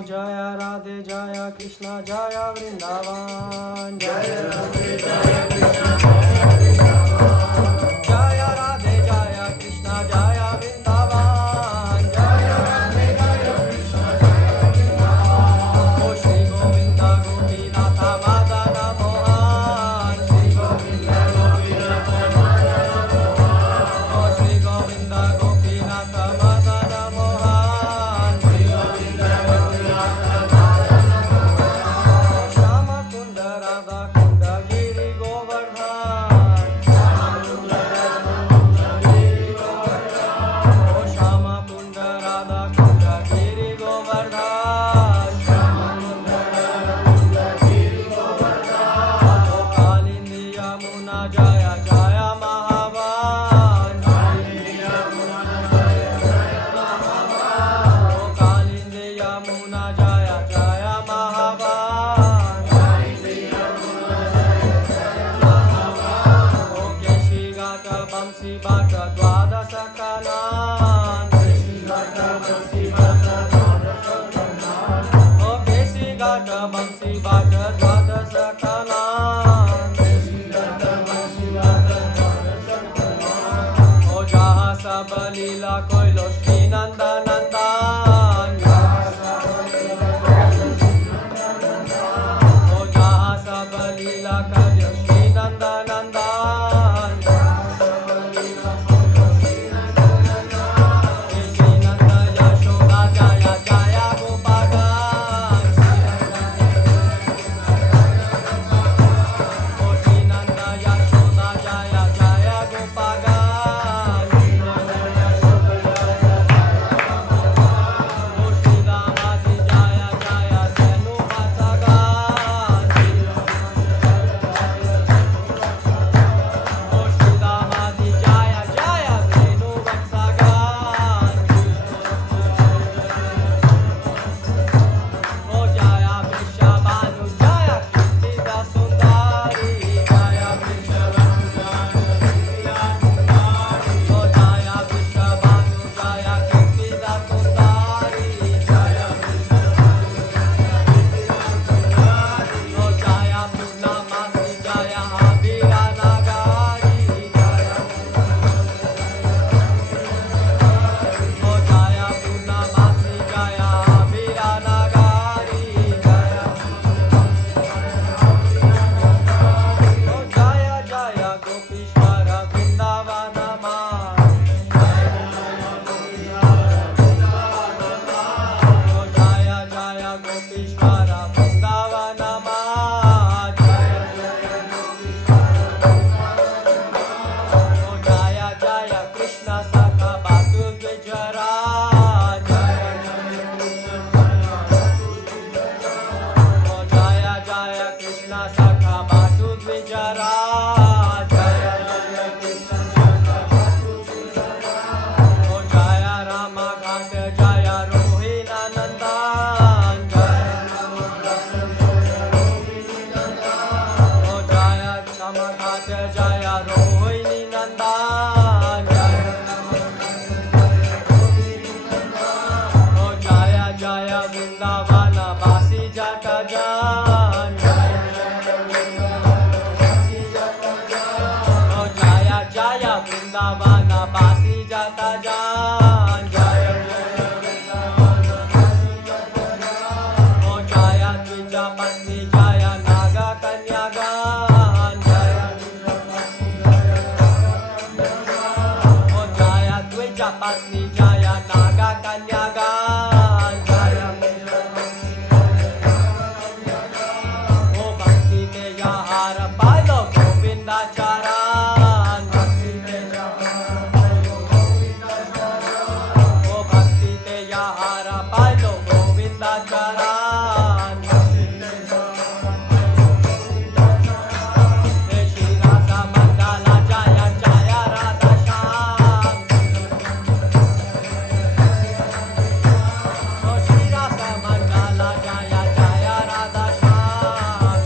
जय राधे जय कृष्ण जय वृंदावन जय राधे जय कृष्ण जय राधे जय कृष्ण जय वृंदावन जय राधे जय कृष्ण जय वृंदावन ओ श्री गोविंद गोपीनाथ मदन मोहन श्री गोविंद गोपीनाथ मदन मोहन ओ श्री गोविंद गोपीनाथ मदन मोहन श्री गोविंद गोपीनाथ मदन मोहन श्याम कुंड राधा कुंड गिरि गोवर्धन ओ श्याम कुंड राधा कुंड गिरि गोवर्धन ओ कालिंदी यमुना जय जय महावन ओ कालिंदी यमुना जय जय महावन ओ केशी घाट बंसी बाट द्वादश कलान ओ केशी घाट बंसी बाट द्वादश कलान ओ जहाँ सब लीला कोइलो श्री नंदनंदन ओ जहाँ सब लीला करियो श्री नंदनंदन श्री नंद यशोदा जय जय गोपागन ओ श्री नंद यशोदा जय जय गोपागन ओ श्री रामाजी जय जय धेनु वत्सगन ओ श्री रामाजी जय जय धेनु वत्सगन ओ जय वृषभानु जय कीर्तिदा सुंदरी जय वृषभानु ओ जय वृषभानु जय कीर्तिदा सुंदरी जय ओ जय पूर्णमासी जय वीरा नागारी जय ओ जय पूर्णमासी जय वीरा नागारी जय ओ जय जय गोपीश्वर वृंदावन मां ओ जय जय गोपीश्वर वृंदावन मां ओ जय जय कृष्ण सखा बातु द्विजरा ओ जय जय कृष्ण सखा बातु द्विजरा ओ जय राम घाट जय रोहिणा नंदन ओ जय राम घाट जय रोहिणी नंदन ओ जय जय वृंदावन बासी जट जान ओ जय जय वृंदावन बासी जट जान ओ जय द्विज पत्नी जय नाग कन्यागन ओ जय द्विज पत्नी जय नाग कन्यागन ओ भक्ति ते हार पालो गोविंदाचरण ओ भक्ति ते हार पालो गोविंदाचरण हे श्री राधा मंडला जय जय राधा श्याम ओ श्री राधा मंडला जय जय राधा Shyam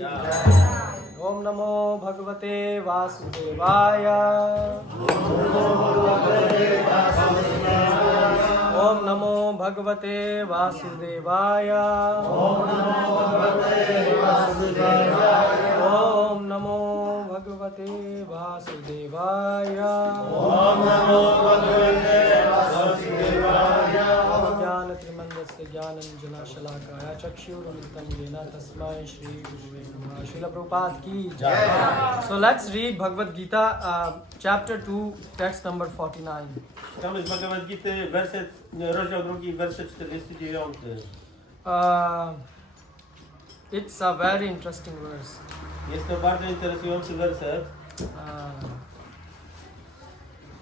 Om Namo Bhagavate Vasudevaya. Om Namo Bhagavate Vasudevaya. Om Namo Bhagavate Vasudevaya. ज्ञानत्रिमन्दस्य ज्ञानञ्जनशलाकाय चक्षुरुन्मिलितं येन तस्मै श्री गुरुवे नमः. Srila Prabhupada ki jai. So let's read Bhagavad Gita, chapter 2, text number 49. Czytamy z Bhagavad Gita, rozdział 2, werset 49. It's a very interesting verse. Jest to bardzo interesujący werset.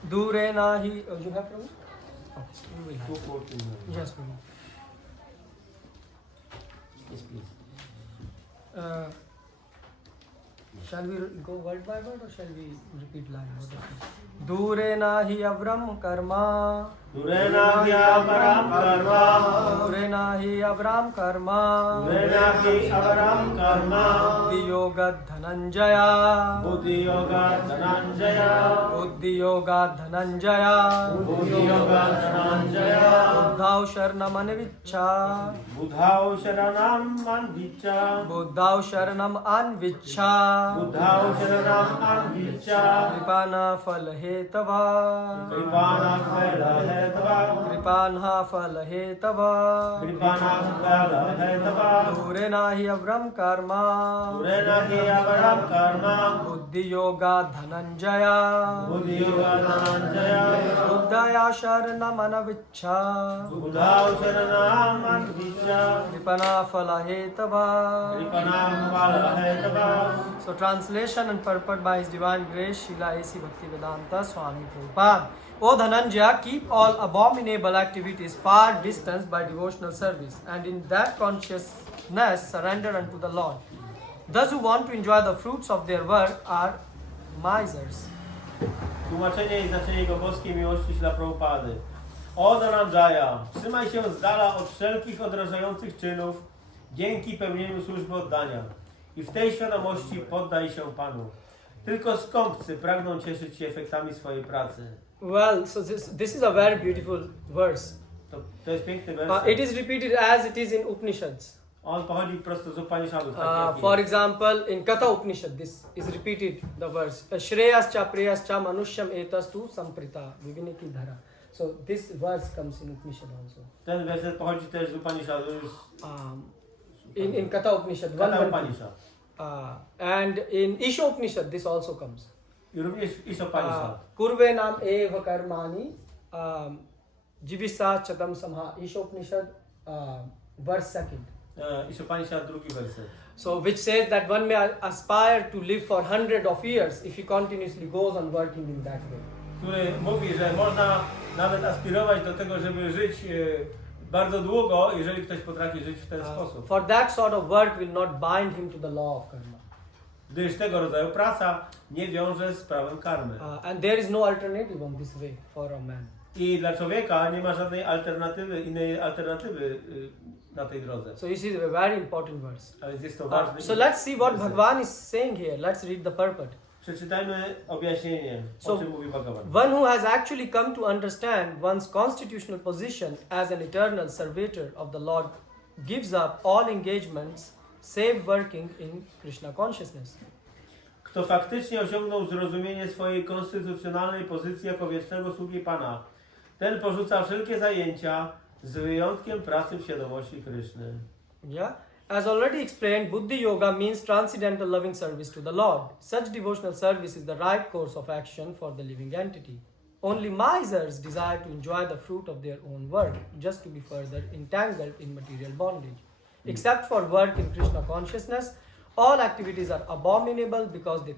Dure nahi. Oh, you have Prabhu? Oh, you will have. 2:14. Yes, Prabhu. Yes, please. Shall we go word by word or shall we repeat line? Dure nahi avram karma. Durenahi avaram karma. Dure nahi avram karma. Durenahi avaram karma. Buddhi yoga dhananjaya. Buddhi yoga dhananjaya. Buddhi yoga dhananjaya. Buddhi yoga dhananjaya. Buddhau sharanam anvichcha. Buddhau sharanam anvichcha. Buddhau sharanam anvichcha. Buddhau sharanam anvichcha. Kripana fal hetava. Kripana phala hetava. Kripanha fal hetava. Kripana phala hetava. Dure nahi avram karma. Durenahi avaram karma. Buddhi yoga dhananjaya. Buddhi yoga dhananjaya. Buddhaya sharanam anvichcha. Buddhau sharanam anvichcha. Kripana fal hetava. Kripana phala hetava. So translation and purport by His Divine Grace Srila A.C. Bhaktivedanta Swami Prabhupada. O Dhananjaya, keep all abominable activities far distant by devotional service, and in that consciousness surrender unto the Lord. Those who want to enjoy the fruits of their work are misers. Tłumaczenie i znaczenie jego boskiej miłości dla Prabhupady. O Dhananjaya, trzymaj się z dala od wszelkich odrażających czynów dzięki pełnieniu służby oddania. I w tej świadomości poddaj się Panu. Tylko skąpcy pragną cieszyć się efektami swojej pracy. Well, so this is a very beautiful verse. To jest piękny werset. It is repeated as it is in Upanishads. On pochodzi prosto z Upanishadów. For example, in Katha Upanishad, this is repeated, the verse. Shreyascha preyascha manushyam etastu samprita viviniki dhara. So this verse comes in Upanishad also. Ten werset pochodzi też z Upanishadów. In Katha Upanishad. Katha Upanishad. And in Isha Upanishad, this also comes. I również w Ishopanishad. Kurve nam eva karmani jivisa chatam samha. Isha Upanishad, verse second. Ishopanishad, drugi werset. So which says that one may aspire to live for 100 of years if he continuously goes on working in that way. Który mówi, że można nawet aspirować do tego, żeby żyć bardzo długo, jeżeli ktoś potrafi żyć w ten sposób. For that sort of work will not bind him to the law of karma. Gdyż tego rodzaju praca nie wiąże z prawem karmy. And there is no alternative on this way for a man. I dla człowieka nie ma żadnej innej alternatywy na tej drodze. So this is a very important verse. A więc jest to ważne. So let's see what Bhagavan is saying here. Let's read the purport. Przeczytajmy objaśnienie, o czym mówi Bhagavan. One who has actually come to understand one's constitutional position as an eternal servitor of the Lord gives up all engagements save working in Krishna consciousness. Kto faktycznie osiągnął zrozumienie swojej konstytucjonalnej pozycji jako wiecznego sługi Pana, ten porzuca wszelkie zajęcia z wyjątkiem pracy w świadomości Kryszny. Yeah. As already explained, Buddhi Yoga means transcendental loving service to the Lord. Such devotional service is the right course of action for the living entity. Only misers desire to enjoy the fruit of their own work, just to be further entangled in material bondage. Except for work in Krishna consciousness, all activities are abominable because they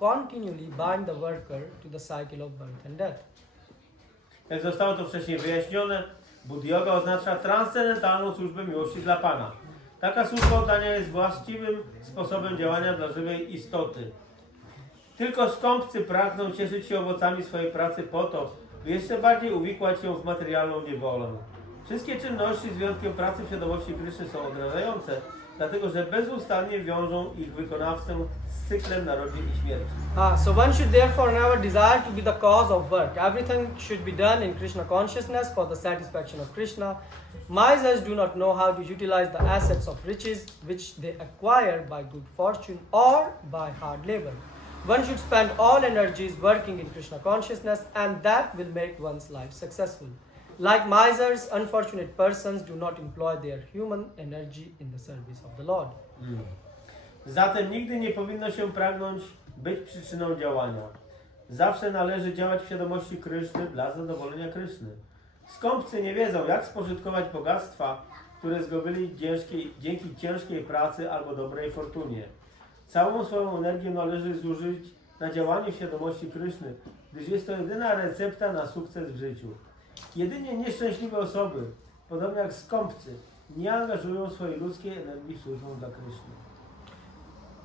continually bind the worker to the cycle of birth and death. Jak zostało to wcześniej wyjaśnione, Buddhi Yoga oznacza transcendentalną służbę miłości dla Pana. Taka służba oddania jest właściwym sposobem działania dla żywej istoty. Tylko skąpcy pragną cieszyć się owocami swojej pracy po to, by jeszcze bardziej uwikłać się w materialną niewolę. Wszystkie czynności z wyjątkiem pracy w świadomości Kryszny są odrażające dlatego że bezustannie wiążą ich wykonawcę z cyklem narodzin i śmierci. So one should therefore never desire to be the cause of work. Everything should be done in Krishna consciousness for the satisfaction of Krishna. Misers do not know how to utilize the assets of riches which they acquire by good fortune or by hard labor. One should spend all energies working in Krishna consciousness, and that will make one's life successful. Like misers, unfortunate persons do not employ their human energy in the service of the Lord. Zatem nigdy nie powinno się pragnąć być przyczyną działania. Zawsze należy działać w świadomości Kryszny dla zadowolenia Kryszny. Skąpcy nie wiedzą, jak spożytkować bogactwa, które zdobyli dzięki ciężkiej pracy albo dobrej fortunie. Całą swoją energię należy zużyć na działanie w świadomości Kryszny, gdyż jest to jedyna recepta na sukces w życiu. Jedynie nieszczęśliwe osoby, podobnie jak skąpcy, nie angażują swojej ludzkiej energii w służbę dla Kryszny.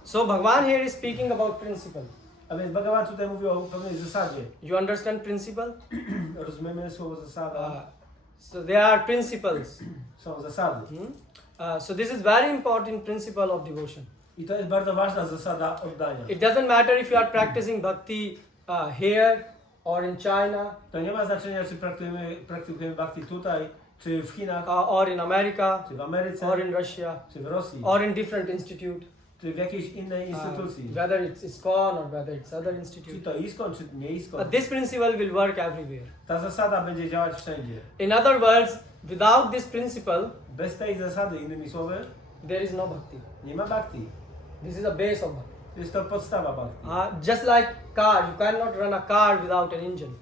So Bhagavan here is speaking about principle. A więc Bhagavan tutaj mówi o pewnej zasadzie. You understand principle? Rozumiemy słowo zasada? So there are principles. Są zasady. So this is very important principle of devotion. I to jest bardzo ważna zasada oddania. It doesn't matter if you are practicing bhakti here or in China To nie ma znaczenia, czy praktykujemy bhakti tutaj, czy w Chinach, or in America czy w Ameryce, or in Russia czy w Rosji, or in different institute. czy w jakiejś innej instytucji. Whether it's ISKCON or whether it's other Czy institute. to ISKCON, czy nie ISKCON. This principle will work everywhere. Ta zasada będzie działać wszędzie. In other words, without this principle, Bez tej zasady, innymi słowy, there is no bhakti. nie ma bhakti. This is a base of bhakti. Jest to podstawa bhakti. Just like car, you cannot run a car without an engine.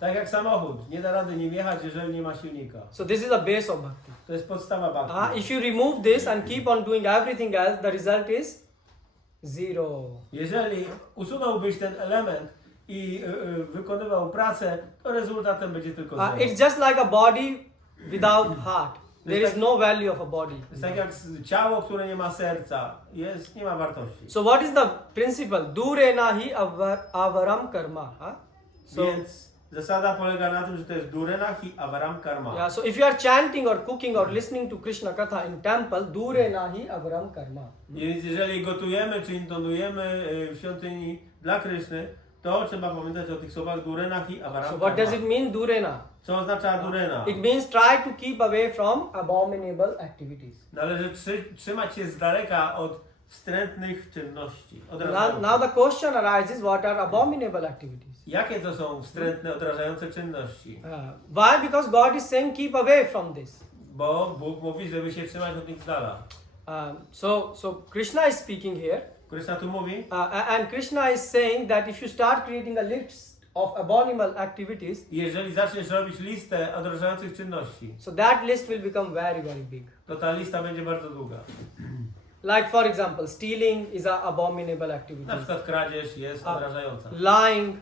Tak jak samochód, nie da rady nim jechać, jeżeli nie ma silnika. So this is a base of bhakti. To jest podstawa bhakti. If you remove this and keep on doing everything else, the result is zero. Jeżeli usunąłbyś ten element i wykonywał pracę, to rezultatem będzie tylko zero. It's just like a body without heart. There is no value of a body. Jest tak jak ciało, które nie ma serca, nie ma wartości. So what is the principle? Dure nahi avaram karma. So, Więc zasada polega na tym, że to jest durenach i avaram karma. yeah, so if you are chanting or cooking or listening to Krishna Katha in temple, dure nahi avaram karma. Więc jeżeli gotujemy czy intonujemy w świątyni dla Kryszny, to trzeba pamiętać o tych słowach durenach i avaram So karma. what does it mean, durena? Co oznacza durena? It means try to keep away from abominable activities. Należy trzymać się z daleka od wstrętnych czynności. Now the question arises, what are abominable activities? Jakie to są wstrętne, odrażające czynności? Why? Because God is saying keep away from this. Bo Bóg mówi, żeby się trzymać od nich z dala. So Krishna is speaking here, Kryszna tu mówi, and Krishna is saying that if you start creating a list of abominable activities, jeżeli zaczniesz robić listę odrażających czynności, so that list will become very, very big. to ta lista będzie bardzo długa. Like for example, stealing is an abominable Na activity. przykład kradzież jest odrażająca. Lying,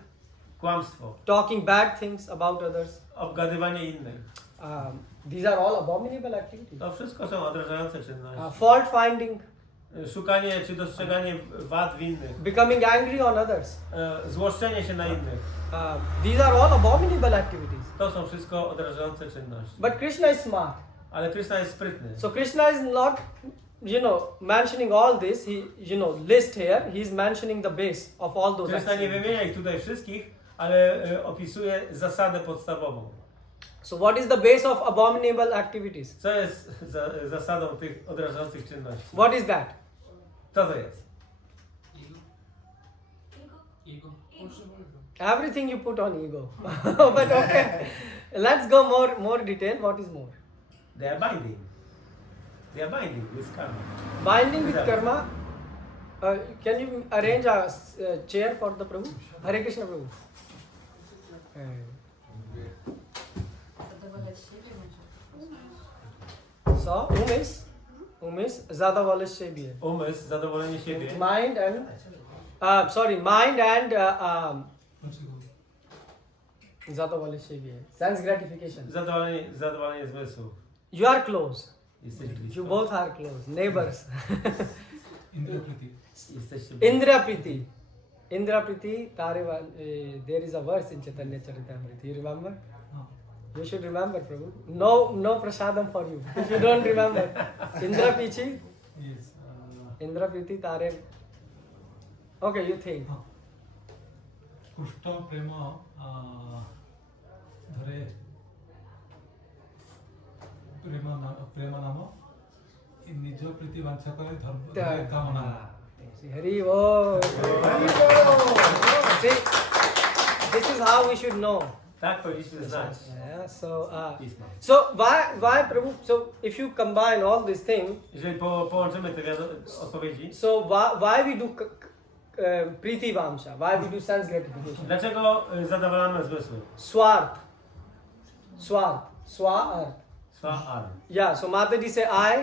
Kłamstwo, talking bad things about others. obgadywanie innych. These are all abominable activities. To wszystko są odrażające czynności. Fault finding, Szukanie czy dostrzeganie wad w innych. becoming angry on others. Złoszczenie się na innych. These are all abominable activities. To są wszystko odrażające czynności. But Krishna is smart. Ale Kryszna jest sprytny. So Krishna is not, mentioning all this. He, list here. He is mentioning the base of all those Kryszna nie activities. wymienia ich tutaj wszystkich, ale opisuje zasadę podstawową. So what is the base of abominable activities? Co jest zasadą tych odrażających czynności? What is that? Co to jest? Ego. Everything you put on ego. But okay, let's go more detail. What is more? They are binding. They are binding with karma. Binding with karma. Can you arrange a chair for the Prabhu? Hare Krishna Prabhu. So, umis zadowolenie bhi hai. Umysł, zadowolenie siebie. Mind and zadowolenie bhi hai. Sense gratification. Zadowolenie zmysłu. You are close. Jesteś blisko. You both are close. Neighbors. Jesteście blisko. Indra Priti, there is a verse in Chaitanya Charitamrita. You remember? You should remember, Prabhu. No prasadam for you. If you don't remember. Indra Priti, Yes. Indra Priti Tare. Okay, you think. Krishna প্রেম ধরে প্রেম নাম নিজ প্রীতি বাঞ্ছা করে ধর্ম কামনা Hari Bol. See, this is how we should know. Tak powinniśmy znać. Yeah, Pismo. so why Prabhu? So if you combine all these things, Jeżeli połączymy te odpowiedzi, so why we do Priti Vamsha? Why we do sense gratification? dlaczego zadowalamy zmysły? Swart. Swart. Swa-ar. Yeah, so Mataji say I,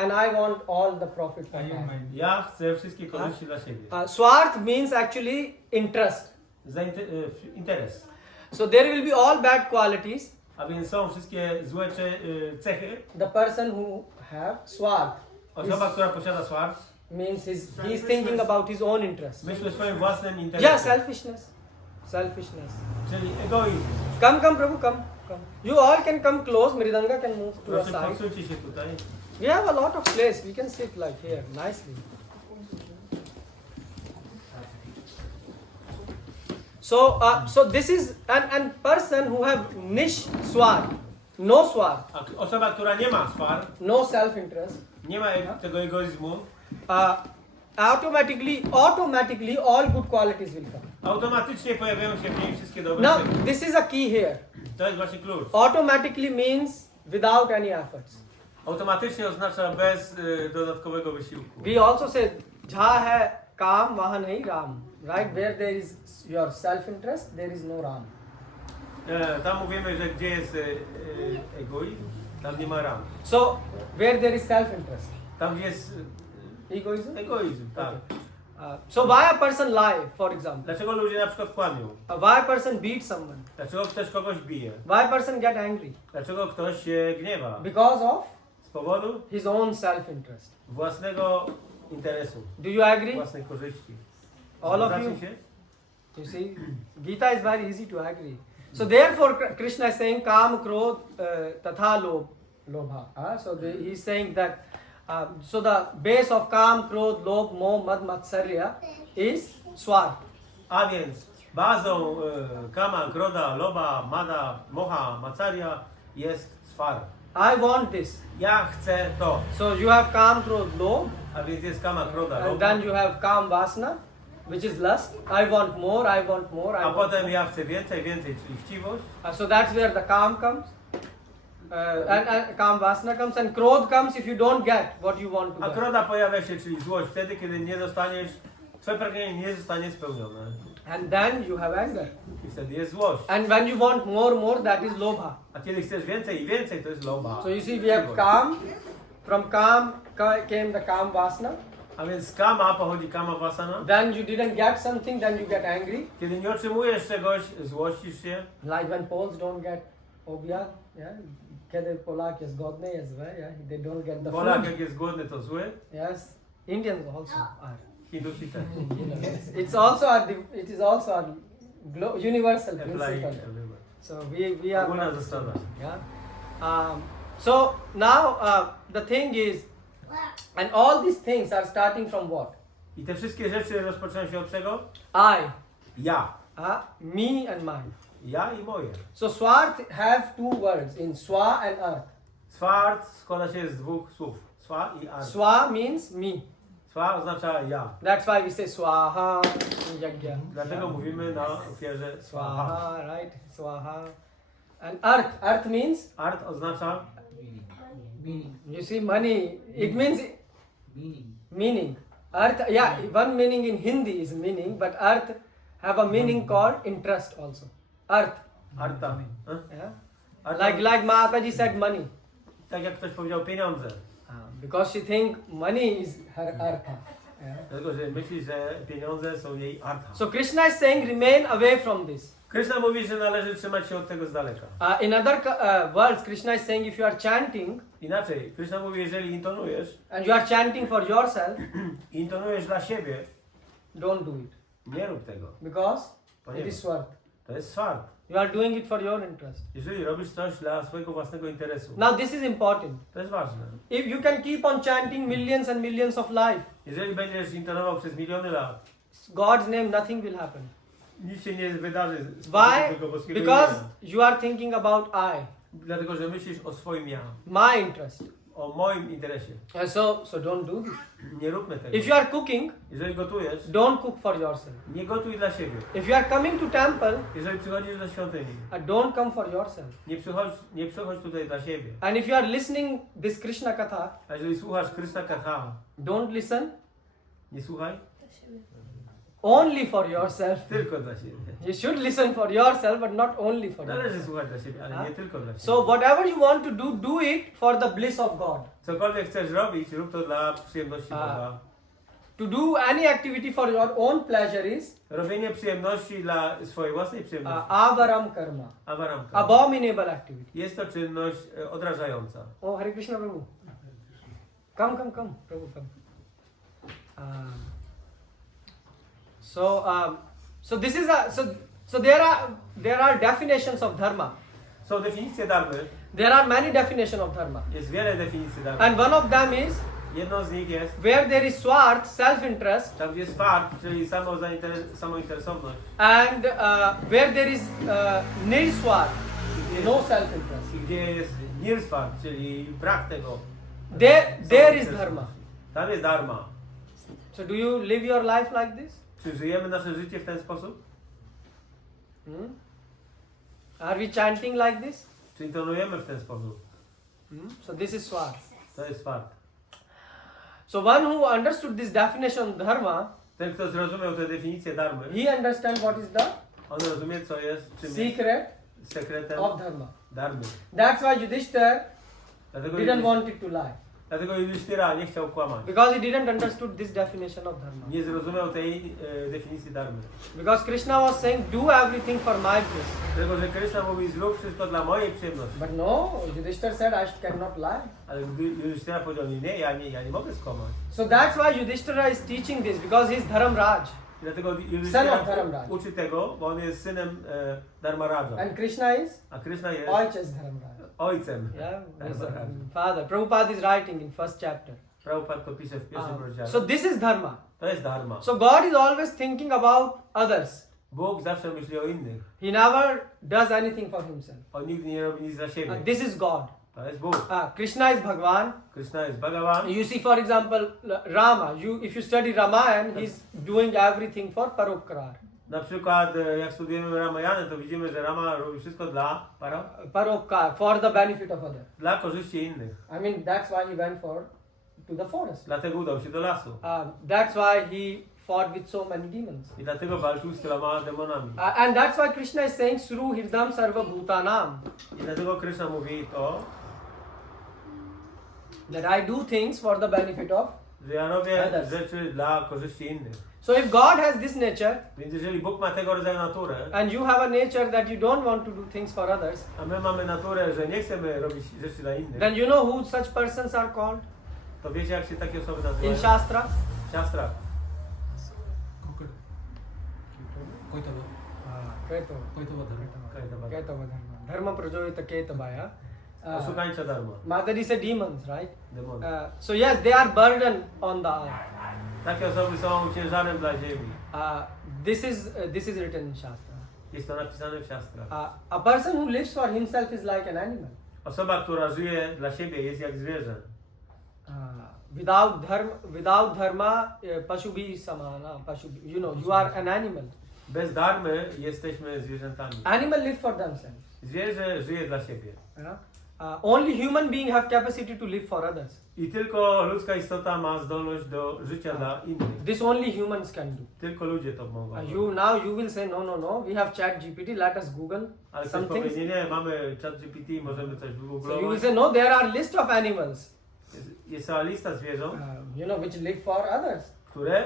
and I want all the profit for I I. am mind. Ja chcę wszystkie korzyści dla siebie. Swart means actually interest. Interes. So there will be all bad qualities. A więc są wszystkie złe cechy. The person who have swart Osoba, która posiada swart, means he's thinking about his own interest. myśli o swoim własnym Yeah, interesie. selfishness. Czyli egoizm. Come, Prabhu, come. You all can come close. Mridanga can move to your Proszę, side. podsuńcie się tutaj. We have a lot of place. We can sit like here, nicely. So this is an person who have nish swar, no swar, A osoba, która nie ma swar, no self-interest, nie ma tego egoizmu, automatically all good qualities will come. automatycznie pojawiają się w niej wszystkie dobre Now cechy. this is a key here. To jest właśnie klucz. Automatically means without any efforts. Automatycznie oznacza bez dodatkowego wysiłku. We also say jha hai kaam wahan nahi ram, right? Where there is your self-interest, there is no ram. Tam mówimy, że gdzie jest egoizm, tam nie ma ram. So where there is self-interest, Tam gdzie jest egoism. egoizm, tak. So why a person lie, for example? Dlaczego ludzie na przykład kłamią? Why a person beats someone? Dlaczego ktoś kogoś bije? Why a person get angry? Dlaczego ktoś się gniewa? Because of Z powodu his own self-interest. własnego interesu, Do you agree? własnej korzyści. All of Zgadzacie you? się? You see, Gita is very easy to agree. So therefore, Krishna is saying Kam, Krodh, Tatha Lobha. So he is saying that. So the base of Kam, Krodh, Lobh, Moh, Mad, Matsarya is Swart. A więc bazą kama, kroda, loba, mada, moha, macarya jest swar. I want this. Ja chcę to. So you have Kam, Krodh, Lobh, A więc jest kama, kroda, and loba. then you have Kam, Vasana, which is lust. I want more, I want more, I A want potem ja chcę więcej, więcej, czyli chciwość. So that's where the Kam comes. And Kam Vasana comes, and Krodh comes if you don't get what you want to A get. kroda pojawia się, czyli złość, wtedy, kiedy nie zostaniesz, twoje pragnienie nie zostanie spełnione. And then you have anger. I wtedy jest złość. And when you want more, that is Lobha. A kiedy chcesz więcej i więcej, to jest loba. So you see, we have Kam. From Kam came the Kam Vasana. A więc z kama pochodzi kama vasana. Then you didn't get something, then you get angry. Kiedy nie otrzymujesz czegoś, złościsz się. Like when Poles don't get obiad, yeah. Kiedy Polak jest godny, jest złe, yeah. They don't get the Polak food. jak jest głodny, to zły. Yes. Indians also are. Hindusi też. It is also a universal Applying principle. everywhere. So we are Ogólna not- zasada. yeah. So now the thing is, and all these things are starting from what? I te wszystkie rzeczy rozpoczynają się od czego? I, Ja. me and mine. Ja i moje. So Swart have two words in Swa and Earth. Swart składa się z dwóch słów. Swa i ar. Swa means me. Swa oznacza ja. That's why we say Swaha in Yajna. Dlatego mówimy na ofierze swaha. Swaha, right? Swaha. And Earth means, Art oznacza you see, money. It means meaning. Earth, yeah, one meaning in Hindi is meaning, but Earth have a meaning called interest also. Earth. arta. Yeah? Arta. Like Mataji said money. Tak jak ktoś powiedział pieniądze. Because she think money is her artha. Yeah. Dlatego, że myśli, że pieniądze są jej arta. So Krishna is saying remain away from this. Krishna mówi, że należy trzymać się od tego z daleka. In other words, Krishna is saying if you are chanting Inaczej, Krishna mówi, jeżeli intonujesz, and you are chanting for yourself, i intonujesz dla siebie, don't do it. nie rób tego. Because it Ponieważ is swart. to jest swart. You are doing it for your interest. Jeżeli robisz coś dla swojego własnego interesu, Now this is important. to jest ważne. If you can keep on chanting millions and millions of life, Jeżeli będziesz intonował przez miliony lat, God's name, nothing will happen. nic się nie wydarzy z Why? tego boskiego Because imienia. you are thinking about I, Dlatego, że myślisz o swoim ja, my interest. o moim interesie. So don't do this. Nie róbmy tego. If you are cooking, Jeżeli gotujesz, don't cook for yourself. nie gotuj dla siebie. If you are coming to temple, Jeżeli przychodzisz do świątyni, don't come for yourself. nie przychodź tutaj dla siebie. And if you are listening this Krishna katha, A jeżeli słuchasz Krishna Katha, don't listen nie słuchaj only for yourself. tylko dla siebie. You should listen for yourself, but not only for yourself. Należy słuchać dla siebie, ale nie tylko dla siebie. So whatever you want to do, do it for the bliss of God. Cokolwiek chcesz robić, rób to dla przyjemności Boga. To do any activity for your own pleasure is Robienie przyjemności dla swojej własnej przyjemności. avaram karma, Avaramka. abominable activity. Jest to czynność odrażająca. Oh, Hare Krishna Prabhu. Come, Prabhu, come. So this is so there are definitions of dharma. Są definicje darmy. There are many definitions of dharma, Jest wiele definicji darmy. and one of them is Jedną z nich jest where there is swarth, self-interest, tam, gdzie jest fakt, czyli samointeresowność. and where there is nirswarth, no self-interest. I gdzie jest nirswart, czyli brak tego. There is dharma. Tam jest dharma. So do you live your life like this? Czy żyjemy nasze życie w ten sposób? Are we chanting like this? Czy intonujemy w ten sposób? So this is swarth. To jest fakt. So one who understood this definition of dharma, Ten, kto zrozumiał tę definicję darmy, he understands what is the on rozumie, co jest, czym jest secret sekretem of dharma. darmy. That's why Yudhishthira Dlatego didn't want it to lie, Yudhishthira nie chciał kłamać. because he didn't understood this definition of dharma. Nie zrozumiał tej definicji darmy. Because Krishna was saying, do everything for my bliss. Dlatego, że Krishna mówi, zrób wszystko dla mojej przyjemności. But no, Yudhishthira said, I cannot lie. Ale Yudhishthira powiedział, nie, ja nie mogę skłamać. So that's why Yudhishthira is teaching this, because he is Dharam Raj. I dlatego Son Yudhishthira of Dharamraj. uczy tego, bo on jest synem Dharmaraja. And Krishna is A Krishna jest Oichas Dharam Raj. ojcem Yeah, his Dharmaraja. father. Prabhupada is writing in first chapter. Prabhupada to pisze w pierwszym rozdziale. So this is dharma. To jest dharma. So God is always thinking about others. Bóg zawsze myśli o innych. He never does anything for himself. On nigdy nie robi nic dla siebie. This is God. To jest Bóg. Krishna is Bhagwan. Krishna jest Bhagavan. You see, for example, Rama. If you study Ramayan, he's doing everything for Paropkarar. Na przykład jak studujemy Ramayanę, to widzimy, że Rama robi wszystko dla Paropkar, for the benefit of others. dla korzyści innych. I mean, that's why he went to the forest. Dlatego udał się do lasu. That's why he fought with so many demons. I dlatego walczył z tyloma demonami. And that's why Krishna is saying, Suru Hirdam Sarva Bhutanam. I dlatego Krishna mówi to, That I do things for the benefit of. że ja robię Others. rzeczy dla korzyści innych. So if God has this nature, Więc jeżeli Bóg ma tego rodzaju naturę, and you have a nature that you don't want to do things for others, a my mamy naturę, że nie chcemy robić rzeczy dla innych, then you know who such persons are called to wiecie, jak się takie osoby in nazywają? Shastra? W siastrach. Koitava. Koitava dharma. Ketava dharma. Dharma prajoyita ketabaya. Oszukańcza darma. Madhuri said demons, right? Demony. So yes, they are burden on the earth. Takie osoby są ciężarem dla ziemi. This is written in Shastra. Jest to napisane w siastrach. A person who lives for himself is like an animal. Osoba, która żyje dla siebie, jest jak zwierzę. Without dharma, pashubhi samana. Pashubhi, you are an animal. Bez darmy jesteśmy zwierzętami. Animal live for themselves. Zwierzę żyje dla siebie. Only human being have capacity to live for others. I tylko ludzka istota ma zdolność do życia dla innych. This only humans can do. Tylko ludzie to mogą. You will say no. We have ChatGPT. Let us Google Ale ktoś something. powie, nie, mamy ChatGPT, możemy coś So you will wygooglować. say no. There are list of animals. Jest cała lista zwierząt, Which live for others. które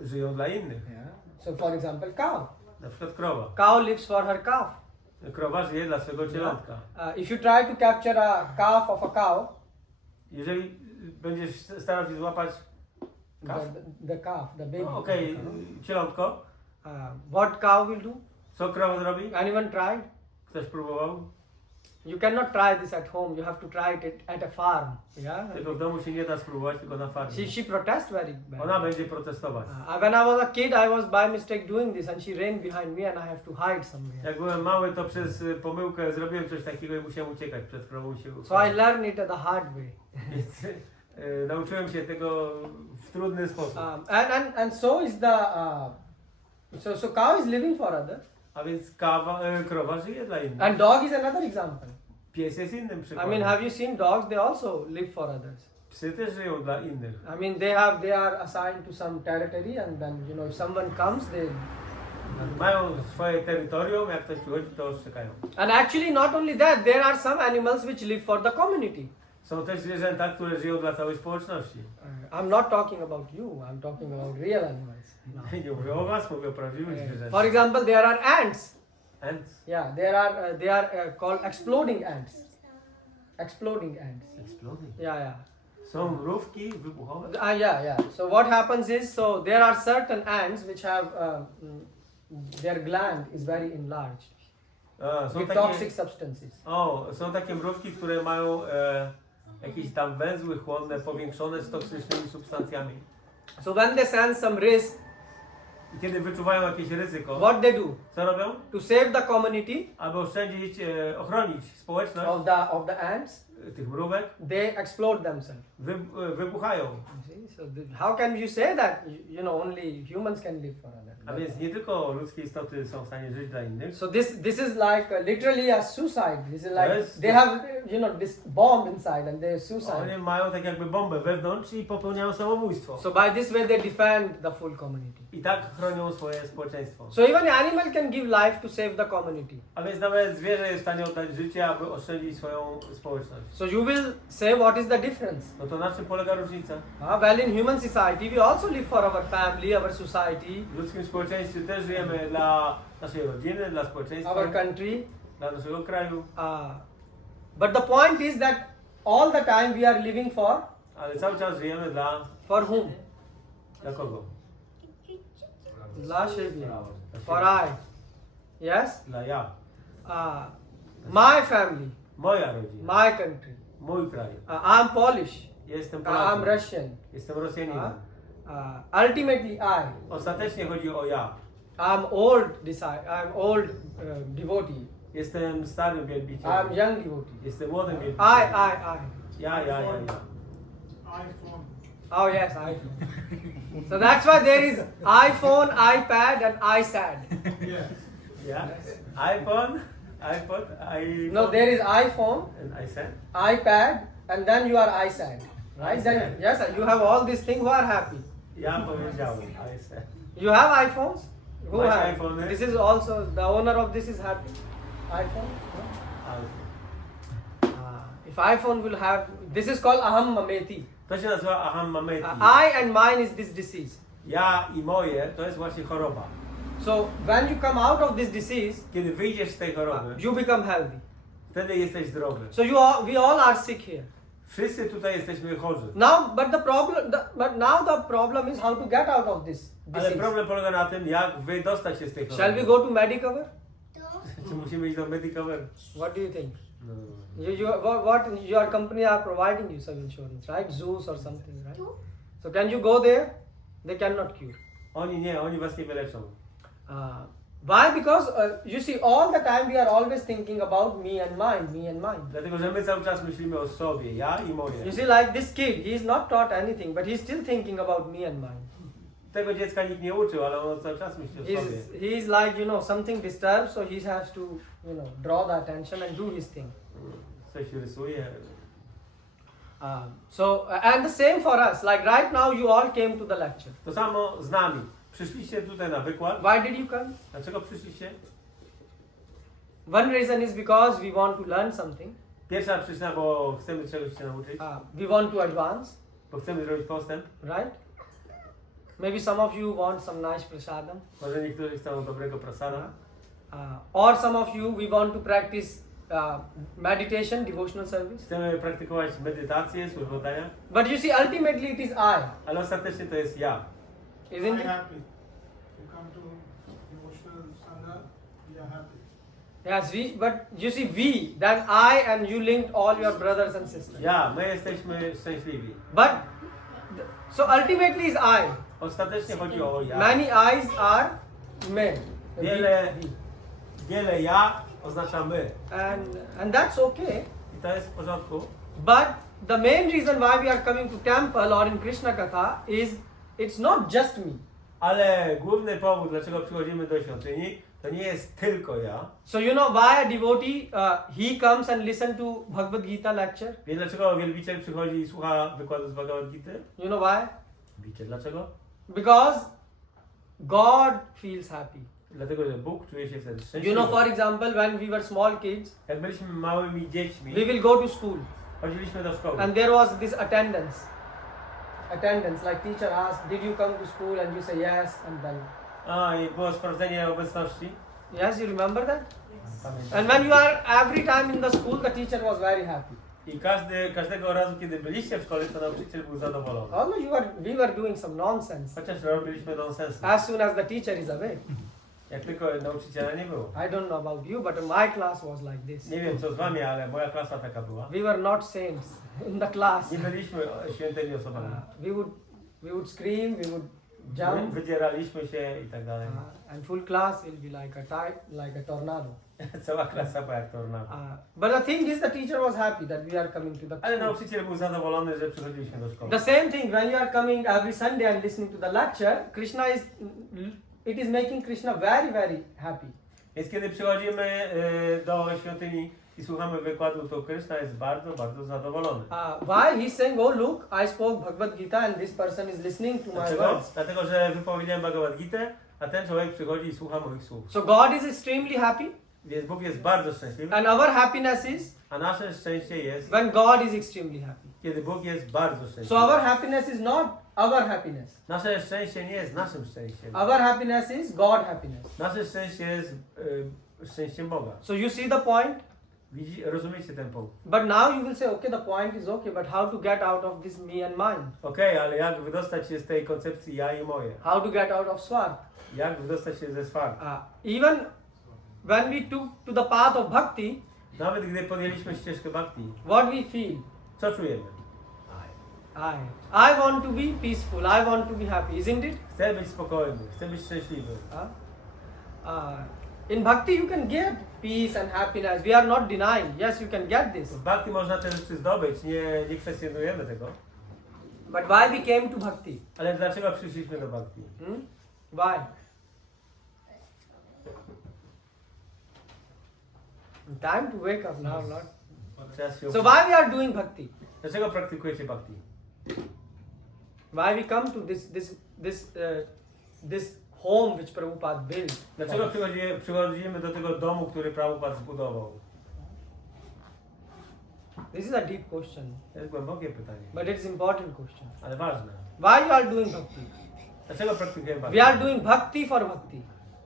żyją dla innych. So for example, cow. Na przykład krowa. Cow lives for her calf. Krowa żyje dla swojego cielątka. If you try to capture a calf of a cow, Jeżeli będziesz starał się złapać the calf, the baby. okej, cielątko, What cow will do? co krowa zrobi? Anyone tried? Ktoś próbował? You cannot try this at home. You have to try it at a farm. Yeah. Tylko w domu się nie da spróbować, tylko na farmie. She protests very bad. Ona będzie protestować. When I was a kid, I was by mistake doing this, and she ran behind me, and I have to hide somewhere. Jak byłem mały, to przez pomyłkę zrobiłem coś takiego i musiałem uciekać przed krową się. So I learned it the hard way. Więc nauczyłem się tego w trudny sposób. And so is the so cow is living for others, A więc krowa żyje dla innych. and dog is another example. Pies jest innym I przykładem. mean, have you seen dogs? They also live for others. Psy też żyją dla innych. I mean, they are assigned to some territory, and then if someone comes, they. Mają swoje terytorium, jak ktoś przychodzi, to ostrzekają. And actually, not only that, there are some animals which live for the community. Są też zwierzęta, które żyją dla całej społeczności. I'm not talking about you. I'm talking about real animals. Nie mówię o was, mówię o prawdziwych zwierzętach. For example, there are ants. Ants. Yeah, they are called exploding ants. Exploding ants. Exploding. Yeah. Są mrówki wybuchowe. Yeah. So what happens is, so there are certain ants which have their gland is very enlarged Są with takie, toxic substances. są takie mrówki, które mają jakieś tam węzły chłonne powiększone z toksycznymi substancjami. So when they sense some risk, I kiedy wyczuwają jakieś ryzyko, what they do co robią? to save the community Aby oszczędzić, ochronić społeczność of the ants, tych mrówek, they explode themselves. wybuchają. You see? So how can you say that only humans can live for others? A więc nie tylko ludzkie istoty są w stanie żyć dla innych. So this is like literally a suicide. This is like Yes. they have this bomb inside and they suicide. Oni mają tak jakby bombę wewnątrz i popełniają samobójstwo. So by this way they defend the full community. I tak chronią swoje społeczeństwo. So even animal can give life to save the community. A więc nawet zwierzę jest w stanie oddać życie, aby oszczędzić swoją społeczność. So you will say what is the difference? No to na czym polega różnica? Well, in human society we also live for our family, our society, W ludzkim społeczeństwie też żyjemy dla naszej rodziny, dla społeczeństwa, our country. dla naszego kraju. But the point is that all the time we are living Ale cały czas żyjemy for whom? dla kogo? Dla siebie. For I. Yes? Dla ja. My family, Moja rodzina. my country. Mój kraj. I'm Polish. Jestem I'm Polakiem. Russian. Jestem Rosjaninem. Ultimately, Ostatecznie chodzi o ja. I'm old devotee. Jestem starym wielbicielem. I'm young devotee. Jestem młodym I. wielbicielem. Ja. iPhone. Oh yes, iPhone. So that's why there is iPhone, iPad, and iSad. Yes. Ja. iPod. No, there is iPhone, And I said. iPad, and then you are iSad. Right? Then yes, you have all these things. Who are happy? Ja powiedziałem. I said. You have iPhones? Who Masz have? iPhony? This is also the owner of this is happy. iPhone. If iPhone will have, this is called aham mameti. To się nazywa aham mameti. I and mine is this disease. Ja i moje to jest właśnie choroba. So when you come out of this disease, Kiedy wyjdziesz z tej choroby, you become healthy. wtedy jesteś zdrowy. So we all are sick here. Wszyscy tutaj jesteśmy chorzy. But now the problem is how to get out of this Ale disease. problem polega na tym, jak wydostać się z tej choroby. Shall we go to Medicover? Czy musimy iść do Medicover? What do you think? No. What your company are providing you some insurance, right? Zoos or something, right? So can you go there? They cannot cure. Oni was nie wyleczą. Why? Because you see, all the time we are always thinking about me and mine. Dlatego, że my cały czas myślimy o sobie, ja i moje. You see, like this kid, he is not taught anything, but he's still thinking about me and mine. Tego dziecka nikt nie uczył, ale on cały czas myśli o sobie. He's like, something disturbed, so he has to, draw the attention and do his thing. Coś rysuje. And the same for us. Like right now, you all came to the lecture. To samo z nami. Przyszliście tutaj na wykład. Why did you come? Dlaczego przyszliście? One reason is because we want to learn something. Pierwsza przyczyna, bo chcemy czegoś się nauczyć. We want to advance, Bo chcemy zrobić postęp. right? Maybe some of you want some nice prasadam. Może niektórzy chcą dobrego prasada. Or some of you, we want to practice meditation, devotional service. Chcemy praktykować medytację, służbę oddania. But you see, ultimately it is I. Ale ostatecznie to jest ja. Isn't I'm it? happy. You come to emotional sangha, we are happy. Yes, we, but you see, we, then I and you linked all your brothers and sisters. Ja, my jesteśmy szczęśliwi. But, so ultimately is I. Ostatecznie chodzi o ja. Many eyes are men. Wiele ja oznacza my. And that's okay. I to jest w porządku. But the main reason why we are coming to temple or in Krishna Katha is it's not just me. Ale główny powód, dlaczego przychodzimy do świątyni, to nie jest tylko ja. So you know why a devotee, he comes and listen to Bhagavad Gita lecture? Więc dlaczego wielbiciel przychodzi i słucha wykładu z Bhagavad Gita? You know why? Wiecie dlaczego? Because God feels happy. Dlatego, że Bóg czuje się wtedy szczęśliwy. You know, for example, when we were small kids, Jak byliśmy małymi dziećmi, we will go to school chodziliśmy do szkoły. and there was this attendance. Like teacher asked, did you come to school? And you say yes, and then I było sprawdzenie obecności. yes, you remember that? Pamiętam. And when you are every time in the school, the teacher was very happy. I każdego razu, kiedy byliście w szkole, to nauczyciel był zadowolony. Although we were doing some nonsense. Chociaż robiliśmy nonsensy. As soon as the teacher is away. Jak tylko nauczyciela nie było. I don't know about you, but my class was like this. Nie wiem co z wami, ale moja klasa taka była. We were not saints in the class. Nie byliśmy świętymi osobami. We would scream, we would jump, Wydzieraliśmy się i tak dalej. and full class will be like a tornado. Cała klasa była jak tornado. But the thing is, the teacher was happy that we are coming to the Ale school. nauczyciel był zadowolony, że przychodziliśmy do szkoły. The same thing when you are coming every Sunday and listening to the lecture, it is making Krishna very, very happy. Więc kiedy przychodzimy do świątyni i słuchamy wykładu, to Krishna jest bardzo, bardzo zadowolony. Why? He's saying, oh look, I spoke Bhagavad Gita and this person is listening to my Dlaczego? words. Dlatego, że wypowiedziałem Bhagavad Gita, a ten człowiek przychodzi i słucha moich słów. So God is extremely happy, Więc Bóg jest bardzo szczęśliwy, and our happiness is a nasze szczęście jest, when God is extremely happy. kiedy Bóg jest bardzo So szczęśliwy. our happiness is not our happiness. Nasze szczęście nie jest naszym szczęściem. Our happiness is God happiness. Nasze szczęście jest szczęściem Boga. So you see the point? Rozumiecie ten punkt? But now you will say, okay, the point is okay, but how to get out of this me and mine? Okej, ale jak wydostać się z tej koncepcji ja i moje? How to get out of swart? Jak wydostać się ze swart? Even when we took to the path of bhakti, Nawet gdy podjęliśmy ścieżkę bhakti, what we feel? co czujemy? I want to be peaceful, I want to be happy, isn't it? Chcę być spokojny, chcę być szczęśliwy. In bhakti you can get peace and happiness. We are not denying. Yes, you can get this. W bhakti można te rzeczy zdobyć, nie kwestionujemy tego. But why we came to bhakti? Ale dlaczego przyszliśmy do bhakti? Why? Time to wake up now, Lord. Czas się So why we are doing bhakti? Dlaczego praktykujecie bhakti? Why we come to this home which Prabhupada built? Dlaczego przychodzimy do tego domu, który Prabhupada zbudował? This is a deep question, To jest głębokie pytanie, but it's important question. ale ważne. Why you are doing bhakti? Dlaczego praktykujemy bhakti? We are doing bhakti for bhakti.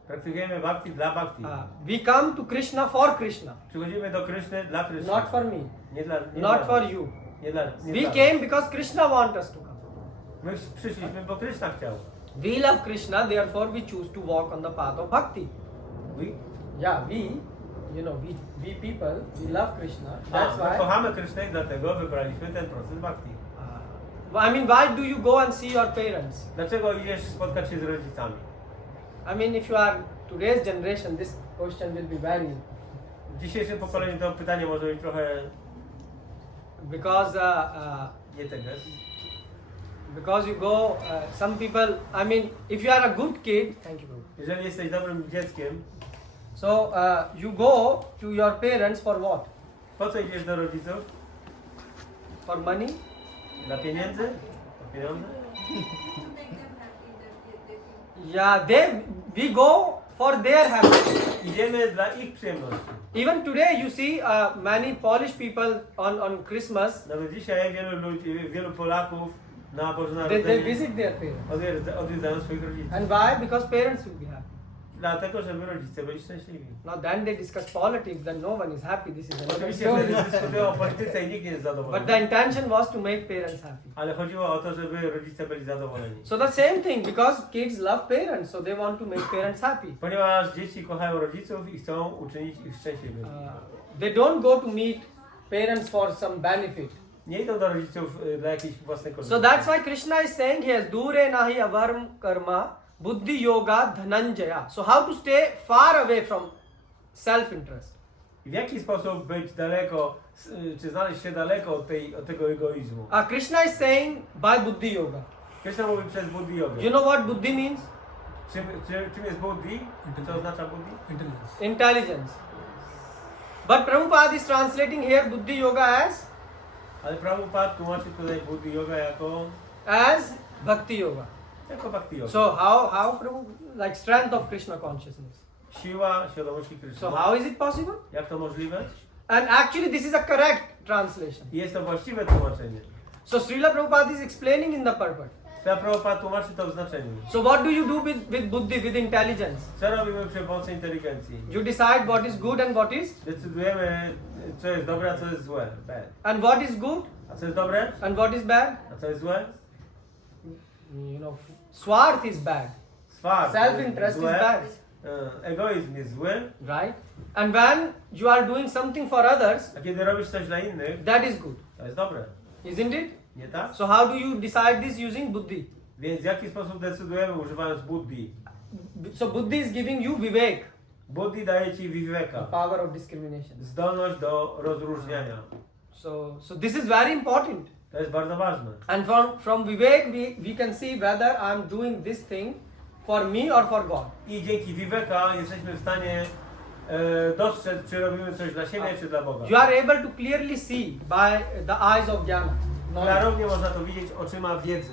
Praktykujemy bhakti dla bhakti. We come to Krishna for Krishna, Przychodzimy do Kryszny dla Kryszny. not for me, Nie dla, not for you. Nie dla, We came because Krishna wants us to come. My przyszliśmy, bo Kryszna chciał. We love Krishna, therefore we choose to walk on the path of bhakti. Yeah, we people, we love Krishna. That's My why. kochamy Kryszny i dlatego wybraliśmy ten proces bhakti. I mean, why do you go and see your parents? Dlaczego idziesz spotkać się z rodzicami? I mean, if you are today's generation, this question will be very, W dzisiejszym pokoleniu to pytanie może być trochę because nie tego. because you go. Some people. I mean, if you are a good kid, thank you, bro. Jeżeli jesteś dobrym dzieckiem, So you go to your parents for what? po co idziesz do rodziców? For money? Dla pieniędzy? Dla pieniądze? Yeah, we go for their happiness. Idziemy dla ich przyjemności. Even today, you see many Polish people on Christmas. Nawet dzisiaj wielu Polaków na Boże They Narodzenie visit their parents. odwiedzają swoich rodziców. And why? Because parents will be happy. Dlatego, żeby rodzice byli szczęśliwi. Now then they discuss politics, then no one is happy. This is another Oczywiście story. wtedy dyskutują o polityce i nikt nie jest But zadowolony. the intention was to make parents happy. Ale chodziło o to, żeby rodzice byli zadowoleni. So the same thing, because kids love parents, so they want to make parents happy. Ponieważ dzieci kochają rodziców i chcą uczynić ich szczęśliwymi. They don't go to meet parents for some benefit. Nie idą do rodziców dla jakiejś własnej korzyści. So that's why Krishna is saying here, Dure nahi avarm karma, buddhi yoga dhananjaya. So how to stay far away from self-interest? I w jaki sposób być daleko, czy znaleźć się daleko od tego egoizmu? Krishna is saying by buddhi yoga. Krishna mówi przez buddhi jogę. You know what buddhi means? Czym jest buddhi? Co oznacza buddhi? Intelligence. Intelligence. But Prabhupada is translating here buddhi yoga Ale Prabhupada tłumaczy tutaj buddhi yoga as bhakti yoga. jako bhakti yoga. So how like strength of Krishna consciousness. Siła świadomości Kryszny. So how is it possible? Jak to możliwe? And actually this is a correct translation. I jest to właściwe tłumaczenie. So Srila Prabhupada is explaining in the purport. Prabhupada tłumaczy to w znaczeniu. So what do you do with buddhi, with intelligence? Co robimy przy pomocy inteligencji? You decide what is good and what is, Decydujemy, co jest dobre, a co jest złe. Bad. and what is good A co jest dobre? and what is bad. A co jest złe? You know, swarth is bad. Swart. Self-interest is Złe. bad, Egoizm jest zły. right? And when you are doing something for others, A kiedy robisz coś dla innych, that is good, to jest dobre. isn't it? Nie tak? So how do you decide this using buddhi? Więc w jaki sposób decydujemy używając buddhi? So buddhi is giving you vivek, Buddhi daje ci the viveka. power of discrimination. Zdolność do rozróżniania. So this is very important. To jest bardzo ważne. And from vivek we can see whether I am doing this thing for me or for God. I dzięki viveka jesteśmy w stanie dostrzec, czy robimy coś dla siebie, czy dla Boga. You are able to clearly see by the eyes of jnana. Klarownie można to widzieć oczyma wiedzy.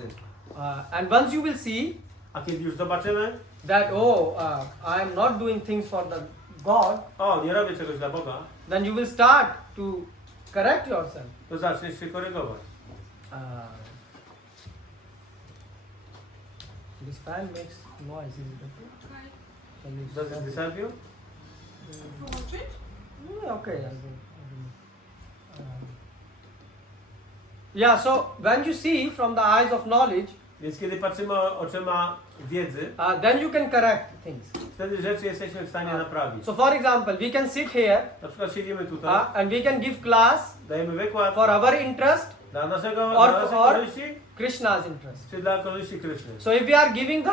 And once you will see A kiedy już zobaczymy, that I am not doing things for the God, o, nie robię czegoś dla Boga, then you will start to correct yourself. to zaczniesz się korygować. This fan makes noise. Is it okay? Shall we Does it stop it? disturb you? Wyłączyć? Okay. Yeah. So when you see from the eyes of knowledge, Więc kiedy patrzymy oczyma wiedzy, then you can correct things. wtedy rzeczy jesteśmy w stanie naprawić. So for example, we can sit here Na przykład siedzimy tutaj, and we can give class dajemy wykład for our interest, dla naszej or- korzyści, Krishna's interest. czy dla korzyści Kryszny. So if we are giving the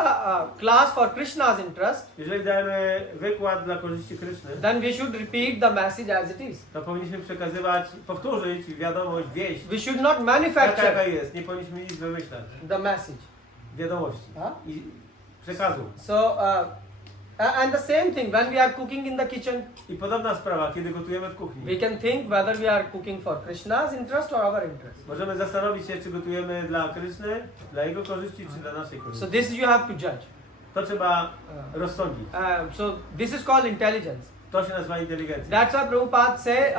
class for Krishna's interest, Jeżeli dajemy wykład dla korzyści Kryszny, then we should repeat the message as it is. to powinniśmy przekazywać, powtórzyć wiadomość, wieść, We should not taka manufacture jaka jest. Nie powinniśmy nic wymyślać. the message. Wiadomości i przekazu. So and the same thing when we are cooking in the kitchen, I podobna sprawa, kiedy gotujemy w we kuchni. can think whether we are cooking for Krishna's interest or our interest. Możemy zastanowić się, czy gotujemy dla Kryszny, dla jego korzyści, czy dla naszej So korzyści. this you have to judge. To trzeba rozsądzić. So this is called intelligence. To się nazywa inteligencja. That's why Prabhupada say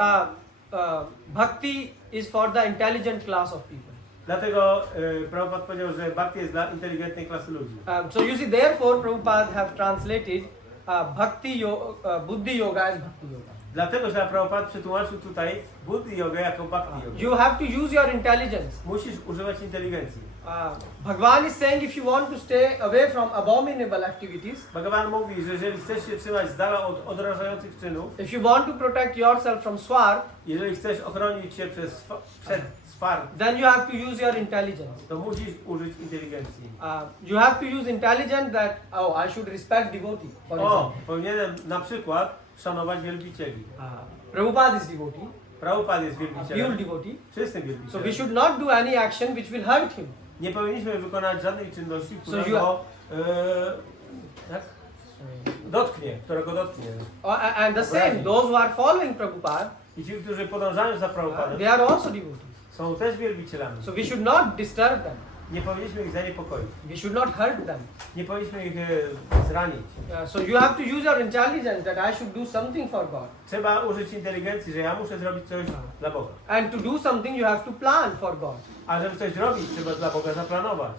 bhakti is for the intelligent class of people. Dlatego Prabhupada powiedział, że bhakti jest dla inteligentnej klasy ludzi. So you see, therefore Prabhupada have translated buddhi yoga as bhakti yoga. Dlatego, że Prabhupada przetłumaczył tutaj buddhi jogę jako bhakti jogę. You have to use your intelligence. Musisz używać inteligencji. Bhagavan is saying if you want to stay away from abominable activities, Bhagavan mówi, że jeżeli chcesz się trzymać z dala od odrażających czynów, if you want to protect yourself from swarth, jeżeli chcesz ochronić się przed swart, then you have to use your intelligence. to musisz użyć inteligencji. You have to use intelligence that, I should respect devotee, for O, example. powinienem na przykład szanować wielbicieli. Prabhupada is devotee, Prabhupada jest a pure wielbicielem, devotee. czystym So we wielbicielem. should not do any action which will hurt him. Nie powinniśmy wykonać żadnej czynności, która So go dotknie, którego dotknie. And the same, Right. those who are following Prabhupada, I ci, którzy podążają za Prabhupadem, they are also devotees. są też wielbicielami. So we should not disturb them. Nie powinniśmy ich zaniepokoić. We should not hurt them. Nie powinniśmy ich zranić. So you have to use your intelligence that I should do something for God. Trzeba użyć inteligencji, że ja muszę zrobić coś dla Boga. And to do something you have to plan for God. A żeby coś zrobić, trzeba dla Boga zaplanować.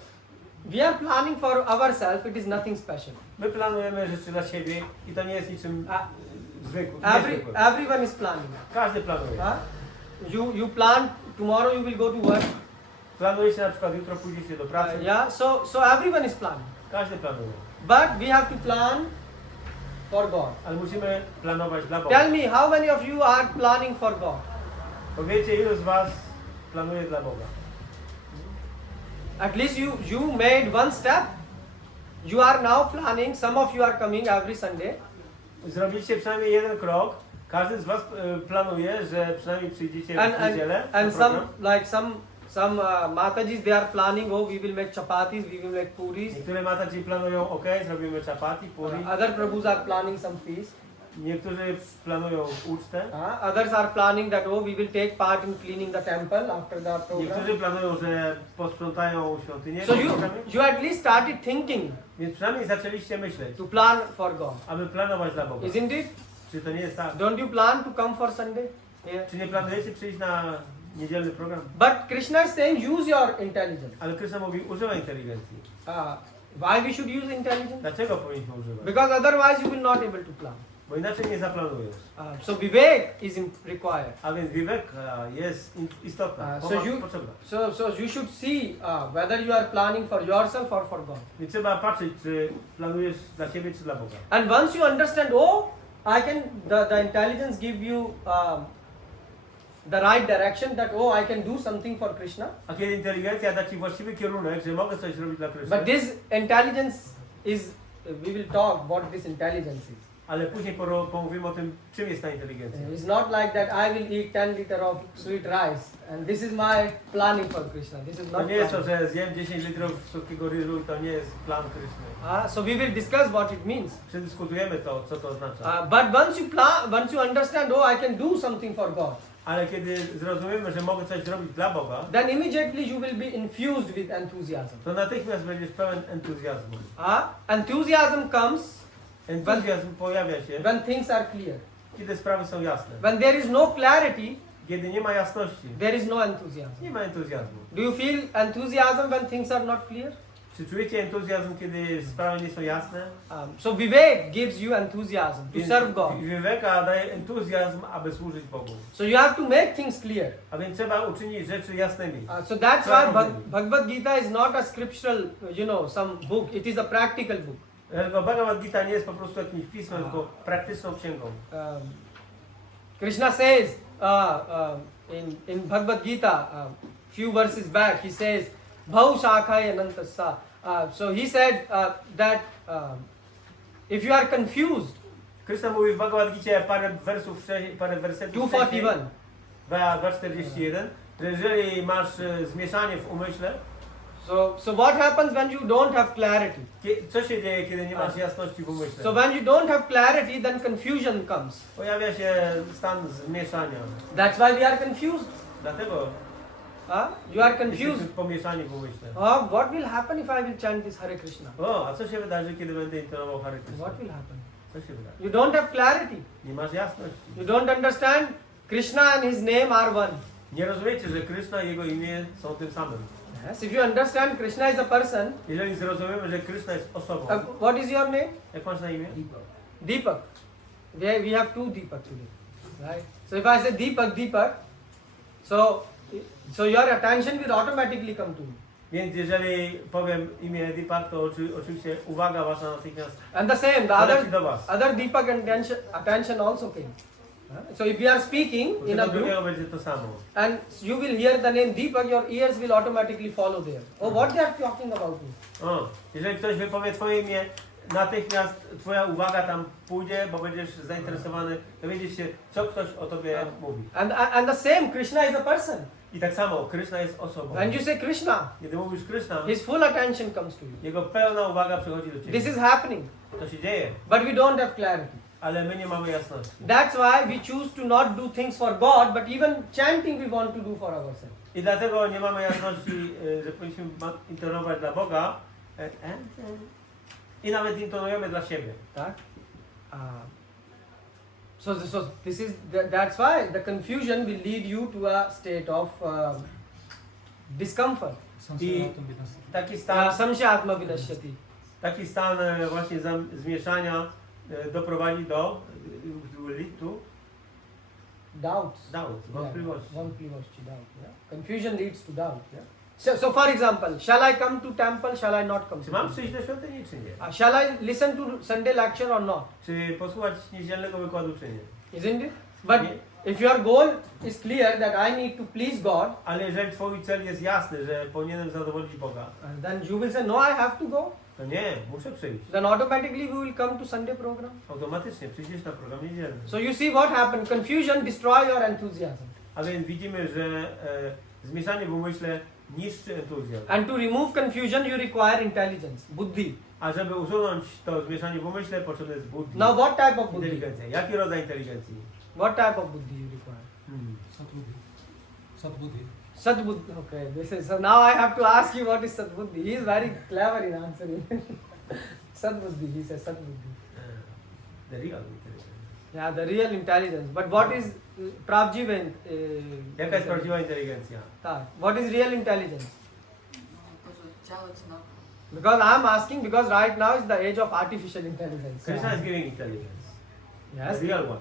We are planning for ourselves, it is nothing special. My planujemy rzeczy dla siebie i to nie jest niczym zwykłym. niezwykłym. Everyone is planning. Każdy planuje. You plan tomorrow you will go to work. Planujecie na przykład jutro pójdziecie do pracy. Yeah, so everyone is planning. Każdy planuje. But we have to plan for God. Ale musimy planować dla Boga. Tell me, how many of you are planning for God? Powiedzcie, ilu z was planuje dla Boga? At least you made one step. You are now planning. Some of you are coming every Sunday. Zrobiliście przynajmniej jeden krok. Każdy z was planuje, że przynajmniej przyjdziecie w niedzielę. And some like some Matajis, they are planning. Oh, we will make chapatis, we will make puris. Niektóre mataji planują, ok, zrobimy chapati, puri. Other Prabhus are planning some feast. Niektórzy planują ucztę. Others are planning that oh, we will take part in cleaning the temple after the program. Niektórzy planują, że posprzątają świątynię. So you at least started thinking Więc przynajmniej zaczęliście myśleć, to plan for God, aby planować dla Boga. isn't it? Czy to nie jest tak? Don't you plan to come for Sunday? Yeah. Czy nie planujecie przyjść na niedzielny program? But Krishna is saying use your intelligence. Ale Krishna mówi, używaj inteligencji. Why we should use intelligence? Dlaczego powinniśmy używać? Because otherwise you will not able to plan. Bo inaczej nie zaplanujesz. So vivek is required. A więc vivek jest istotna, potrzebna. So you should see whether you are planning for yourself or for God. Więc trzeba patrzeć, czy planujesz dla siebie, czy dla Boga. And once you understand, oh, I can, the intelligence give you the right direction that oh, I can do something for Krishna. A kiedy inteligencja da ci właściwy kierunek, że mogę coś zrobić dla Krishna. But this intelligence is, we will talk what this intelligence is. Ale później pomówimy o tym, czym jest ta inteligencja. It's not like that I will eat 10 liter of sweet rice and this is my planning for Krishna. This is To not nie jest to, planning. że zjem 10 litrów słodkiego ryżu i to nie jest plan Krishny. So we will discuss what it means. Przedyskutujemy to, co to oznacza. But once you understand, oh, I can do something for God, Ale kiedy zrozumiemy, że mogę coś zrobić dla Boga, then immediately you will be infused with enthusiasm. to natychmiast będziesz pełen entuzjazmu. Enthusiasm comes Entuzjazm pojawia się, when things are clear. kiedy sprawy są jasne. When there is no clarity, Kiedy nie ma jasności, there is no enthusiasm. nie ma entuzjazmu. Do you feel enthusiasm when things are not clear? Czy czujecie entuzjazm, kiedy sprawy nie są jasne? So Vivek gives you enthusiasm to serve God. Viveka daje entuzjazm, aby służyć Bogu. So you have to make things clear. A więc trzeba uczynić rzeczy jasnymi. So that's why Bhagavad Gita is not a scriptural, some book. It is a practical book. Dlatego Bhagavad Gita nie jest po prostu jakimś pismem, tylko praktyczną księgą. Krishna says in Bhagavad Gita, few verses back, he says, Bhau Shakhaya Anantasa. So he said that if you are confused, Krishna mówi w Bhagavad Gita parę wersetów wcześniej, 241. 2:41, że jeżeli masz zmieszanie w umyśle, So what happens when you don't have clarity? co się dzieje, kiedy nie masz jasności w umyśle? So when you don't have clarity, then confusion comes. Pojawia się stan zmieszania. That's why we are confused. Dlatego You are confused. jesteśmy pomieszani w umyśle. What will happen if I will chant this Hare Krishna? O, a co się wydarzy, kiedy będę intonował Hare Krishna? What will happen? Co się wydarzy? You don't have clarity. Nie masz jasności. You don't understand Krishna and his name are one. Nie rozumiecie, że Krishna i jego imię są tym samym. Yes, if you understand Krishna is a person, Jeżeli zrozumiemy, że Krishna jest osobą. what is your name? Jak masz na imię? Deepak. We have two Deepak today, right? So if I say Deepak, so your attention will automatically come to me. Więc jeżeli powiem imię Deepak, to oczywiście uwaga wasza natychmiast And the same, poleci do was. other Deepak attention also came. So if we are speaking in a group drugiego będzie to samo. and you will hear the name Deepak, your ears will automatically follow there. Oh, what they are talking about me? O, jeżeli ktoś wypowie twoje imię, natychmiast twoja uwaga tam pójdzie, bo będziesz zainteresowany, dowiedzieć się, co ktoś o tobie mówi. And the same, Krishna is a person. I tak samo, Krishna jest osobą. When you say Krishna, Kiedy mówisz Krishna, his full attention comes to you. jego pełna uwaga przychodzi do ciebie. This is happening, To się dzieje, but we don't have clarity. ale my nie mamy jasności. That's why we choose to not do things for God, but even chanting we want to do for ourselves. I dlatego nie mamy jasności, że powinniśmy intonować dla Boga i nawet intonujemy dla siebie. Tak? So this is that's why the confusion will lead you to a state of discomfort. Samsaratum vinasati. taki stan, Samshayatma vinashyati. taki stan właśnie zmieszania doprowadzi do lead to Doubts. doubt, wątpliwości. Wątpliwości, doubt. Yeah? Confusion leads to doubt. Yeah? So for example, shall I come to temple? Shall I not come? Czy To mam temple? przyjść do świątyni, czy nie? Shall I listen to Sunday lecture or not? Czy posłuchać niedzielnego wykładu, czy nie? Isn't it? But if your goal is clear that I need to please God, Ale jeżeli twój cel jest jasny, że powinienem zadowolić Boga, then you will say, no, I have to go. to nie, muszę przyjść. Then automatically we will come to Sunday program. Automatycznie przyjdziesz na program niedzielny. So you see what happened. Confusion destroy your enthusiasm. A więc widzimy, że zmieszanie w umyśle niszczy entuzjazm. And to remove confusion, you require intelligence, buddhi. A żeby usunąć to zmieszanie w umyśle, potrzebny jest buddhi. Now what type of buddhi? Inteligencja. Jaki rodzaj inteligencji? What type of buddhi you require? Satbuddhi. Satbuddhi. Sadbuddhi. Okay, this is so. Now I have to ask you what is sadbuddhi. He is very clever in answering. Sadbuddhi. He says sadbuddhi. The real intelligence. Yeah, the real intelligence. But what is pravjiva? Jaka jest prawdziwa inteligencja? Tak. What is real intelligence? Тоже делать на Because I am asking because right now is the age of artificial intelligence. Krishna is giving intelligence. Yes. The real one.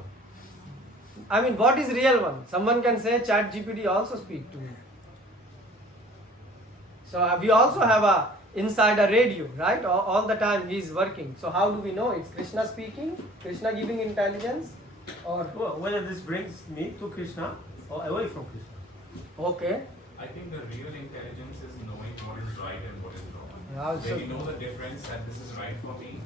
I mean, what is real one? Someone can say ChatGPT also speak to me. So we also have a inside a radio, right? All the time he is working. So how do we know it's Krishna speaking? Krishna giving intelligence? Or Well, whether this brings me to Krishna or away from Krishna. okay. I think the real intelligence is knowing what is right and what is wrong. Also, When you know the difference that this is right for me,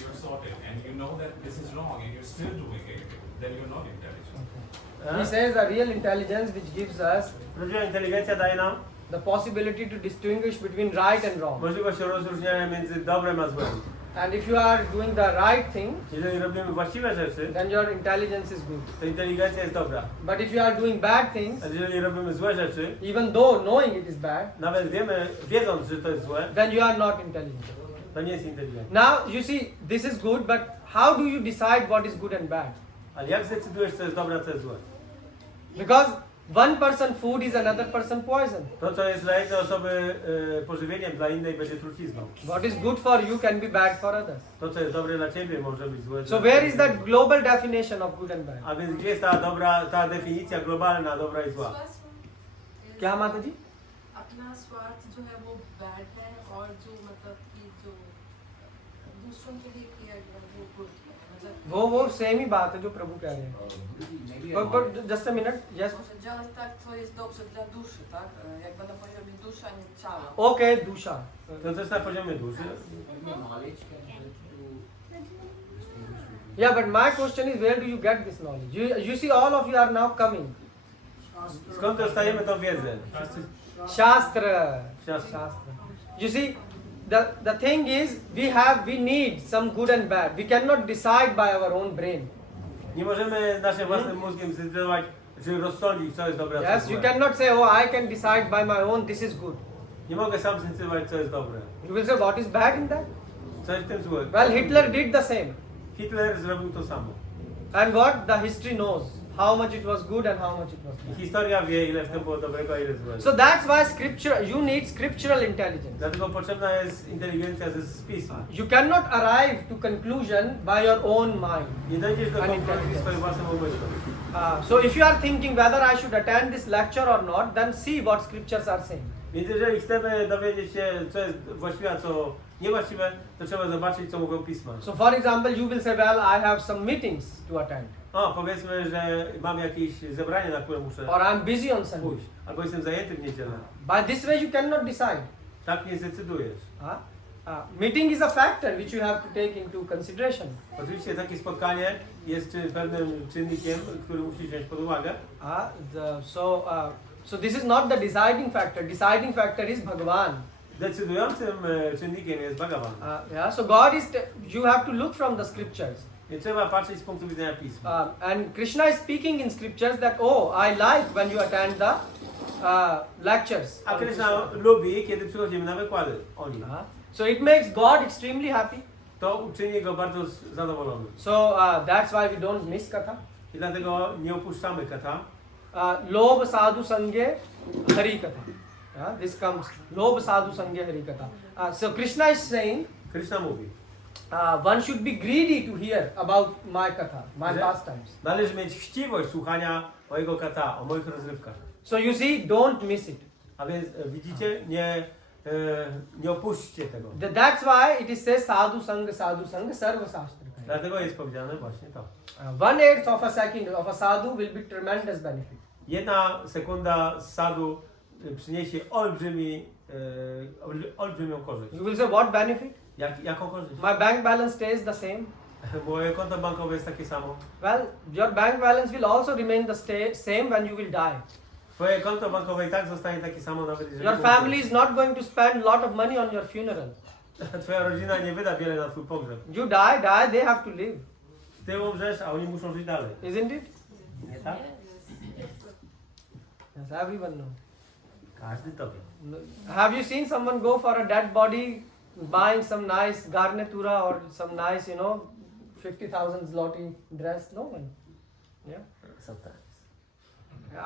you're sorted. And you know that this is wrong and you're still doing it, then you're not intelligent. he says the real intelligence which gives us Prawdziwa inteligencja daje nam the possibility to distinguish between right and wrong. możliwość rozróżniania między dobrem a złem. And if you are doing the right thing, Jeżeli robimy właściwe rzeczy, then your intelligence is good. to inteligencja jest dobra. But if you are doing bad things, A jeżeli robimy złe rzeczy, even though knowing it is bad, nawet wiedząc, że to jest złe, then you are not intelligent. to nie jest inteligentne. Now you see, this is good, but how do you decide what is good and bad? Ale jak zdecydujesz, co jest dobre, a co jest złe? Because one person food is another person poison. To, co jest dla jednej osoby pożywieniem, dla innej będzie trucizną. What is good for you can be bad for others. To, co jest dobre dla ciebie, może być złe. So dla where is innej. that global definition of good and bad? A więc gdzie jest ta definicja globalna, dobra i zła? क्या माता जी? अपना स्वार्थ जो है वो बैड है और जो मतलब कि जो दूसरों के लिए किया गया वो गुड है मतलब वो सेम ही बात है जो प्रभु कह रहे हैं. But just a minute. Yes. może działać tak, co jest dobrze dla duszy, tak? Jakby na poziomie dusza, nie ciała. Okay, dusha. To jest na poziomie duszy. Yeah, but my question is, where do you get this knowledge? You see, all of you are now coming. Skąd dostajemy tą wiedzę? Shastra. Shastra. You see, the thing is, we need some good and bad. We cannot decide by our own brain. Nie możemy naszym własnym mózgiem zdecydować, czy rozsądzić, co jest dobre, a co Yes, jest you złe. cannot say, oh, I can decide by my own, this is good. Nie mogę sam zdecydować, co jest dobre. You will say, what is bad in that? Co jest w tym złe? Well, Hitler did the same. Hitler zrobił to samo. And what? The history knows how much it was good and how much it was I bad. historia wie, ile w tym było dobrego, a ile złego. So that's why you need scriptural intelligence. Dlatego potrzebna jest inteligencja ze spisu. You cannot arrive to conclusion by your own mind. Nie dojdziesz do And konkluzji intelligence. swoim własnym umysłem. So if you are thinking whether I should attend this lecture or not, then see what scriptures are saying. Więc jeżeli chcemy dowiedzieć się, co jest właściwe, a co niewłaściwe, to trzeba zobaczyć, co mówią pisma. So for example, you will say, well, I have some meetings to attend, O, powiedzmy, że mam jakieś zebranie, na które muszę or I'm busy on Sunday. pójść. Albo jestem zajęty w niedzielę. By this way you cannot decide. Tak nie zdecydujesz. Meeting is a factor which you have to take into consideration. Oczywiście takie spotkanie jest pewnym czynnikiem, który musisz wziąć pod uwagę. So this is not the deciding factor. Deciding factor is Bhagavan. Decydującym czynnikiem jest Bhagavan. So God is. You have to look from the scriptures. Więc trzeba patrzeć z punktu widzenia pisma. And Krishna is speaking in scriptures that I like when you attend the lectures. A Krishna lubi, kiedy przychodzimy na wykłady o nim. So it makes God extremely happy. To uczyni go bardzo zadowolonym. So that's why we don't miss katha. I dlatego nie opuszczamy kata. Lob sadhu sange hari katha. This comes Lobh Sadhu Sangha Harikatha. So Krishna is saying Krishna mówi, one should be greedy to hear about my katha, my Że- pastimes. należy mieć chciwość słuchania mojego kata, o moich rozrywkach. So you see, don't miss it. A więc widzicie, nie opuśćcie tego. That's why it is says sadhu sangha sarva shastra. Dlatego jest powiedziane właśnie to. 1/8 of a second of a sadhu will be tremendous benefit. 1 sekunda z sadu przyniesie olbrzymią korzyść. You will say, what benefit? Jaką korzyść? My bank balance stays the same. Moje konto bankowe jest takie samo. Well, your bank balance will also remain the same when you will die. Twoje konto bankowe i tak zostanie takie samo nawet jeżeli Your umrzesz. family is not going to spend lot of money on your funeral. Twoja rodzina nie wyda wiele na twój pogrzeb. You die, they have to live. Ty umrzesz, a oni muszą żyć dalej. Isn't it? Nie tak? Yes, everyone knows. Każdy to wie. Have you seen someone go for a dead body, buying some nice garnitura or some nice, 50,000 zloty dress? No one. Yeah. Sometimes.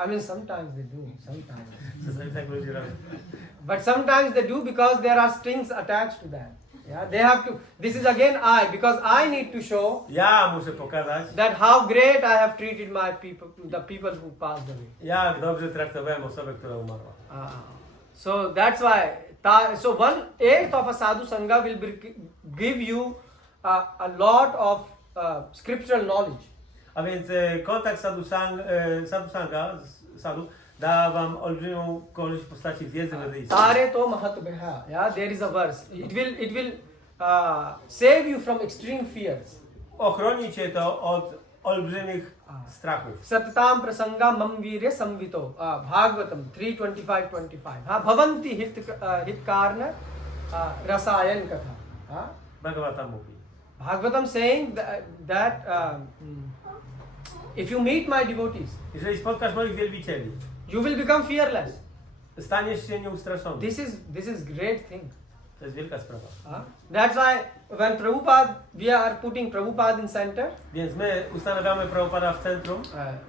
I mean, sometimes they do. Sometimes. Czasami tak ludzie robią. But sometimes they do because there are strings attached to that. Yeah, they have to. This is again because I need to show Ja muszę pokazać, that how great I have treated my people, the people who passed away. jak dobrze traktowałem osobę, która umarła. So that's why. So 1/8 of a sadhu sangha will give you a lot of scriptural knowledge. A więc kontakt sadhu da wam olbrzymią korzyść w postaci wiedzy medyjskiej. Tare to mahatbha. Yeah, there is a verse. It will save you from extreme fears. Ochroni cię to od olbrzymich strachów. Sattam prasanga mam virya samvito. Bhagavatam 3:25-25. Bhavanti hitkarna rasayan katha. Bhagavatam mówi. Bhagavatam saying that if you meet my devotees, Jeżeli spotkasz moich wielbicieli, you will become fearless. staniesz się nieustraszony. This is great thing. To jest wielka sprawa. That's why when we are putting Prabhupada in center, Więc my ustanawiamy Prabhupada w centrum,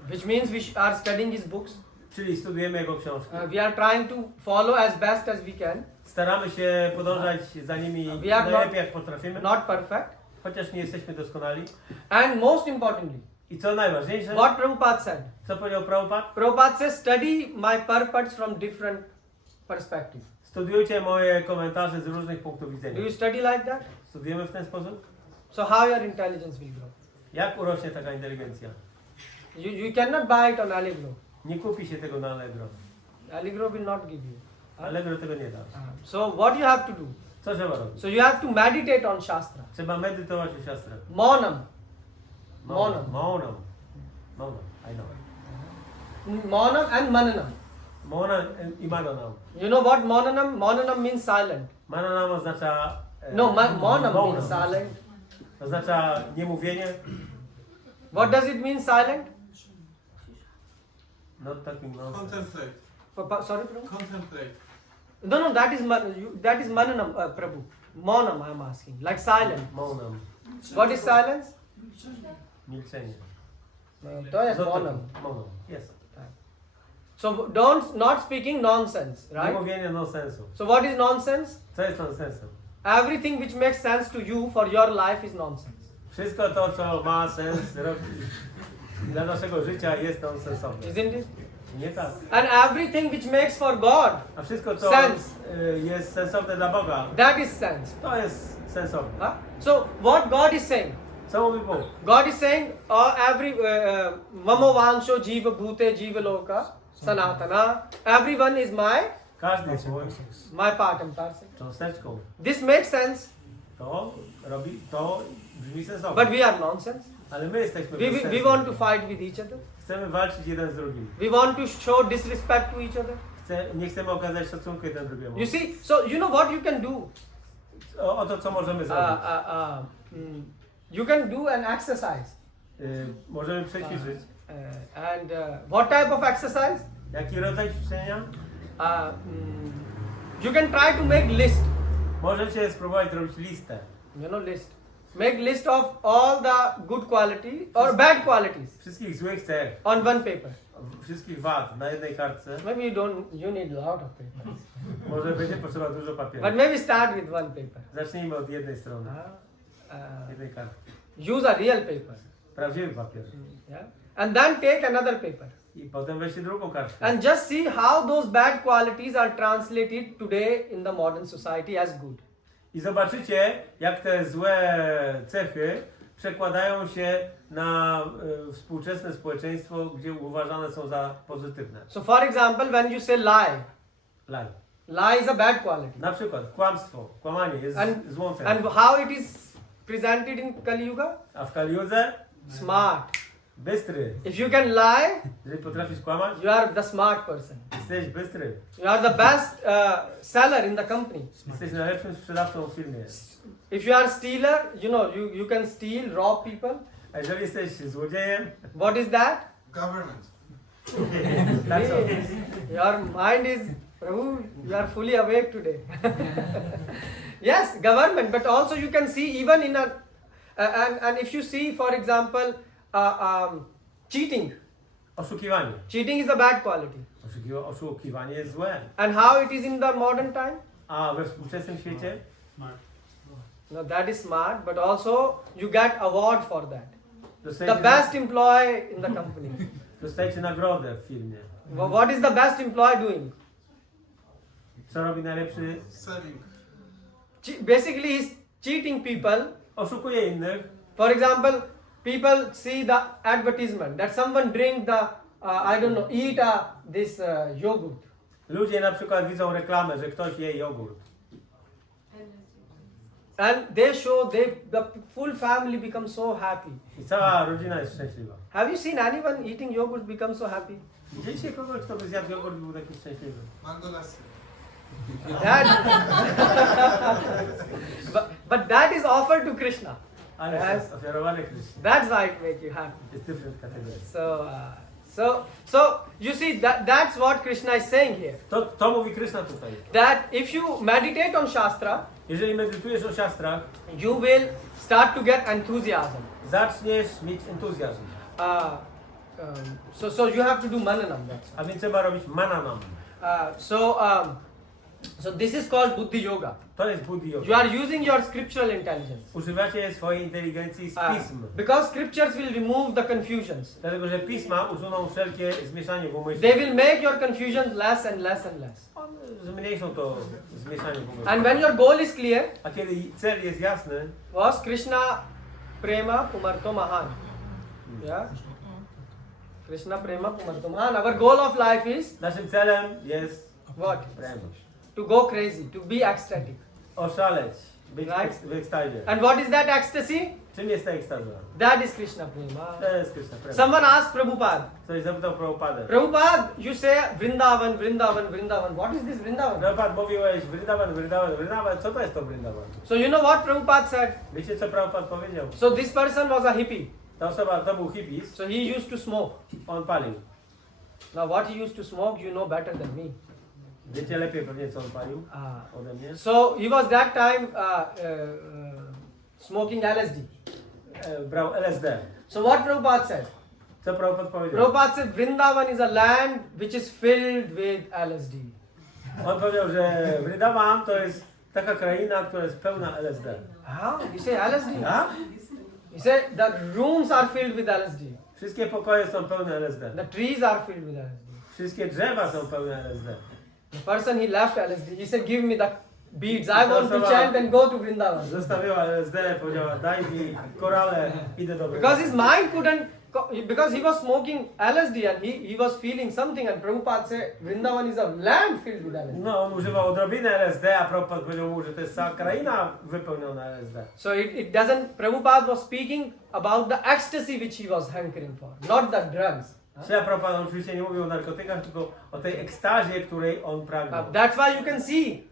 which means we are studying his books. czyli studujemy jego książki. We are trying to follow as best as we can. Staramy się podążać za nimi We are najlepiej jak potrafimy, Not perfect. chociaż nie jesteśmy doskonali. And most importantly, I co najważniejsze, what Prabhupada said. co powiedział Prabhupada? Prabhupada says, study my purports from different perspectives. Studiujcie moje komentarze z różnych punktów Do widzenia. you study like that? Studujemy w ten sposób? So how your intelligence will grow? Jak urośnie taka inteligencja? You cannot buy it on Allegro. Nie kupi się tego na Allegro. Allegro will not give you. Allegro tego nie da. So what you have to do? Co trzeba robić? So you have to meditate on Shastra. Trzeba medytować o siostrach. Monam. Monam. I know. Monam and Mananam. Monam i Mananam. You know what Monanam? Monanam means silent. Mananam oznacza... No, Monam Maunam. means silent. Oznacza niemówienie. What does it mean silent? Not talking nonsense. Contemplate. Sorry, Prabhu? Contemplate. No, that is Mananam, Prabhu. Monam, I am asking. Like silent. Monam. What is silence? Milczenie. To jest Not Monam. talking. Monam. Yes. So not speaking nonsense, right? Niemówienie nonsensu. So what is nonsense? Co jest nonsensem? Everything which makes sense to you for your life is nonsense. Wszystko to, co ma sens dla naszego życia, jest nonsensowne. Isn't it? Nie tak. And everything which makes for God, A wszystko, co Sens. jest sensowne dla Boga, that is sense. to jest sensowne. Huh? So what God is saying? Co mówi Bóg? God is saying, every mamo vansho jiva bhute jiva loka sanatana. Everyone is Każdy jest mój my part and parcel. cząsteczką. This makes sense, To brzmi sensownie. but we are nonsense. Ale my jesteśmy We bezsensowni. want to fight with each other. Chcemy walczyć jeden z drugim. We want to show disrespect to each other. Nie chcemy okazać szacunku jeden drugiemu. You see, so you know what you can do. O to, co możemy zrobić. You can do an exercise. Możemy przećwiczyć. And what type of exercise? Jaki rodzaj ćwiczenia? You can try to make list. Możecie spróbować zrobić listę. List. Make list of all the good quality or bad qualities Wszystkich złych cech on one paper. wszystkich wad na jednej kartce, maybe you need a lot of papers. może będzie potrzeba dużo papieru. But maybe start with one paper. Zacznijmy od jednej strony, Uh, jednej kartki. use a real paper. Prawdziwy papier. Yeah? And then take another paper. I potem weźcie drugą kartkę. And just see how those bad qualities are translated today in the modern society as good. I zobaczycie, jak te złe cechy przekładają się na współczesne społeczeństwo, gdzie uważane są za pozytywne. So for example, when you say lie, Lie. lie is a bad quality. Na przykład kłamstwo, kłamanie jest złą cechą. And how it is presented in Kali Yuga? A w Kaliudze? Smart. Bystry. If you can lie, Jeżeli potrafisz kłamać, you are the smart person. jesteś bystry. You are the best seller in the company. Jesteś najlepszym sprzedawcą w firmie. If you are stealer, you can steal, rob people. A jeżeli jesteś złodziejem, What is that? Government. tak co? Your mind is, Prabhu, you are fully awake today. Yes, government, but also you can see even in a, and if you see, for example, cheating. Oszukiwanie. Cheating is a bad quality. Oszukiwanie jest złe. And how it is in the modern time? A we współczesnym świecie? No, that is smart, but also you get award for that. The Dostajecie, best employee in the company. dostajecie nagrodę w firmie. What is the best employee doing? Co robi najlepszy? Selling. Basically, he's cheating people. Oszukuje innych. For example, people see the advertisement that someone drink the, I don't know, eat this yogurt. Ludzie na przykład widzą reklamę, że ktoś je jogurt. And they show, the full family becomes so happy. I cała rodzina jest szczęśliwa. Have you seen anyone eating yogurt become so happy? Widzieliście kogoś, kto by zjadł jogurt i był taki szczęśliwy? Mangolasy. That, but that is offered to Krishna. Ale to jest ofiarowane Krysznie. That's why it makes you happy. Jest different category. So you see that's what Krishna is saying here. To mówi Kryszna tutaj. That if you meditate on Shastra, Jeżeli medytujesz o siastrach, you will start to get enthusiasm. zaczniesz mieć entuzjazm. So you have to do mananam. A więc trzeba robić mananam. So this is called Buddhi Yoga. To jest buddhi You yoga. are using your scriptural intelligence. Używacie swojej inteligencji z pism. Because scriptures will remove the confusions. Dlatego, że pisma usuną wszelkie zmieszanie w umyśle. They will make your confusion less and less and less. One zmniejszą to zmieszanie w umyśle. And when your goal is clear, A kiedy cel jest jasny, was Krishna Prema Pumarto Mahan. Yeah? Krishna Prema Pumarto Mahan. Our goal of life is naszym celem jest what? prema. To go crazy, to be ecstatic. Oszaleć, być Right. w ekstazie. And what is that ecstasy? Czym jest ta ekstaza? That is Krishna Prema. To jest Krishna prema. Someone asked Prabhupada, Ktoś zapytał Prabhupadę. Prabhupada, you say Vrindavan, Vrindavan, Vrindavan. What is this Vrindavan? Prabhupada mówiłeś Vrindavan, Vrindavan, Vrindavan. Co to jest to Vrindavan? So you know what Prabhupada said? Wiecie co Prabhupada powiedział? So this person was a hippie. Ta osoba to był hippies, So he used to smoke. on palił. Now what he used to smoke, you know better than me. Wiecie lepiej pewnie co on palił ode mnie. So he was that time smoking LSD. Brał LSD. So what Prabhupada said? Co Prabhupada powiedział? Prabhupada said Vrindavan is a land which is filled with LSD. On powiedział, że Vrindavan to jest taka kraina, która jest pełna LSD. How? You say LSD? Ja? He said the rooms are filled with LSD. Wszystkie pokoje są pełne LSD. The trees are filled with LSD. Wszystkie drzewa są pełne LSD. The person he left LSD, he said give me the beads. I want to chant and go to Vrindavan. Zostawiła LSD, powiedziała daj mi korale, idę do Because his Vrindavan. mind couldn't, because he was smoking LSD and he was feeling something and Prabhupada said Vrindavan is a land filled with LSD. No, on używał odrobiny LSD, a Prabhupada powiedział mu, że to jest cała kraina wypełniona LSD. So it doesn't, Prabhupada was speaking about the ecstasy which he was hankering for, not the drugs. Czyli Prabhupada oczywiście nie mówił o narkotykach, tylko o tej ekstazie, której on pragnął. That's why you can see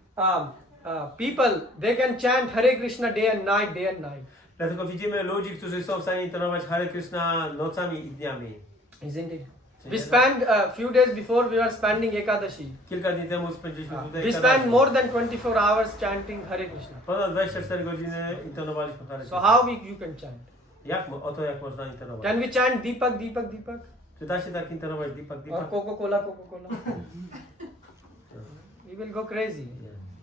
people, they can chant Hare Krishna day and night. Dlatego widzimy ludzi, którzy są w stanie intonować Hare Krishna nocami i dniami. Isn't it? Czyli We spent a few days before we were spending Ekadashi. kilka dni temu spędziliśmy tutaj We spent more than 24 hours chanting Hare Krishna. ponad 24 godziny intonowaliśmy Hare So Krishna. how you can chant? Jak można intonować? Can we chant Deepak, Deepak, Deepak? Czy da się tak interować or Deepak? Coca-Cola. We will go crazy.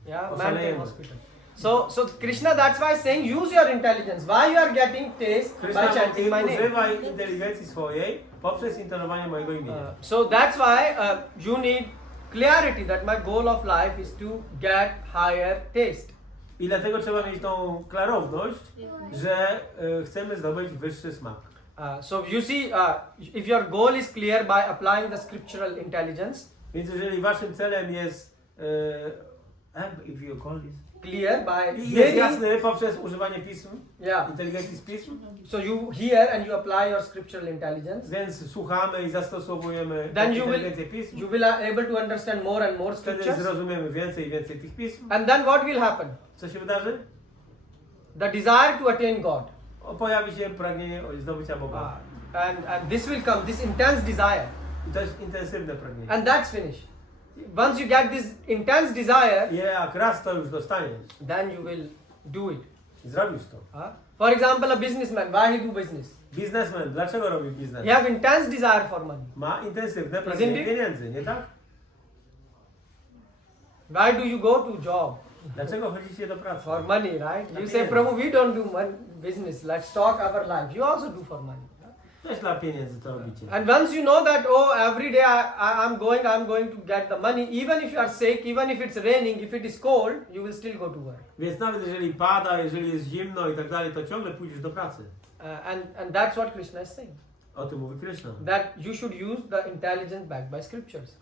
Yeah, man Oszalejemy. came hospital. So Krishna, that's why saying use your intelligence. Why you are getting taste by Krishna chanting my mówi, name? używaj inteligencji swojej poprzez interowanie mojego imienia. So that's why you need clarity that my goal of life is to get higher taste. I dlatego trzeba mieć tą klarowność, że chcemy zdobyć wyższy smak. So you see, if your goal is clear by applying the scriptural intelligence, Więc jeżeli waszym celem jest if you call this, clear by i jest hearing, jasny poprzez używanie pism, yeah. inteligencji z pism, So you hear and you apply your scriptural intelligence, więc słuchamy i zastosowujemy then inteligencję pism, you will able to understand more and more wtedy scriptures. zrozumiemy więcej i więcej tych pism. And then what will happen? Co się wydarzy? The desire to attain God. Pojawi się pragnienie zdobycia Boga. And this will come, this intense desire. I to jest intensywne pragnienie. And that's finished. Once you get this intense desire, I jak raz to już dostaniesz, then you will do it. zrobisz to. For example, a businessman, why he do business? Biznesmen, dlaczego robi biznes? He have intense desire for money. Ma intensywne Isn't pragnienie it? pieniędzy, nie tak? Why do you go to job? Dlaczego chodzicie do pracy? For money, right? You Dla say, pieniędzy. Prabhu, we don't do business. Let's talk our life. You also do for money. Też dla pieniędzy to robicie. And once you know that, oh, every day I'm going to get the money, even if you are sick, even if it's raining, if it is cold, you will still go to work. Więc nawet jeżeli pada, jeżeli jest zimno i tak dalej, to ciągle pójdziesz do pracy. And that's what Krishna is saying. O tym mówi Krishna. That you should use the intelligence backed by scriptures.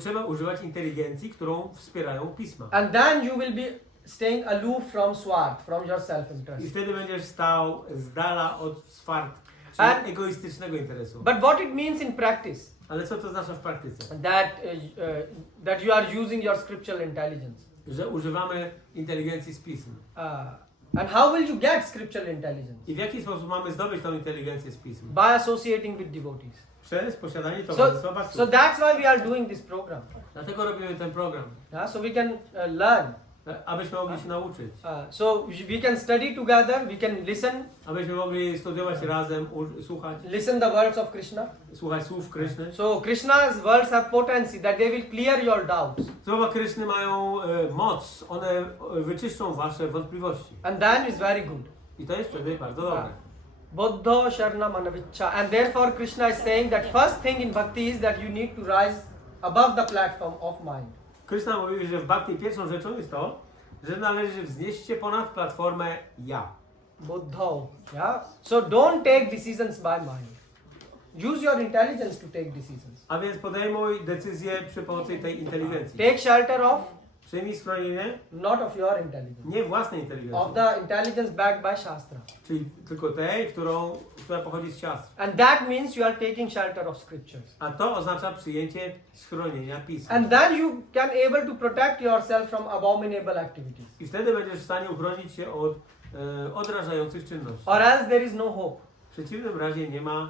Trzeba używać inteligencji, którą wspierają pisma. And then you will be staying aloof from swart, from your I self-interest. wtedy będziesz stał z dala od swart, And- czyli egoistycznego interesu. But what it means in practice, Ale co to oznacza w praktyce? that you are using your scriptural intelligence. Że używamy inteligencji z pism. And how will you get scriptural intelligence? I w jaki sposób mamy zdobyć tą inteligencję z pism? By associating with devotees. Przez posiadanie towarzystwa So bhakti. that's why we are doing this program. Dlatego robimy ten program, So we can learn. abyśmy mogli się nauczyć. So we can study together, we can listen, Abyśmy mogli studiować razem, słuchać, listen the words of Krishna. słuchać słów Kryszny. So Krishna's words have potency that they will clear your doubts. Słowa Kryszny mają moc, one wyczyszczą wasze wątpliwości. And then is very good. I to jest wtedy bardzo dobre. Buddha Sharanam Anaviccha. And therefore Krishna is saying that first thing in bhakti is that you need to rise above the platform of mind. Kryszna mówi, że w bhakti pierwszą rzeczą jest to, że należy wznieść się ponad platformę ja. Buddha. Yeah. So don't take decisions by mind. Use your intelligence to take decisions. A więc podejmuj decyzję przy pomocy tej inteligencji. Take shelter of Przyjmij schronienie not of your intelligence. nie własnej Of inteligencji, the intelligence backed by Shastra. czyli tylko tej, która pochodzi z siastr. And that means you are taking shelter of scriptures. A to oznacza przyjęcie schronienia pism. And then you can able to protect yourself from abominable activities. I wtedy będziesz w stanie uchronić się od odrażających czynności. Or else there is no hope. W przeciwnym razie nie ma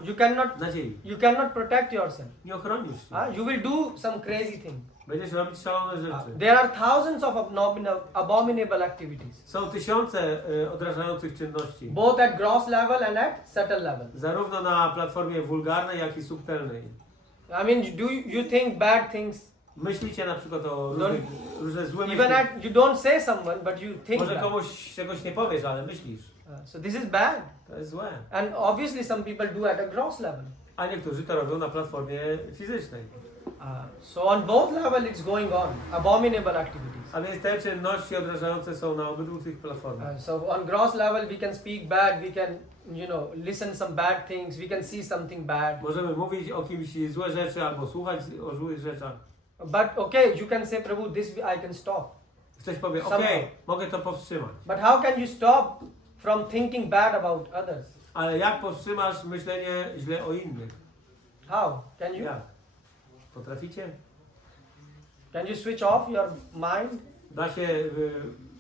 nadziei. You cannot protect yourself. Nie ochronisz się. You will do some crazy thing. Będziesz robić szalone rzeczy. There are thousands of abominable activities, Są tysiące odrażających czynności. both at gross level and at subtle level. Zarówno na platformie wulgarnej, jak i subtelnej. I mean, do you think bad things? Myślicie na przykład o różne złe myśli. Even you don't say someone, but you think Może bad. komuś czegoś nie powiesz, ale myślisz. So this is bad. To jest złe. And obviously some people do at a gross level. A niektórzy to robią na platformie fizycznej. So on both level it's going on, abominable activities. A więc te czynności odrażające są na obydwu tych platformach. So on gross level we can speak bad, we can, listen some bad things, we can see something bad. Możemy mówić o kimś złe rzeczy albo słuchać o złych rzeczach. But okay, you can say, Prabhu, this I can stop. Ktoś powie, Somehow. okej, mogę to powstrzymać. But how can you stop from thinking bad about others? Ale jak powstrzymasz myślenie źle o innych? How? Can you? Jak? Potraficie? Can you switch off your mind? Da się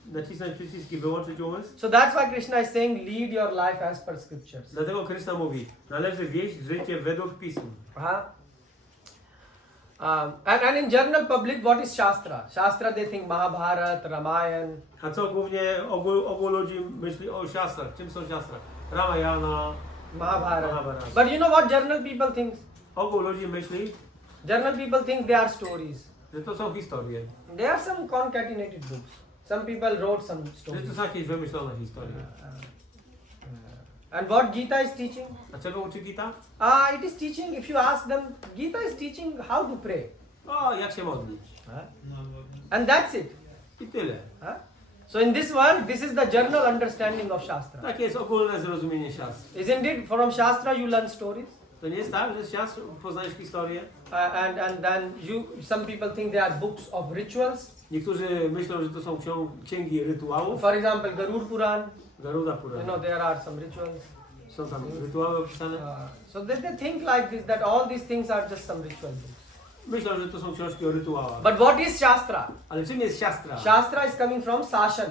nacisnąć przycisk i wyłączyć umysł? So that's why Krishna is saying, lead your life as per scriptures. Dlatego Krishna mówi, należy wieść życie według pism. And in general public, what is Shastra? Shastra, they think Mahabharata, Ramayana. A co głównie ogół ludzi myśli o siastrach? Czym są siastra? Ramayana, Mahabharata. Mahabharata. But you know what general people think? Ogół ludzi myśli, General people think they are stories. że to są historie. They are some concatenated books. Some people wrote some Że stories. to są jakieś wymyślone historie. And what Gita is teaching? A czego uczy Gita? It is teaching, if you ask them, Gita is teaching how to pray. O, jak się modlić. And that's it. I tyle. So in this world, this is the general understanding of Shastra. Takie jest ogólne zrozumienie siastr. Isn't it? From Shastra you learn stories. To nie jest tak, że z siastr poznajesz historię? And then some people think they are books of rituals. Niektórzy myślą, że to są księgi rytuałów. For example, Garud Puran. Garuda You Purana. know, there are some rituals. Są tam rytuały opisane. So they think like this, that all these things are just some ritual books. Myślą, że to są książki o rytuałach. But what is Shastra? Ale czym jest siastra? Shastra is coming from Sashan.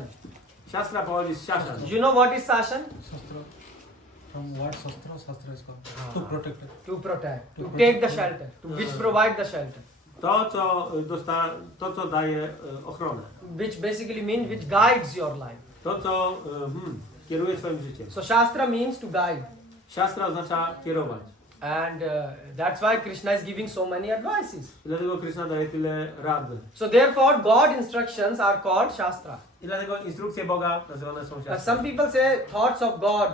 Siastra pochodzi z siasza. Do you know what is Sashan? Shastra. From what Shastra? Shastra is called to protect it. To protect, to take the shelter, which provide the shelter. To, co daje ochronę. Which basically means which guides your life. To, co kieruje twoim życiem. So Shastra means to guide. Siastra oznacza kierować. And that's why Krishna is giving so many advices. I dlatego Krishna daje tyle rad. So therefore God instructions are called Shastra. I dlatego instrukcje Boga nazywane są siastrami. Some people say thoughts of God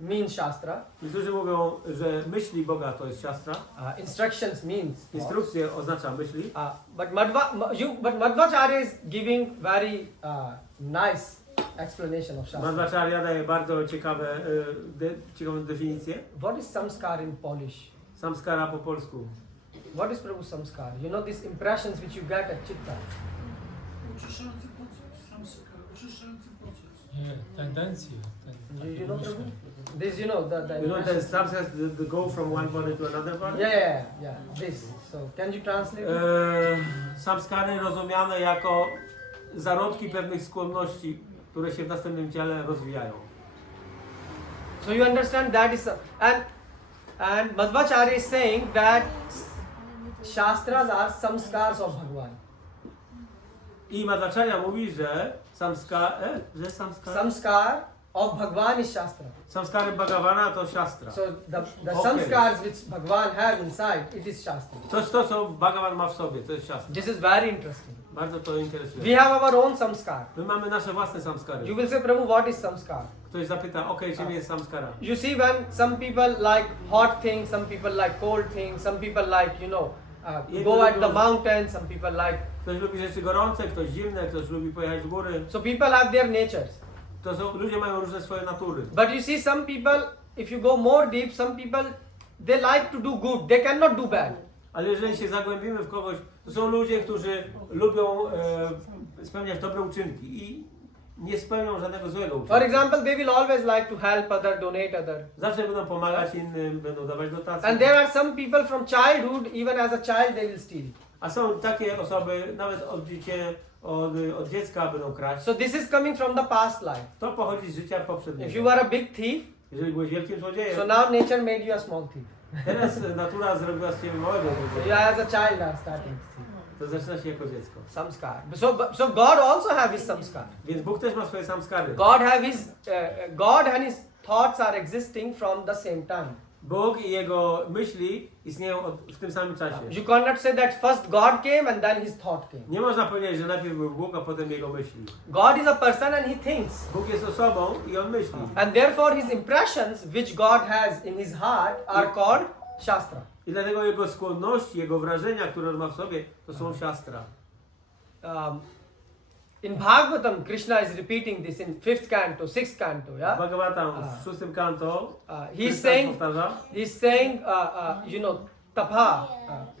means Shastra. Niektórzy mówią, że myśli Boga to jest siastra. Instructions means. Instrukcje oznacza myśli. But Madhvacharya is giving very nice explanation of Shastra. Madhvacharya daje bardzo ciekawą definicję. What is samskar in Polish? Samskara po polsku. What is Prabhu samskar? You know these impressions which you get at Chitta. Oczyszczający proces, samskar, oczyszczający proces. Nie, tendencje. You know Prabhu? This you know the You know that samskara the go from one body to another body? yeah. This. So can you translate? Samskary rozumiane jako zarodki pewnych skłonności, które się w następnym ciele rozwijają. So you understand that is and Madhvacharya is saying that Shastras are samskars of Bhagwan. I Madhvacharya mówi, że Samskar of Bhagwan is Shastra. samskary Bhagavana to siastra. So the Okay. samskars which Bhagwan have inside, it is Shastra. To, co Bhagavan ma w sobie, to jest siastra. This is very interesting. Bardzo to We interesuje. have our own samskar. My mamy nasze własne You samskary. will say, Prabhu, what is samskar? Ktoś zapyta, czym jest samskara? You see, when some people like hot things, some people like cold things, some people like, go at the mountain, some people like. Ktoś lubi rzeczy gorące, ktoś zimne, ktoś lubi pojechać w góry. So people have their natures. Ludzie mają różne swoje natury. But you see, some people, if you go more deep, some people, they like to do good. They cannot do bad. Ale jeżeli się zagłębimy w kogoś, to są ludzie, którzy lubią spełniać dobre uczynki i nie spełnią żadnego złego For uczynku. example, they will always like to help other, donate other. Zawsze będą pomagać innym, będą dawać dotacje. And there are some people from childhood, even as a child, they will steal. A są takie osoby, nawet od dziecka będą kraść. So this is coming from the past life. To pochodzi z życia If poprzedniego. you were a big thief, Jeżeli byłeś wielkim złodziejem, so now nature made you a small thief. teraz natura zrobiła z ciebie małego You złodzieja. as a child are starting to thief. To zaczyna się jako dziecko. Samskar. So God also have his samskar. Więc Bóg też ma swoje samskary. God and his thoughts are existing from the same time. Bóg i Jego myśli istnieją w tym samym czasie. You cannot say that first God came and then his thought came. Nie można powiedzieć, że najpierw był Bóg, a potem Jego myśli. God is a person and he thinks. Bóg jest osobą i On myśli. And therefore his impressions which God has in his heart are called Shastra. I dlatego Jego skłonności, Jego wrażenia, które On ma w sobie, to są siastra. In Bhagavatam, Krishna is repeating this in 5th canto, 6th canto, W yeah? Bhagavatam w 6 kanto He's Krishna saying, powtarza, tapa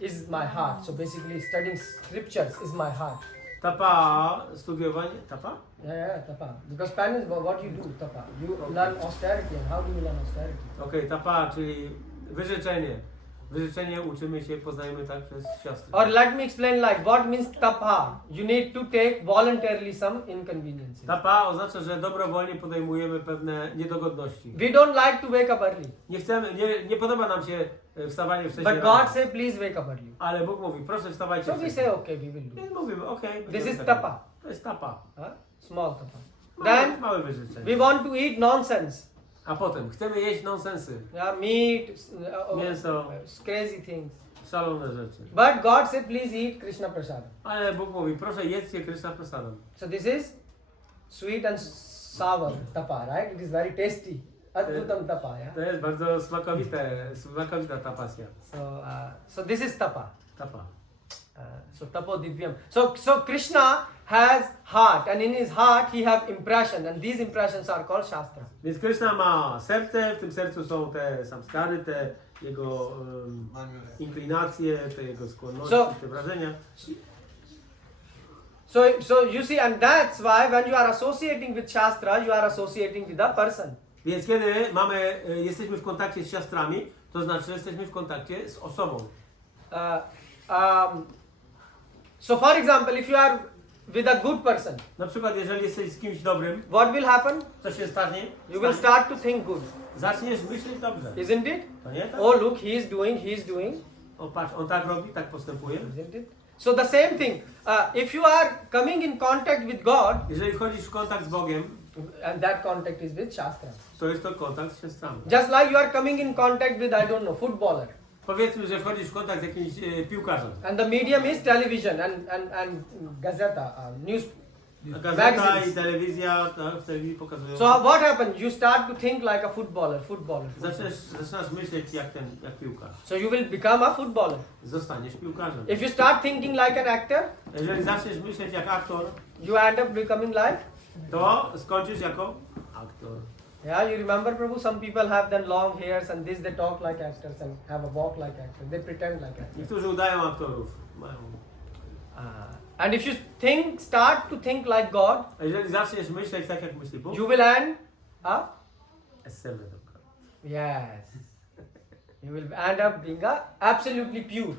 is my heart. So basically studying scriptures is my heart. tapa, studiowanie, tapa? Yeah, tapa. Because Spanish, what you do, tapa? You learn austerity. And how do you learn austerity? Okej, tapa, czyli wyrzeczenie. Wyrzeczenie uczymy się, poznajemy tak przez siostry. Or let me explain like what means tapa. You need to take voluntarily some inconveniences. Tapa oznacza, że dobrowolnie podejmujemy pewne niedogodności. We don't like to wake up early. Nie podoba nam się wstawanie wcześniej But rano. God say please wake up early. Ale Bóg mówi, proszę wstawajcie So we wcześniej. say okay, we will do. Więc mówimy, okej. This będziemy is tak tapa. robić. To jest tapa. Small tapa. Małe Then wyrzeczenie. we want to eat nonsense. A potem chcemy jeść nonsensy, Yeah, meat, Mięso. crazy things. szalone rzeczy. But God said, please eat Krishna Prasad. Ale Bóg mówi, proszę jedzcie Krishna prasadam. So this is sweet and sour tapa, right? It is very tasty. Adbhutam tapa, yeah? To jest bardzo smakowita ta pasja. So this is tapa. Tapa. So tapo divyam. So Krishna has heart, and in his heart he have impression, and these impressions are called Shastra. Więc Krishna ma serce, w tym sercu są te samskary, te jego inklinacje, te jego skłonności, te wrażenia. So you see, and that's why when you are associating with Shastra, you are associating with a person. Więc kiedy jesteśmy w kontakcie z siostrami, to znaczy, że jesteśmy w kontakcie z osobą. So for example, if you are with a good person, Na przykład, jeżeli jesteś z kimś dobrym, what will happen? co się stanie? You will start to think good, Zaczniesz myśleć dobrze. isn't it? To nie tak? Oh, look, he is doing. O patrz, on tak robi, tak postępuje. Isn't it? So the same thing. If you are coming in contact with God, Jeżeli wchodzisz w kontakt z Bogiem, and that contact is with Shastra. to jest to kontakt z siostrami. Just like you are coming in contact with, I don't know, footballer. Powiedzmy, że wchodzisz w kontakt z jakimś piłkarzem. And the medium is television and gazeta, news. Gazeta Magazines. i telewizja, tak, w telewizji pokazują. So what happens? You start to think like a footballer. Zaczynasz myśleć jak piłkarz. So you will become a footballer. Zostaniesz piłkarzem. If you start thinking like an actor, Jeżeli zaczniesz myśleć jak aktor, you end up becoming like. to skończysz jako aktor. Yeah, you remember, Prabhu, some people have then long hairs and this they talk like actors and have a walk like actors. They pretend like actors. Niektórzy udają aktorów. Mają. And if you start to think like God, A jeżeli zaczniesz myśleć tak jak myśli Bóg, you will end up. Yes. You will end up being absolutely pure,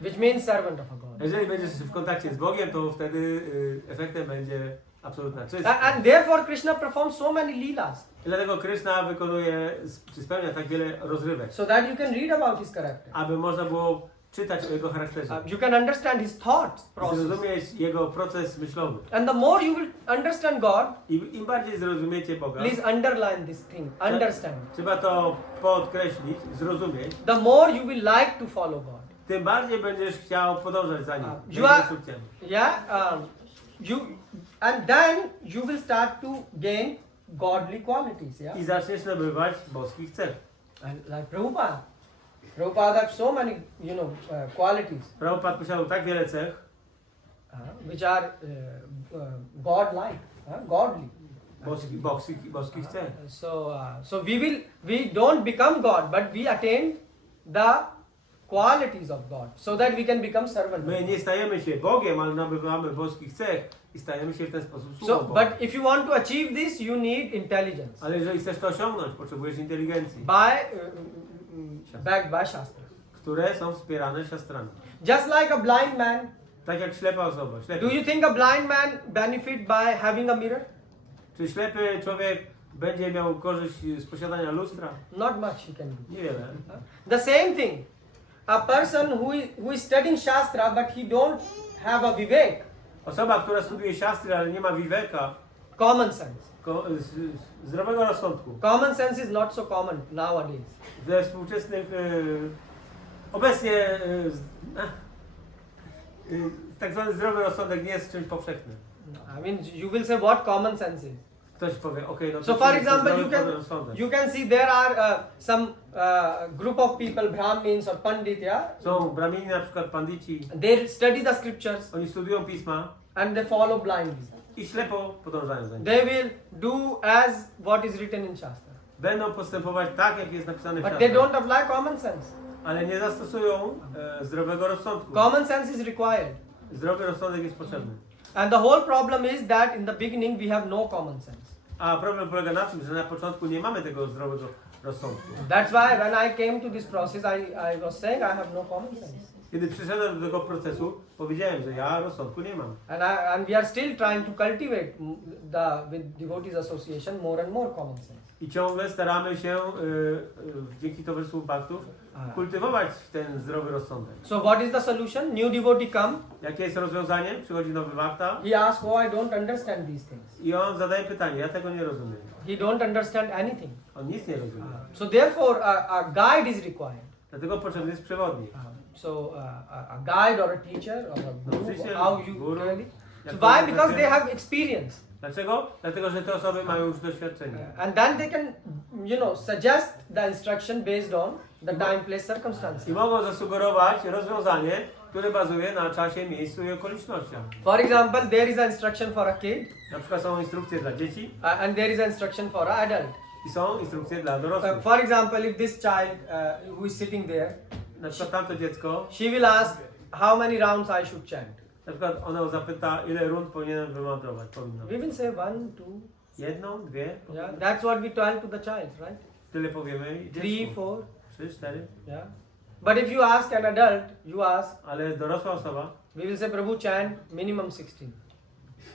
which means servant of a God. jeżeli będziesz w kontakcie z Bogiem, to wtedy efektem będzie absolutna czystość. And therefore Krishna performs so many leelas, I dlatego Krishna wykonuje, czy spełnia tak wiele rozrywek, so that you can read about his character. aby można było czytać o jego charakterze. You can understand his thoughts process. Zrozumieć jego proces myślowy. And the more you will understand God, I im bardziej zrozumiecie Boga, please underline this thing. Understand. trzeba to podkreślić, zrozumieć, The more you will like to follow God. tym bardziej będziesz chciał podążać za nim. You Jego are- instrukcjami. And then you will start to gain godly qualities. Yeah. I zaczniesz nabywać boskich cech. And like Prabhupada. Prabhupada have so many, qualities, Prabhupada posiadał tak wiele cech, which are God-like, godly. boskich cech. So we don't become God, but we attain the qualities of God, so that we can become servant. My nie stajemy się Bogiem, ale nabywamy boskich cech i stajemy się w ten sposób sługą So, Boga. but if you want to achieve this, you need intelligence, Ale jeżeli chcesz to osiągnąć, potrzebujesz inteligencji, backed by Shastra. które są wspierane siostrami. Just like a blind man, Tak jak ślepa osoba. do you think a blind man benefit by having a mirror? Czy ślepy człowiek będzie miał korzyść z posiadania lustra? Not much he can do. Niewiele. The same thing, a person who is studying Shastra but he don't have a vivek, Osoba, która studiuje siastry, ale nie ma viveka, common sense. zdrowego rozsądku. Common sense is not so common nowadays. Ze współczesnych, obecnie tak zwany zdrowy rozsądek nie jest czymś powszechnym. I mean, you will say what common sense is. Ktoś powie, okej, no to So czym for jest example, zdrowy rozsądek? you can see there are some group of people, Brahmins or Pandit, yeah? Są bramini, na przykład pandici, They study the scriptures oni studiują pisma and they follow blindly. i ślepo podążają za nim. They will do as what is written in Shastra. Będą postępować tak, jak jest napisane w But they siastrach, don't apply common sense. ale nie zastosują zdrowego rozsądku. Common sense is required. Zdrowy rozsądek jest potrzebny. And the whole problem is that in the beginning we have no common sense. A problem polega na tym, że na początku nie mamy tego zdrowego rozsądku. That's why when I came to this process, I was saying I have no common sense. Kiedy przyszedłem do tego procesu, powiedziałem, że ja rozsądku nie mam. And we are still trying to cultivate with Devotees Association more and more common sense. I ciągle staramy się dzięki towarzystwu paktów kultywować ten zdrowy rozsądek. So what is the solution? New devotee come. Jakie jest rozwiązanie? Przychodzi nowy bhakta He asks, "Oh, I don't understand these things." i on zadaje pytanie, ja tego nie rozumiem. He don't understand anything. On nic nie rozumie. So therefore, a guide is required. Dlatego potrzebny jest przewodnik. So a guide or a teacher or a guru, Nauczyciel, how you guru. tell it. Jak So to why? jest Because they takie- have experience, Dlaczego? Dlatego, że te osoby mają już doświadczenie. and then they can, suggest the instruction based on the time, place, circumstances. I mogą zasugerować rozwiązanie, które bazuje na czasie, miejscu i okolicznościach. For example, there is an instruction for a kid, Na przykład są instrukcje dla dzieci and there is an instruction for an adult. i są instrukcje dla dorosłych. For example, if this child who is sitting there, Na przykład tamto dziecko, she will ask, "How many rounds I should chant?" na przykład ono zapyta, ile rund powinienem wymądrować. Powinno. We will say 1, 2. Jedną, dwie, Yeah, that's what we tell to the child, right? tyle powiemy. i 3, dziecku. 4. 3, 4. Yeah. But if you ask an adult, you ask, Ale dorosła osoba we will say, "Prabhu, chant minimum 16."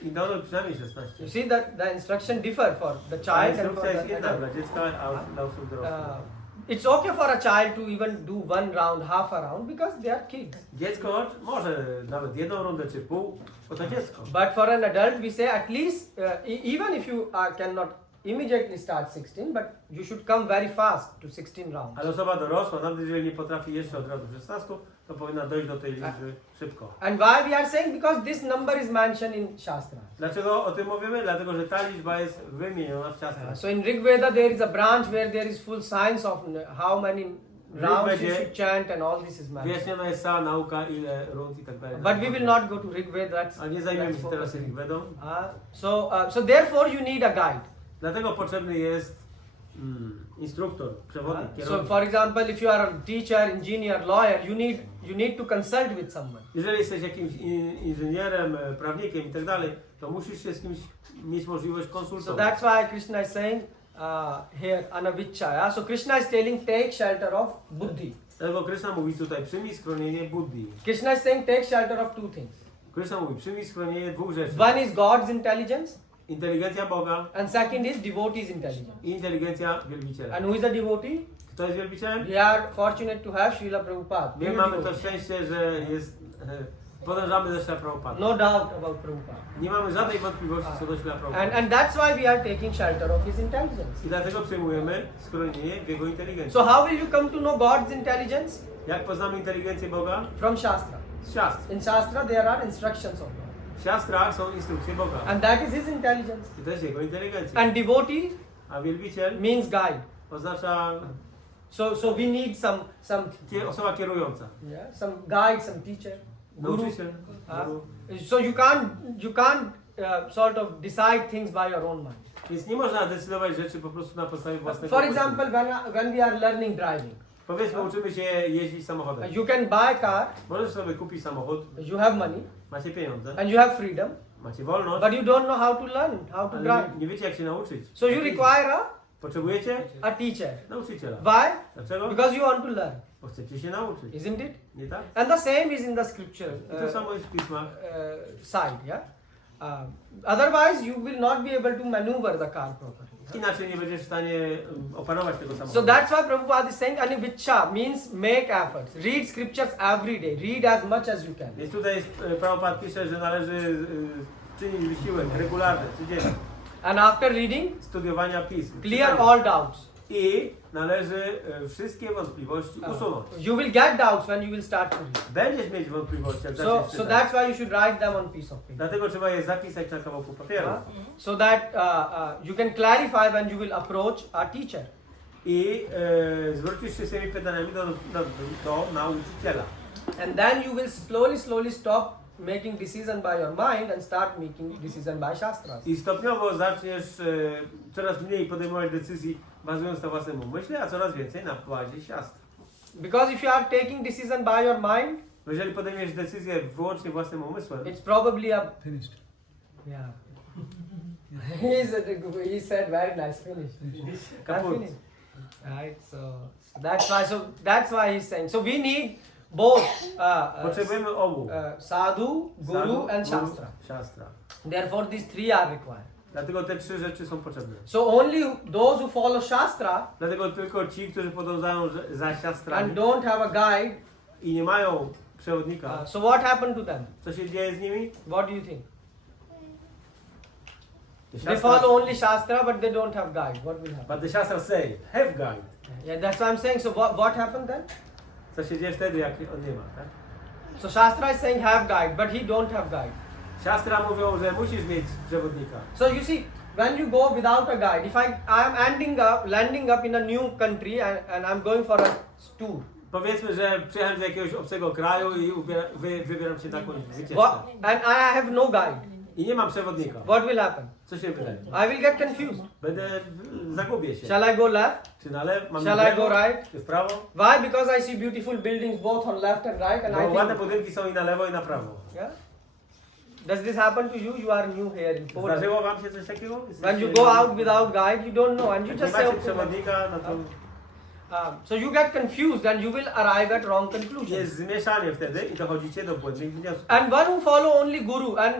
i do przynajmniej 16. You see that the instruction differ for the A child and for instrukcja jest the jedna adult. dla dziecka, a dla osób dorosłych. It's okay for a child to even do 1 round, half a round, because they are kids. Dziecko może nawet jedną rundę czy pół, bo to dziecko. But for an adult, we say at least, even if you cannot immediately start 16, but you should come very fast to 16 rounds. Ale osoba dorosła, nawet jeżeli nie potrafi jeszcze od razu 16, to powinna dojść do tej liczby szybko. And why we are saying? Because this number is mentioned in Shastra. Dlaczego o tym mówimy? Dlatego, że ta liczba jest wymieniona w Shastrach. So in Rig Veda there is a branch where there is full science of how many rounds you Vedzie- should chant and all this is mentioned. Wyjaśniona jest cała nauka, ile rund i tak dalej. But we will not go to Rig Veda. A nie zajmiemy that's się teraz focusing. Rigvedą. So therefore you need a guide. Dlatego potrzebny jest instruktor, przewodnik, So kierownik. for example, if you are a teacher, engineer, lawyer, you need to consult with someone. Jeżeli jesteś jakimś inżynierem, prawnikiem i tak dalej, to musisz się z kimś mieć możliwość So konsultować. that's why Krishna is saying here anaviccha. Yeah? So Krishna is telling take shelter of buddhi. Dlatego Krishna mówi tutaj, przyjmij schronienie Buddhi. Krishna is saying take shelter of 2 things. Krishna mówi, przyjmij schronienie dwóch rzeczy. One is God's intelligence, Inteligencja Boga and second is devotee's intelligence. i inteligencja wielbiciela. And who is the devotee? Kto jest wielbicielem? We are fortunate to have Srila Prabhupada. My mamy to szczęście, że jest, podążamy za Śla Prabhupada. No doubt about Prabhupada. Nie mamy żadnej wątpliwości co do Śla Prabhupada. And that's why we are taking shelter of his intelligence. I dlatego przyjmujemy schronienie w Jego inteligencji. So how will you come to know God's intelligence? Jak poznamy inteligencję Boga? From Shastra. Z siastr. In Shastra there are instructions of God. W siastrach są instrukcje Boga. And that is his intelligence. I to jest Jego inteligencja. And devotee A wielbiciel means guide. oznacza So we need some osoba kierująca. some guide, some teacher, guru. Nauczyciel. Uh, Guru. so you can't sort of decide things by your own mind. Więc nie można decydować rzeczy po prostu na podstawie własnego For umysłu. example, when we are learning driving, Powiedzmy, uczymy się jeździć samochodem. you can buy a car, Możesz sobie kupić samochód, you have money, macie pieniądze, and you have freedom, macie wolność, but you don't know how to learn, how to ale drive. nie wiecie jak się nauczyć. So you require Potrzebujecie a teacher. nauczyciela. Why? Dlaczego? Because you want to learn, Bo chcecie się nauczyć. isn't it? Nie tak? And the same is in the scripture I to samo jest w pismach. side, yeah. Otherwise, you will not be able to maneuver the car properly. Inaczej nie będziesz w stanie opanować tego So samochodu. that's why Prabhupada is saying aniviccha means make efforts. Read scriptures every day. Read as much as you can. Więc tutaj jest, Prabhupada pisze, że należy czynić wysiłek regularny, codziennie. And after reading, Studiowania pism. clear czytania. all doubts. I należy wszystkie wątpliwości usunąć. You will get doubts when you will start to read. Będziesz mieć wątpliwości, jak So zaczniesz czytać. that's why you should write them on piece of paper. Dlatego trzeba je zapisać na kawałku papieru. So that you can clarify when you will approach a teacher. I zwrócisz się z tymi pytaniami do nauczyciela. And then you will slowly stop making decision by your mind and start making decision by shastras. I stopniowo zaczniesz coraz mniej podejmować decyzji bazując na własnym umyśle, a coraz więcej na wkładzie siastr. Because if you are taking decision by your mind, Bo jeżeli podejmiesz decyzję wyłącznie własnym umysłem, it's probably a Finished. yeah. He said very nice finish. kaput. Finish. Right. So that's why he's saying. So we need both Potrzebujemy obu. sadhu, guru, Sadhu, and guru, shastra. Siastra. Therefore, these three are required. Dlatego te 3 rzeczy są potrzebne. So only those who follow Shastra Dlatego tylko ci, którzy podążają za siostrami and don't have a guide, i nie mają przewodnika, so what happened to them? co się dzieje z nimi? What do you think? The They Shastras- follow only Shastra but they don't have guide. What will happen? But the Shastras say, have guide. Yeah, that's what I'm saying. So what happened then? Co się dzieje wtedy, jak on nie ma, tak? So Shastra is saying have guide, but he don't have guide. Siostra mówią, że musisz mieć przewodnika. So you see, when you go without a guide, if I am landing up in a new country and I'm going for a tour, Powiedzmy, że przyjechałem do jakiegoś obcego kraju i wybieram się na jakąś wycieczkę. and I have no guide, I nie mam przewodnika. what will happen? Co się wydaje? I will get confused. Zagubię się. Shall I go left? Czy na lewo? Mam Shall w I lewo? go right? Czy w prawo? Why? Because I see beautiful buildings both on left and right, and Bo I ładne think, budynki są i na lewo, i na prawo. yeah. Does this happen to you? You are new here in Poland. Zdarzyło wam się coś takiego? When you go out without guide, you don't know, and you Jak just nie say, macie okay, przewodnika, no to so you get confused and you will arrive at wrong conclusions. jest zmieszanie wtedy i dochodzicie do błędnych wniosków. And one who follow only guru and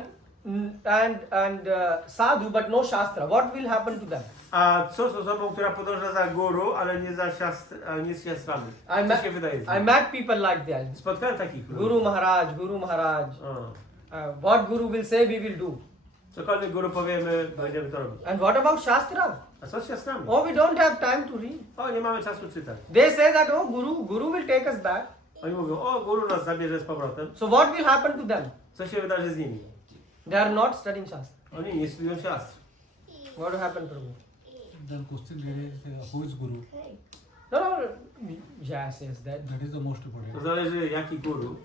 sadhu but no shastra, what will happen to them? A co z osobą, która podąża za guru, ale nie za nie z siostrami? Co się wydaje z I nim? met people like that. Spotkałem takich ludzi. Guru Maharaj. O. What guru will say, we will do. Cokolwiek guru powiemy, będziemy to robić. And what about shastra? A co z siostrami? Oh, we don't have time to read. O, nie mamy czasu czytać. They say that, oh, guru will take us back. Oni mówią, o, guru nas zabierze z powrotem. So what will happen to them? Co się wydarzy z nimi? They are not studying shastra. Oni nie studiują siostr. What will happen to them? Then question there is who is Guru? No. Yes, that. That is the most To important. zależy jaki guru.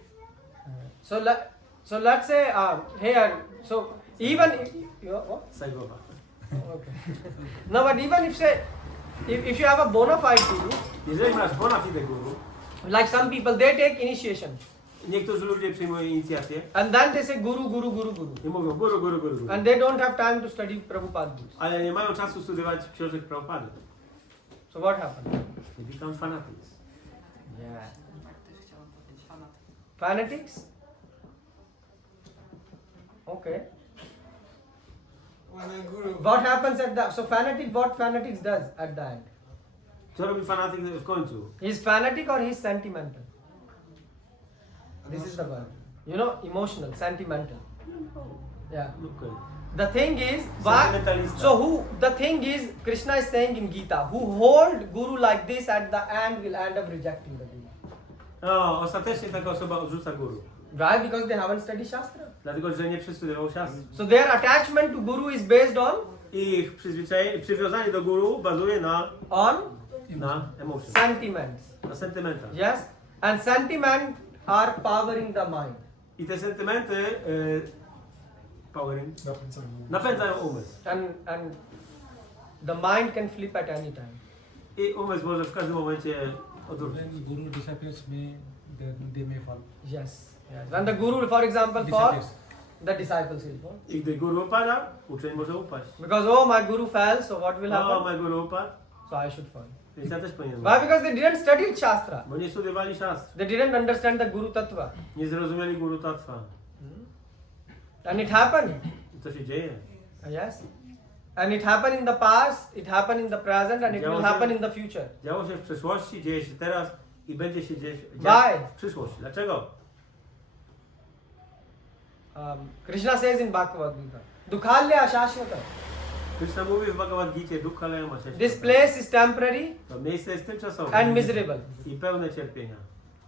So let's say here. So even what? Sajgowa. Okay. No, but even if you have a bona fide guru, Jeżeli masz bona fide guru, like some people, they take initiation niektórzy ludzie przyjmują inicjację and then they say guru. i mówią guru, guru, guru, guru. And they don't have time to study Prabhupada books. Ale nie mają czasu studiować książek Prabhupady. So what happened? They become fanatics. Yeah. Tak też chciałam powiedzieć, fanatyk. Fanatics? Okay. What happens at the what fanatics does at the end? Co robi fanatyk w końcu? He's fanatic or he's sentimental? This is the word. You know, emotional, sentimental. Yeah. Okay. The thing is, why? Sentimentalista. The thing is, Krishna is saying in Gita, who hold Guru like this at the end will end up rejecting the Guru. No, ostatecznie taka osoba odrzuca guru. Why? Because they haven't studied Shastra. Dlatego, że nie przestudiował siastr. So their attachment to Guru is based on Ich przywiązanie do guru bazuje na emotion, sentiments. na sentymentach. Yes? And sentiment are powering the mind. I te sentymenty napędzają umysł. And the mind can flip at any time. I umysł może w każdym momencie odwrócić. When Guru disappears, they may fall. Yes. When the Guru, for example, falls, Disappears. the disciples will fall. I gdy guru upada, uczeń może upaść. Because, oh, my Guru fell, so what will O, happen? mój guru upadł, So I should fall. więc ja też powinienem. Why? Because they didn't study Shastra. Bo nie studiowali siastr. They didn't understand the Guru Tattva. Nie zrozumieli guru tattva. And it happened. I co się dzieje? Yes. And it happened in the past, it happened in the present, and it will happen in the future. Działo się w przeszłości, dzieje się teraz i będzie się dziać Why? w przyszłości. Dlaczego? Krishna says in Bhagavad Gita, Dukhalya Shashvata. Krishna mówi w Bhagavad Gita, dukkha layama This place is temporary to miejsce jest tymczasowe and miserable. i pełne cierpienia.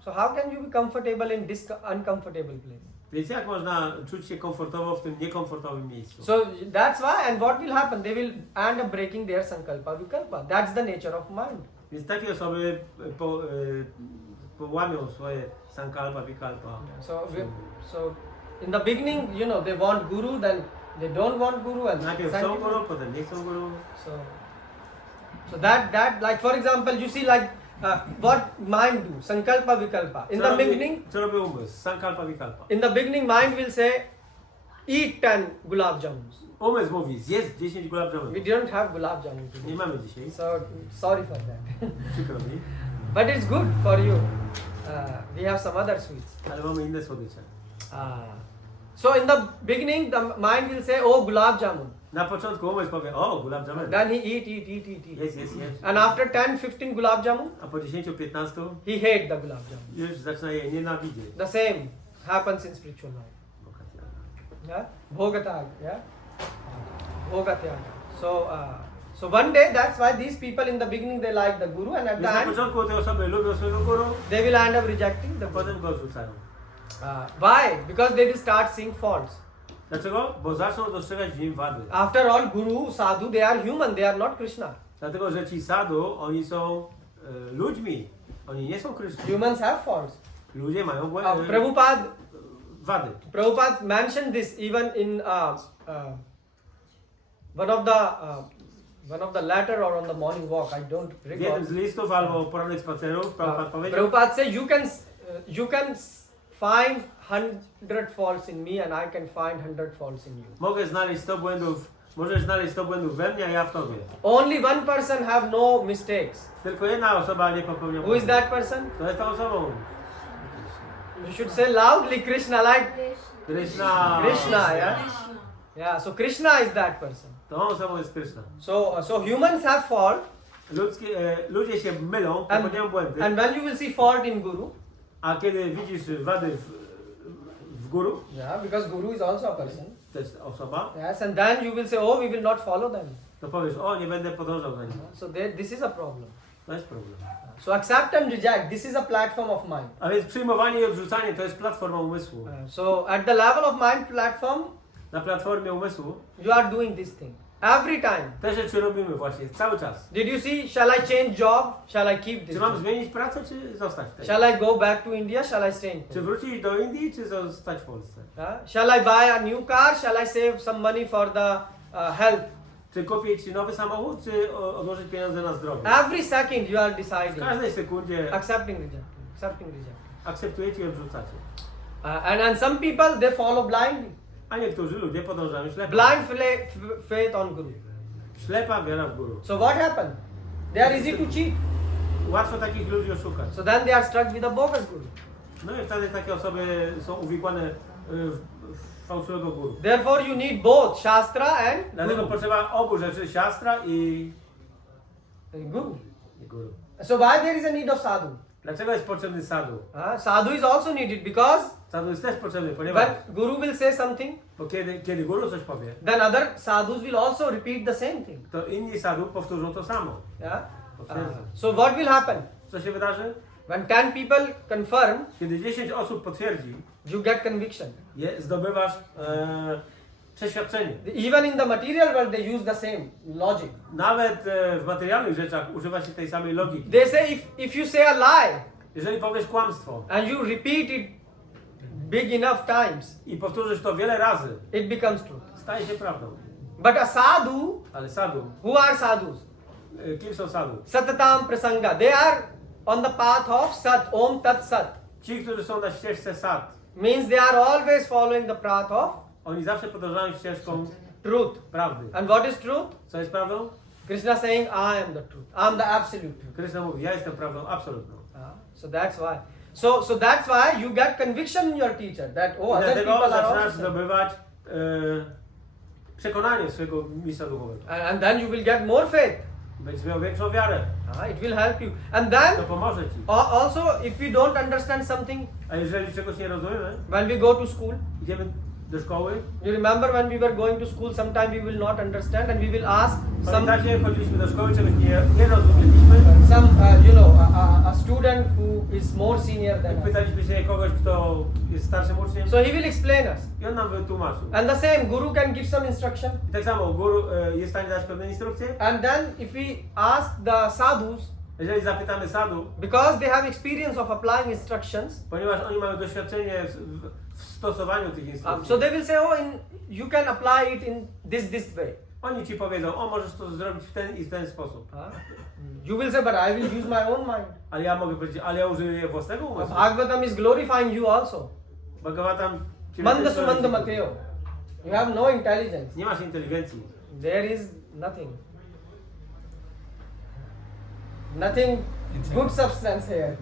So how can you be comfortable in this uncomfortable place? Więc jak można czuć się komfortowo w tym niekomfortowym miejscu? So that's why, and what will happen? They will end up breaking their sankalpa vikalpa. That's the nature of mind. Więc takie osoby połamią swoje sankalpa, vikalpa. So in the beginning, you know, they want guru, then they don't want guru, and Najpierw chcą guru, potem nie chcą guru. So that like for example, you see like what mind do? Sankalpa vikalpa. In the beginning, Co robi umysł? Sankalpa, vikalpa. in the beginning, mind will say, eat 10 gulab jamuns. Umysł mówi, zjedz 10 gulab We jamunów. didn't have gulab jamun Nie today, mamy dzisiaj, so sorry for that. przykro mi, But it's good for you. We have some other sweets. ale mamy inne słodycze. So in the beginning, the mind will say, "Oh, gulab jamun." Na początku umysł powie, o, gulab jamun. Then he eat. Jest. And after 10, 15 gulab jamun, A po 10-15 he hate the gulab jamun. już zaczyna je nienawidzieć. The same happens in spiritual life. Yeah, bhogatag. Yeah, bhogatyaga. So one day, that's why these people in the beginning they like the guru, and at Więc the na end początku te osoby lubią swojego guru, they will end up rejecting the a guru. potem go odrzucają. Why? Because they will start seeing faults. Dlaczego? Bo zaczną dostrzegać w nim wady. After all, guru, sadhu, they are human. They are not Krishna. Dlatego, że ci sadhu, oni są ludźmi. Oni nie są Kryszną. Humans have faults. Ludzie mają wady. Prabhupada mentioned this even in one of the letter or on the morning walk. I don't W recall. jednym z listów albo porannych spacerów Prabhupada powiedział, Prabhupada said you can find 100 faults in me and I can find 100 faults in you. możesz znaleźć 100 błędów we mnie, a ja w tobie. Only one person have no mistakes. Tylko jedna osoba nie popełnia Who is błędu. that person? To jest tą osobą. You should say loudly Krishna, like Krishna. Krishna, yeah? Yeah, so Krishna is that person. Tą osobą jest Krishna. So humans have fault, Ludzie się mylą, popełniają błędy, and when you will see fault in Guru, a kiedy widzisz wady w guru, yeah, because Guru is also a person, to jest osoba, yes, and then you will say, oh, we will not follow them. to powiesz, o, nie będę podążał za nim. So this is a problem. To jest problem. So accept and reject, this is a platform of mind. A więc przyjmowanie i odrzucanie to jest platforma umysłu. So at the level of mind platform, Na platformie umysłu you are doing this thing. Every time. te rzeczy robimy właśnie, cały czas. Did you see, shall I change job? Shall I keep this Czy mam job? zmienić pracę, czy zostać w tej? Shall I go back to India? Shall I stay in Czy India? wrócić do Indii, czy zostać w Polsce? Shall I buy a new car? Shall I save some money for the health? Czy kupić nowy samochód, czy odłożyć pieniądze na zdrowie? Every second you are W deciding. każdej sekundzie Accepting, rejecting. akceptujecie i odrzucacie. And some people, they follow blindly. A niektórzy ludzie podążają ślepo. Blind faith on Guru. Ślepa wiara w guru. So what happened? They are easy to cheat. Łatwo takich ludzi oszukać. So then they are stuck with a bogus Guru. No i wtedy takie osoby są uwikłane w fałszywego guru. Therefore you need both Shastra and Dlatego Guru. potrzeba obu rzeczy, siastra i Guru. guru. So why there is a need of sadhu? Dlaczego jest potrzebny sadhu? Sadhu is also needed because Sadhu jest też potrzebny, ponieważ when Guru will say something, bo kiedy guru coś powie, then other sadhus will also repeat the same thing. to inni sadhu powtórzą to samo. Yeah? Potwierdzam. So what will happen? Co się wydarzy? When 10 people confirm, Kiedy 10 osób potwierdzi, you get conviction. zdobywasz przeświadczenie. Even in the material world, they use the same logic. Nawet w materialnych rzeczach używa się tej samej logiki. They say if you say a lie Jeżeli powiesz kłamstwo and you repeat it big enough times, i powtórzysz to wiele razy, it becomes true. staje się prawdą. But a sadhu, Ale sadhu, who are sadhus? kim są sadhu? Satatam prasanga. They are on the path of Sat, Om Tat Sat. Ci, którzy są na ścieżce sad, Means they are always following the path of oni zawsze podążają ścieżką truth. prawdy. And what is truth? Co jest prawdą? Krishna saying, I am the truth. I am the absolute truth. Kryszna mówi, ja jestem prawdą absolutną. So that's why. So that's why you get conviction in your teacher that I other dlatego people are zaczynasz also. zdobywać przekonanie swojego mistrza duchowego. And then you will get more faith. Będziesz miał większą wiarę. It will help you. And To then pomoże ci. also if we don't understand something, A jeżeli czegoś nie rozumiemy, when we go to school, idziemy do szkoły. you remember when we were going to school, sometimes we will not understand and we will ask some Pamiętacie, chodziliśmy do szkoły, czegoś nie rozumieliśmy. a student who is more senior than us. Pytaliśmy się kogoś, kto jest starszym uczniem. So he will explain us. I on nam wytłumaczył. And the same, Guru can give some instruction. I tak samo guru jest w stanie dać pewne instrukcje. And then if we ask the sadhus, Jeżeli zapytamy sadhu, because they have experience of applying instructions, ponieważ oni mają doświadczenie w stosowaniu tych instrukcji. so they will say, you can apply it in this way. Oni ci powiedzą, o możesz to zrobić w ten i w ten sposób. You will say, but I will use my own mind. Ale ja mogę powiedzieć, ale ja użyję własnego umysłu. Bhagavatam is glorifying you also. Bhagavatam Manda sumanda mateo. You have no intelligence. nie masz inteligencji. There is nothing. Nothing good substance here.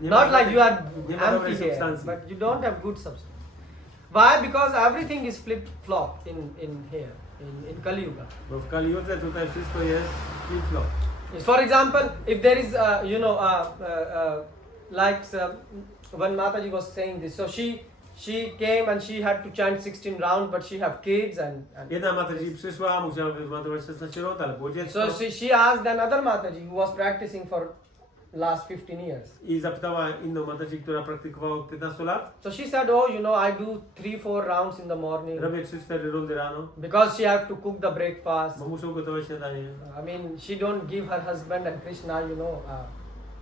Nie Not ma like you are nie ma dobrej empty here, substancji. but you don't have good substance. Why? Because everything is flip-flop in here, in Kali Yuga. Bo w Kali Judze tutaj wszystko jest flip-flop. Yes, for example, if there is, like when Mataji was saying this, so she came and she had to chant 16 rounds, but she have kids and Jedna Mataji przyszła, musiała wymatować 16 rund, ale było dziecko. so she asked another Mataji who was practicing for last 15 years. I zapytała inną Mataji, która praktykowała od 15 lat. So she said, oh, I do 3-4 rounds in the morning Robię 3-4 rundy rano, because she have to cook the breakfast. bo muszę ugotować śniadanie. I mean, she don't give her husband and Krishna,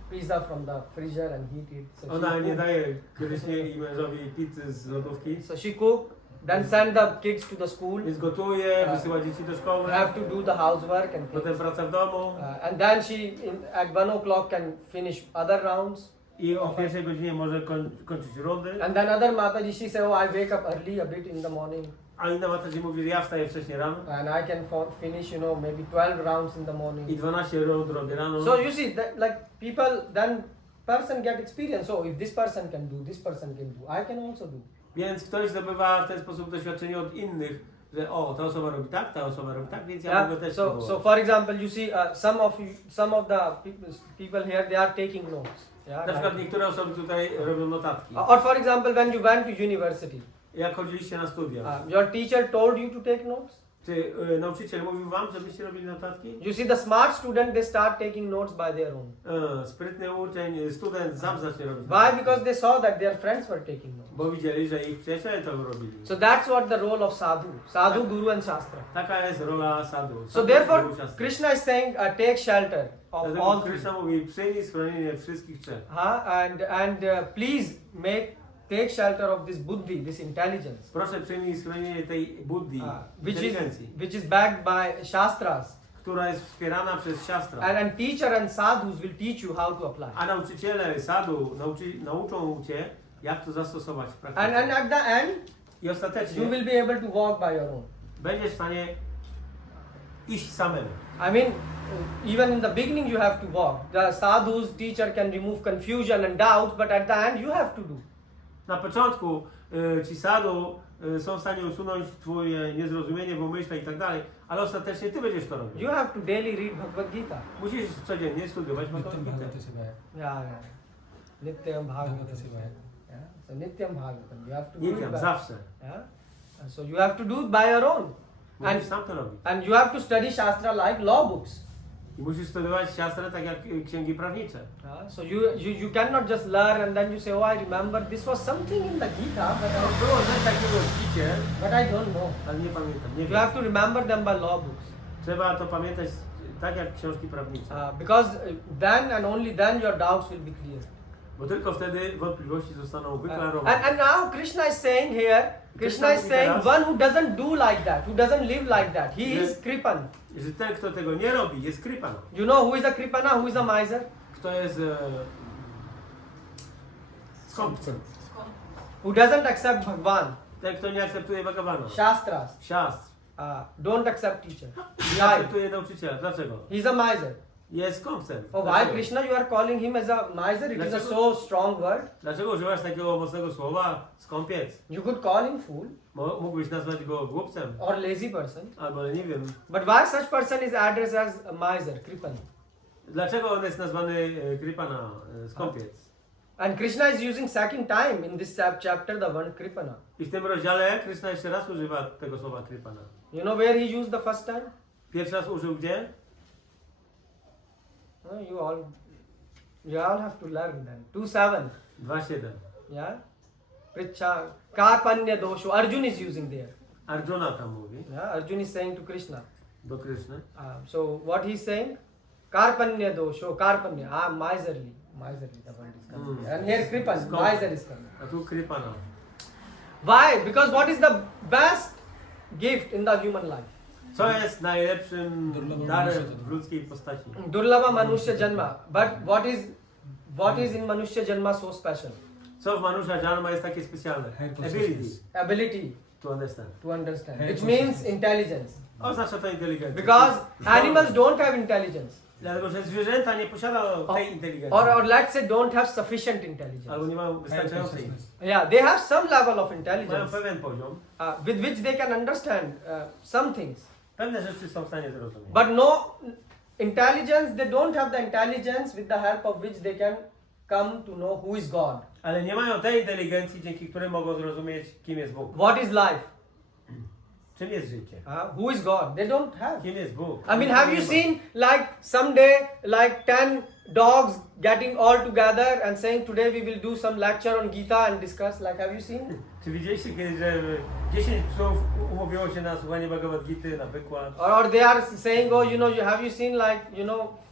pizza from the freezer and heat it. So Ona she nie cook. daje Kryśnie i mężowi pizzy z lodówki, So she cook, then send the kids to the school. więc gotuje, wysyła dzieci do szkoły, Have to do the housework and potem things. praca w domu And then she at 1 o'clock can finish other rounds. i o pierwszej godzinie może kończyć rundy. And then other Mataji, she say, oh, I wake up early a bit in the morning A inna Mataji mówi, że ja wstaję wcześniej rano and I can finish, maybe 12 rounds in the i morning. 12 rund robię rano. So you see that like people then person get experience. So if this person can do, this person can do, I can also do. Więc ktoś zdobywa w ten sposób doświadczenie od innych, że ta osoba robi tak, ta osoba robi tak, więc ja mogę też So spróbować. for example, you see some of the people here they are taking notes. Yeah. Na przykład niektóre osoby tutaj robią notatki. Or for example, when you went to university, Jak chodziliście na studia, your teacher told you to take notes. czy nauczyciel mówił wam, żebyście robili notatki? You see, the smart student they start taking notes by their own. Sprytny uczeń, student sam zacznie robić Why? notatki. Because they saw that their friends were taking notes. Bo widzieli, że ich przyjaciele to robili. So that's what the role of sadhu, guru and shastra. Taka jest rola sadhu. So Sadhu, therefore, guru, shastra. Krishna is saying, take shelter of Dlatego all three. Krishna mówi, przyjmij schronienie wszystkich trzech. And please take shelter of this buddhi, this intelligence, Proszę przyjmij schronienie tej buddhi, inteligencji, which is backed by shastras. która jest wspierana przez siastra. And teacher and sadhus will teach you how to apply. A nauczyciele sadhu nauczą cię, jak to zastosować w praktyce. And at the end, I ostatecznie you will be able to walk by your own. będziesz w stanie iść samemu. I mean, even in the beginning you have to walk. The sadhu's teacher can remove confusion and doubts, but at the end you have to do. Na początku ci sadhu są w stanie usunąć twoje niezrozumienie w umyśle i tak dalej, ale ostatecznie ty będziesz to robił. You have to daily read Bhagavad Gita. Musisz codziennie studiować Bhagavad Nityam Gitę. Bhagavate Sevaya. Yeah. Nityam Bhagavate Bhagavatam. Sevaya. Yeah. So Nityam Bhagavatam. You have to do it Nityam, by, zawsze. yeah. And so you have to do it by your own. Musisz sam to robić. And you have to study Shastra like law books. I musisz studiować siastrę tak jak księgi prawnicze. So you cannot just learn and then you say, oh, I remember this was something in the Gita, Było coś takiego w Gicie, but I don't know. ale nie pamiętam, nie You wiem. have to remember them by law books. Trzeba to pamiętać tak jak książki prawnicze. Because then and only then your doubts will be clear. Bo tylko wtedy wątpliwości zostaną wyklarowane. And now Krishna is saying here, Krishna is saying one who doesn't do like that, who doesn't live like that, he is Kripan. Że ten, kto tego nie robi, jest Kripan. You know who is a Kripana, who is a miser? Kto jest skąpcem. Who doesn't accept Bhagwan, Ten, kto nie akceptuje Bhagavana. Shastras, Siastr. don't accept teacher. Nie akceptuje nauczyciela. Dlaczego? He's a miser. Jest skąpcem. Oh, why Dlaczego? Krishna you are calling him as a miser? It is a Dlaczego? so strong word. Dlaczego używasz takiego mocnego słowa? Skąpiec. You could call him fool Mógłbyś nazwać go głupcem. or lazy person. Albo nie wiem. But why such person is addressed as a miser, Kripan? Dlaczego on jest nazwany Kripana, skąpiec? And Krishna is using second time in this chapter the word Kripana. I w tym rozdziale Krishna jeszcze raz używa tego słowa Kripana. You know where he used the first time? Pierwszy raz użył gdzie? No, you all have to learn then. 2:7. 2:7. Yeah? Pricha, Karpanya dosho. Arjun is using there. Arjuna tam mówi Yeah? Arjun is saying to Krishna. do Kryszny. So what he's saying? Karpanya dosho. Karpanya. Miserly. Miserly, the word is coming. Mm. And here Kripan, miser is coming. A tu Kripana. Why? Because what is the best gift in the human life? Co jest najlepszym Durlabha darem manushya w ludzkiej postaci? Durlabha manushya janma. But what is in manushya janma so special? Co w Manusha Janma jest takie specjalne? High Ability consciousness. Ability to understand. to understand, High which consciousness. means intelligence. Oznacza to inteligencję. Because animals don't have intelligence. Dlatego, że zwierzęta nie posiadają tej inteligencji. or let's say don't have sufficient intelligence. Albo nie mają wystarczającej. Consciousness. Yeah, they have some level of Mają intelligence pewien poziom. with which they can understand some things. Pewne rzeczy są w stanie zrozumieć. But no intelligence, they don't have the intelligence with the help of which they can come to know who is God. Ale nie mają tej inteligencji, dzięki której mogą zrozumieć, kim jest Bóg. What is life? Czym jest życie? Who is God? They don't have. Kim jest Bóg? I mean, have you seen like someday like 10 dogs getting all together and saying today we will do some lecture on Gita and discuss? Like, have you seen? Czy widzieliście kiedyś, że 10 psów umówiło się na słuchanie Bhagavad Gity, na wykład? Or they are saying, oh, have you seen like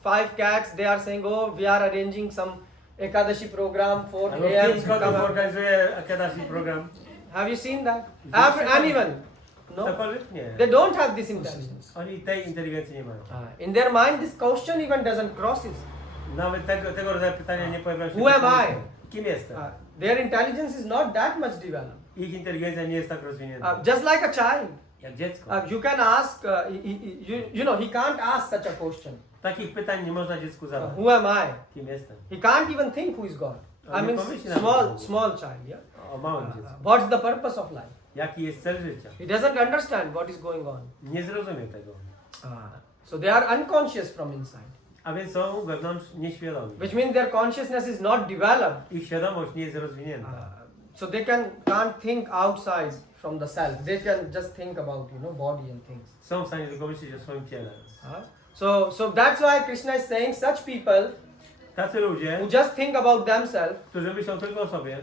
5 cats? They are saying, oh, we are arranging some Ekadashi program for Albo AM 5 to come kotów up. organizuje Akadashi program. Have you seen that? Widzieliście Anyone? No. Cokolwiek? Nie. They don't have this intelligence. Oni tej inteligencji nie mają. In their mind, this question even doesn't crosses. Nawet tego rodzaju pytania nie pojawiają się. Who am I? Kim jestem? Their intelligence is not that much developed. Ich inteligencja nie jest tak rozwinięta. Just like a child. Jak dziecko. You can ask, he can't ask such a question. Takich pytań nie można dziecku zadać. Who am I? Kim jestem? He can't even think who is God. I mean, small child, yeah. O małym dziecku. What's the purpose of life? Jaki jest cel życia? He doesn't understand what is going on. Nie zrozumie tego. So they are unconscious from inside, A więc są wewnątrz nieświadomi. which means their consciousness is not developed. Ich świadomość nie jest rozwinięta. So they can't think outside from the self. They can just think about body and things. Są w stanie tylko myśleć o swoim ciele. So that's why Krishna is saying such people Tacy ludzie, who just think about themselves, którzy myślą tylko o sobie,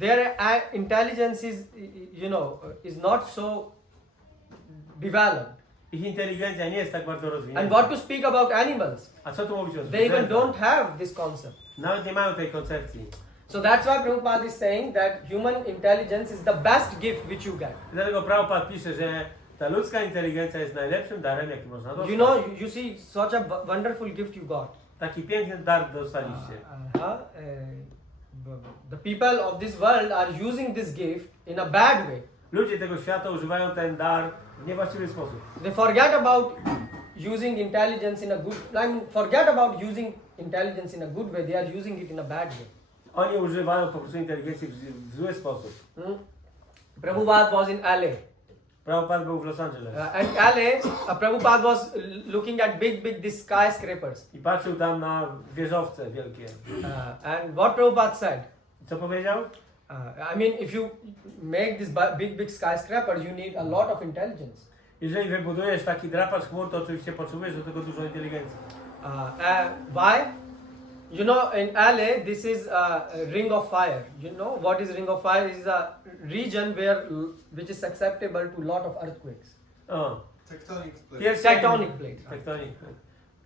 their intelligence is not so developed. ich inteligencja nie jest tak bardzo And rozwinięta. what to speak about animals? A co tu mówić o They even zwierzętach? don't have this concept. Nawet nie mają tej koncepcji. So that's why Prabhupada is saying that human intelligence is the best gift which you get. Dlatego Prabhupada pisze, że ta ludzka inteligencja jest najlepszym darem, jaki można dostać. You see such a wonderful gift you got. Taki piękny dar dostaliście. The people of this world are using this gift in a bad way. Ludzie tego świata używają ten dar w niewłaściwy sposób. They forget about using intelligence in a good. Forget about using intelligence in a good way. They are using it in a bad way. Oni używają po prostu inteligencji w zły sposób. Prabhupada was in LA. Prabhupada był w Los Angeles. And LA, Prabhupada was looking at big these skyscrapers. I patrzył tam na wieżowce wielkie. And what Prabhupada said? Co powiedział? I mean, if you make this big skyscrapers, you need a lot of intelligence. Jeżeli wybudujesz taki drapacz chmur, to oczywiście potrzebujesz do tego dużo inteligencji. Why? In LA, this is a ring of fire. You know what is ring of fire? It is a region which is susceptible to lot of earthquakes. O. Tectonic plate. Pierwszy- Tectonic plate. Tectonic.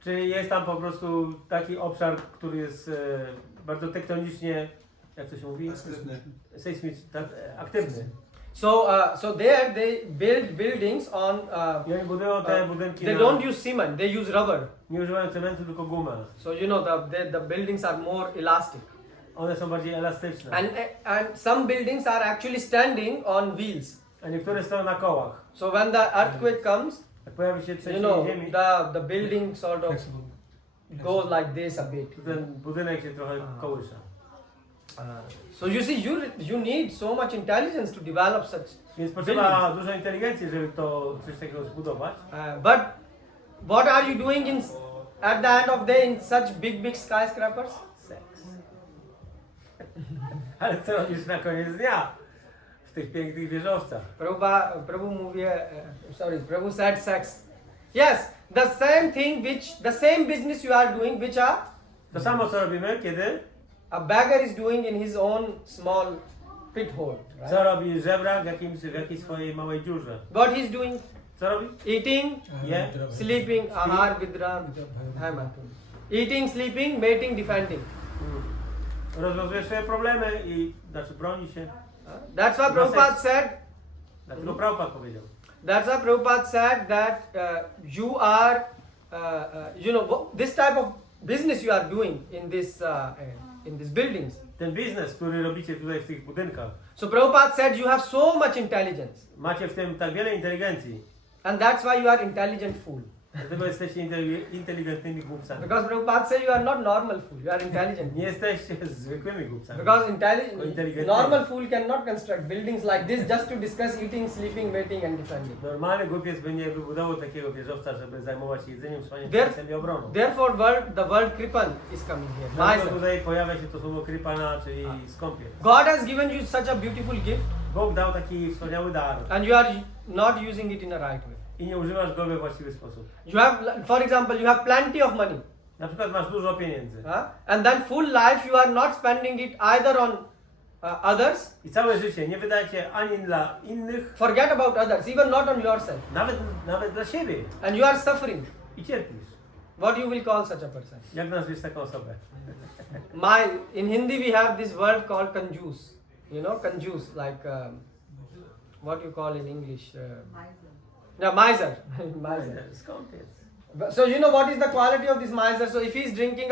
Czyli jest tam po prostu taki obszar, który jest bardzo tektonicznie, jak to się mówi? Sejsmiczny, aktywny. So there they build buildings on. I oni budują te budynki They don't use cement. They use rubber. nie używają cementu, tylko gumę. So the buildings are more elastic. One są bardziej elastyczne. And some buildings are actually standing on wheels. A niektóre stoją na kołach. So when the earthquake comes, Jak pojawi się trzęsienie ziemi, the building sort of goes like this a bit. to ten budynek się trochę kołysza. So you see, you need so much intelligence to develop such. Więc potrzeba dużo inteligencji, żeby to coś takiego zbudować. But what are you doing at the end of the day in such big skyscrapers? Seks. Ale co robisz na koniec dnia w tych pięknych wieżowcach? Prabhu said sex. Yes, the same business you are doing, which To samo co robimy, kiedy? a beggar is doing in his own small pit hole. Right? Co robi żebrak w jakiejś swojej małej dziurze? What he's doing? Co robi? Eating, Yeah. sleeping, ahar, vidra, eating, sleeping, mating, defending. Rozwiązuje swoje problemy i broni się. That's why Prabhupada said. Dlatego Prabhupada powiedział. That's why Prabhupada said that you are, this type of business you are doing in these buildings. Ten biznes, który robicie tutaj w tych budynkach, So Prabhupada said you have so much intelligence, macie w tym tak wiele inteligencji. and that's why you are intelligent fool. Dlatego jesteście inteligentnymi głupcami. Because Prabhupada says you are not normal fool, you are intelligent. Nie jesteście zwykłymi głupcami. Because Intelligent. normal fool cannot construct buildings like this just to discuss eating, sleeping, mating and defending. Normalny głupiec by nie wybudował takiego wieżowca, żeby zajmować się jedzeniem, spaniem, There- sexem i obroną. Therefore the word Kripan is coming here. Dlatego Miser. tutaj pojawia się to słowo krypana, czyli skąpiec. God has given you such a beautiful gift Bóg dał taki wspaniały dar and you are not using it in a right way. i nie używasz go we właściwy sposób. You have, for example, you have plenty of money. Na przykład masz dużo pieniędzy And then full life you are not spending it either on others. i całe życie nie wydajecie ani dla innych, Forget about others, even not on yourself. nawet dla siebie And you are suffering. i cierpisz. What you will call such a person? Jak nazwiesz taką osobę? In Hindi we have this word called kanjus. You know, kanjus, like what you call in English? Yeah, miser. Miser. Skąpiec. So you know what is the quality of this miser? So if he is drinking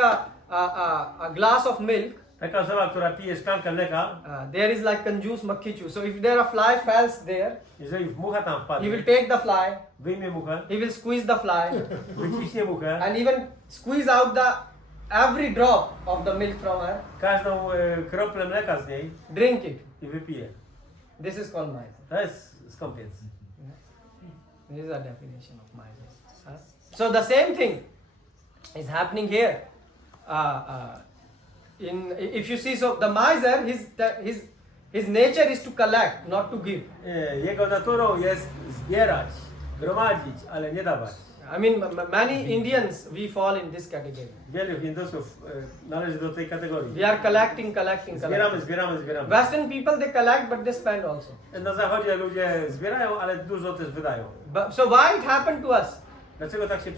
a glass of milk, Taka osoba, która pije szklankę mleka, there is like kanjus makhichu. So if there a fly falls there, jeżeli mucha tam he wpadnie, will take the fly, wyjmie muchę, he will squeeze the fly, wyciśnie muchę, and even squeeze out every drop of the milk from her, każdą kroplę mleka z niej drink it. i wypije. This is called miser. To jest skąpiec. This is a definition of miser. So the same thing is happening here. If you see, so the miser, his nature is to collect, not to give. Jego naturą jest zbierać, gromadzić, ale nie dawać. I mean, many Indians, we fall in this category. Wielu Hindusów należy do tej kategorii. We are collecting. Zbieramy. Western people, they collect, but they spend also. Na zachodzie ludzie zbierają, ale dużo też wydają. So why it happened to us? Dlaczego tak się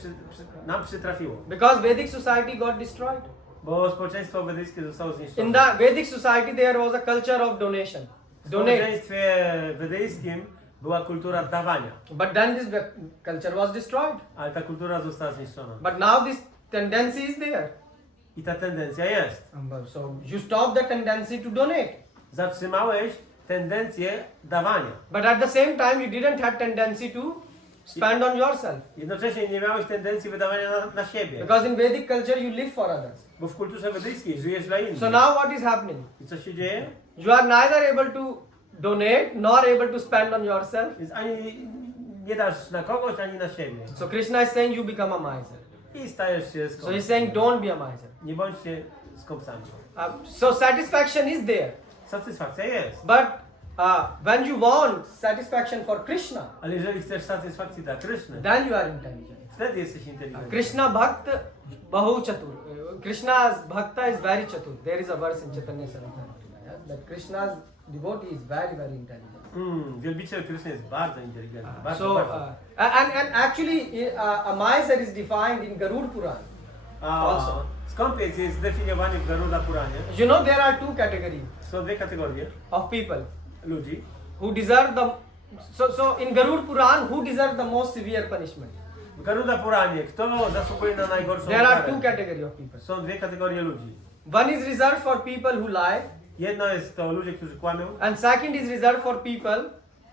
nam przytrafiło? Because Vedic society got destroyed. Bo społeczeństwo wedyjskie zostało In zniszczone. the Vedic society, there was a culture of donation. W Donate. społeczeństwie wedyjskim była kultura dawania, But then this culture was destroyed. ale ta kultura została zniszczona. But now this tendency is there. I ta tendencja jest. So you stop the tendency to donate. Zatrzymałeś tendencję dawania. But at the same time, you didn't have tendency to spend on yourself. Jednocześnie nie miałeś tendencji wydawania na siebie. Because in Vedic culture, you live for others. Bo w kulturze wedyjskiej żyjesz dla innych. So now what is happening? I co się dzieje? You are neither able to donate nor able to spend on yourself. Więc ani nie dasz na kogoś, ani na siebie. So Krishna is saying you become a miser. I stajesz się So he's skąpcem. saying don't be a miser. Nie bądźcie skąpcami. So satisfaction is there. Satysfakcja jest. But when you want satisfaction for Krishna, Ale jeżeli chcesz satysfakcji dla Kryszny, then you are intelligent. wtedy jesteś inteligentny. Krishna Bhakt Bahu Chatur. Krishna's Bhakta is very chatur. There is a verse in Chaitanya Charitamrita, yes, that Krishna's devotee is very, very intelligent. Wielbiciel Kryszny jest bardzo inteligentny. Bardzo, So, bardzo. and actually, a miser is defined in Garud Puran. also. Skąpiec jest zdefiniowany w Garuda Puranie. You know, there are two categories Są dwie kategorie of people ludzi. who deserve the. So in Garud Puran, who deserve the most severe punishment? W Garuda Puranie, kto zasługuje na najgorszą There are karę? two categories of people. Są dwie kategorie ludzi. One is reserved for people who lie, Jedno jest to ludzie, którzy kłamią, and second is reserved for people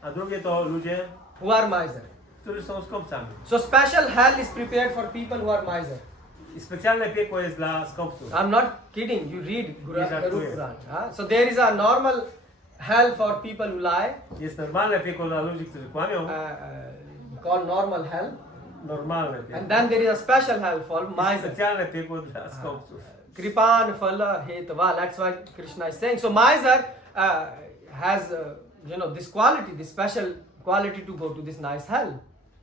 a drugie to ludzie, who are miser. którzy są skąpcami. So special hell is prepared for people who are miser. I specjalne piekło jest dla skąpców. I'm not kidding. You read Yes, I Garud do. Puran. So there is a normal hell for people who lie, Jest normalne piekło dla ludzi, którzy kłamią. called normal hell, Normalne and piekło. then there is a special hell for Jest miser. specjalne piekło dla skąpców. Kripan Phala Hetava. That's why Krishna is saying. So miser has this quality, this special quality to go to this nice hell.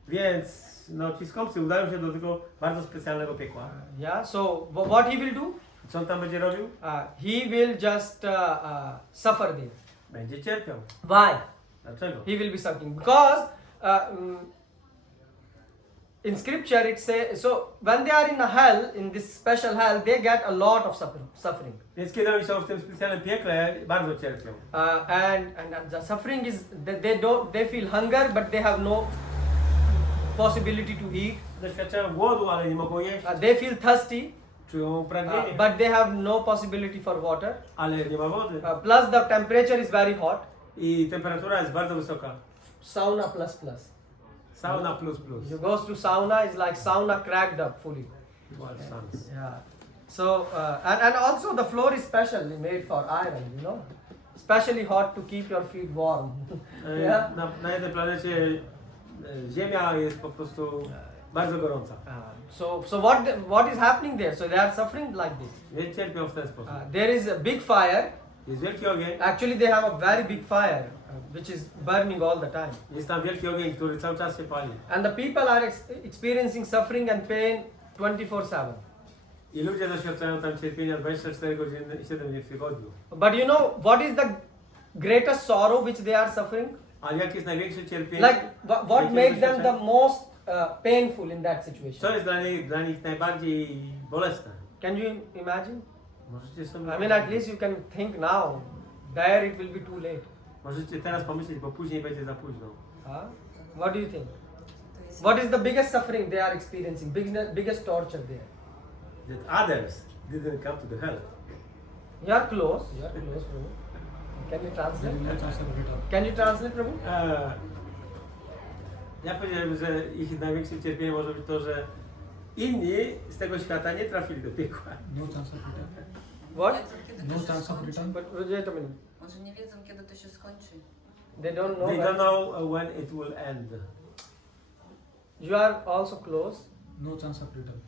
Więc ci skąpcy udają się do tego bardzo specjalnego piekła. Yeah. So what he will do? Co on tam będzie robił? He will just suffer there. Będzie cierpiał. Why? Dlaczego? He will be suffering because in scripture it says, so when they are in a hell, in this special hell, they get a lot of suffering. Więc kiedy oni są w tym specjalnym piekle, bardzo cierpią. And the suffering is they feel hunger, but they have no possibility to eat. Doświadczają głodu, ale nie mogą jeść. They feel thirsty, Czują pragnienie, but they have no possibility for water. ale nie ma wody. Plus the temperature is very hot. I temperatura jest bardzo wysoka. Sauna plus plus. Sauna plus plus. You goes to sauna, it's like sauna cracked up fully. 12 suns. Yeah. So and also the floor is specially made for iron, you know, especially hot to keep your feet warm. Yeah. Na jednej planecie Ziemia jest po prostu bardzo gorąca. So what is happening there? So they are suffering like this. Więc cierpią w ten sposób. There is a big fire. Jest wielki ogień. Actually, they have a very big fire, which is burning all the time. Jest tam wielki ogień, który cały czas się pali. And the people are experiencing suffering and pain 24/7. I ludzie doświadczają tam cierpienia 24 godziny i 7 dni w tygodniu. But you know what is the greatest sorrow which they are suffering? A jakie jest największe cierpienie? Like what Jakie makes them the doświadczają? most painful in that situation? Co jest dla nich najbardziej bolesne? Can you imagine? Możecie sobie... I mean, at least you can think now. There it will be too late. Możecie teraz pomyśleć, bo później będzie za późno. Huh? What do you think? What is the biggest suffering they are experiencing? Biggest torture there? That others didn't come to the hell. You are close. You are close, Prabhu. Can you translate? No chance of return. Can you translate, Prabhu? Ja powiedziałem, że ich największym cierpieniem może być to, że inni z tego świata nie trafili do piekła. No chance of return. What? Wiedzą, kiedy No to się chance of skończy. return. But wait a minute. Może nie wiedzą, kiedy to się skończy. They don't know. They when- don't know when it will end. You are also close. No chance of return.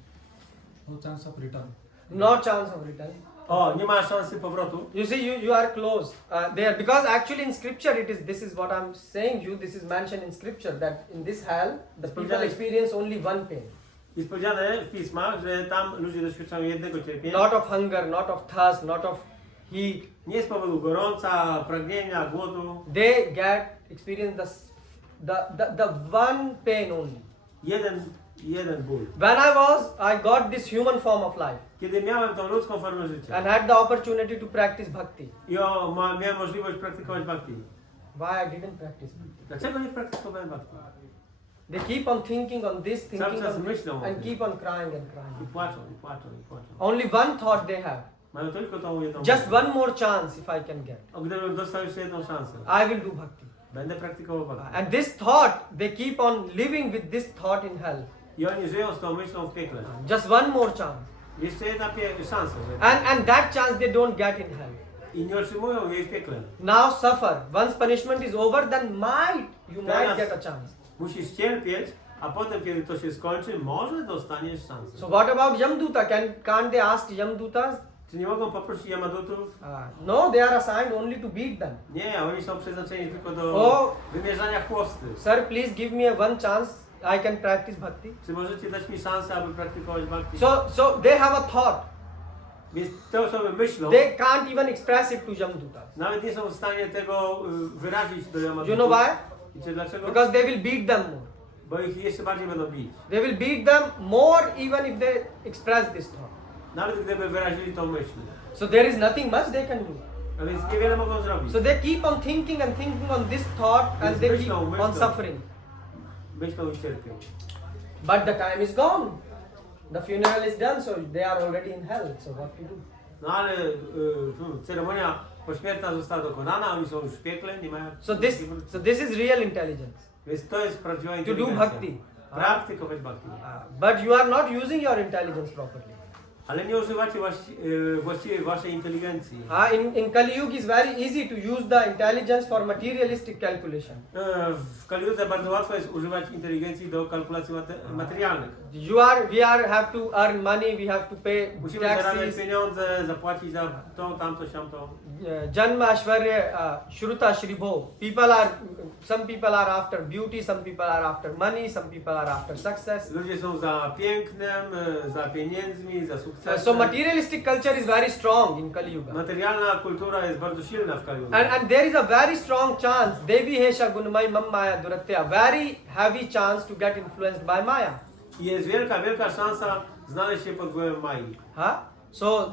No chance of return. No chance of return. O, nie ma szansy powrotu. You see, you are close there because actually in scripture this is what I'm saying you. This is mentioned in scripture that in this hell the people experience only one pain. Jest powiedziane w pismach, że tam ludzie doświadczają jednego cierpienia. Not of hunger, not of thirst, not of heat. Nie z powodu gorąca, pragnienia, głodu. They experience the one pain only. Jeden ból. When I got this human form of life Kiedy miałem tą ludzką formę życia and had the opportunity to practice bhakti. i miałem możliwość praktykować bhakti. Why I didn't practice bhakti? Dlaczego nie praktykowałem bhakti? They keep on thinking on this, thinking Cały czas on this, myślą o and tym. keep on crying and I crying. płaczą, i płaczą, i płaczą. Only one thought they have. Mają tylko tą jedną Just myśl. one more chance if I can get. O, gdybym dostał jeszcze jedną szansę, I will do bhakti. będę praktykował bhakti. And this thought, they keep on living with this thought in hell. I oni żyją z tą myślą w piekle. Just one more chance. Jeszcze jedna szansa, że... And that chance they don't get in hell. I nie otrzymują jej w piekle. Now suffer. Once punishment is over, then you might Teraz- get a chance. Musisz cierpieć, a potem, kiedy to się skończy, może dostaniesz szansę. So what about Yamduta? Can't they ask Yamdutas? Czy nie mogą poprosić Yamadutów? No, they are assigned only to beat them. Nie, oni są przeznaczeni tylko do O! wymierzania chłosty. Sir, please give me one chance. I can practice bhakti. Czy możecie dać mi szansę, aby praktykować bhakti? So they have a thought. Więc te osoby myślą, They can't even express it to Yamdutas. nawet nie są w stanie tego wyrazić do Yamadutów. You know why? Wiecie dlaczego? Because they will beat them more. Bo ich jeszcze bardziej będą bić. They will beat them more even if they express this thought. Nawet gdyby wyrazili tą myśl. So there is nothing much they can do. A więc niewiele mogą zrobić. So they keep on thinking and thinking on this thought and they keep on suffering. Myślą i cierpią. But the time is gone. The funeral is done, so they are already in hell. So what to do? No ale ceremonia pośmiertna została dokonana, oni są już w piekle, nie mają... So this is real intelligence. Więc to jest prawdziwa To do inteligencja. bhakti. Praktykować bhakti. But you are not using your intelligence properly. Ale nie używacie właściwie waszej inteligencji. In Kali Yuga is very easy to use the intelligence for materialistic calculation. W Kali Yudze bardzo łatwo jest używać inteligencji do kalkulacji materialnych. We have to earn money, we have to pay Musimy zarabiać taxes. pieniądze, zapłacić za to, tamto, siamto. Janma Ashwarya Shruta Shribho. Some people are after beauty, some people are after money, some people are after success. Ludzie są za pięknem, za pieniędzmi, za sukcesem. So materialistic culture is very strong in Kali Yuga. Materialna kultura jest bardzo silna w Kali Yudze. And there is a very strong chance, Devi Hesha Gunmai Mam Maya Duratya, very heavy chance to get influenced by Maya. I jest wielka szansa znaleźć się pod wpływem Mai. So,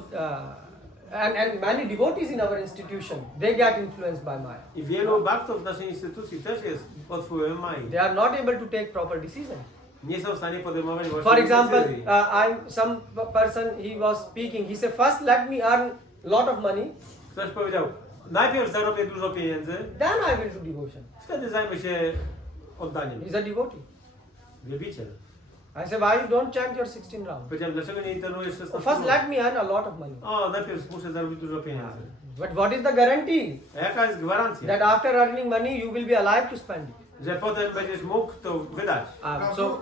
and many devotees in our institution, they get influenced by Maya. I wielu bhaktów w naszej instytucji też jest pod wpływem Mai. They are not able to take proper decisions. Nie są w stanie podejmować For właściwych example, decyzji. some person, he was speaking, he said, first let me earn lot of money, Ktoś powiedział, najpierw zarobię dużo pieniędzy, then I will do devotion. wtedy zajmę się oddaniem. He's a devotee. Wielbiciel. I said, why you don't chant your 16 rounds? Powiedziałem, dlaczego nie internujesz 16 First, rund? let me earn a lot of money. O, najpierw muszę zarobić dużo pieniędzy. But what is the guarantee A jaka jest gwarancja, that after earning money you will be alive to spend it? że potem będziesz mógł to wydać? So,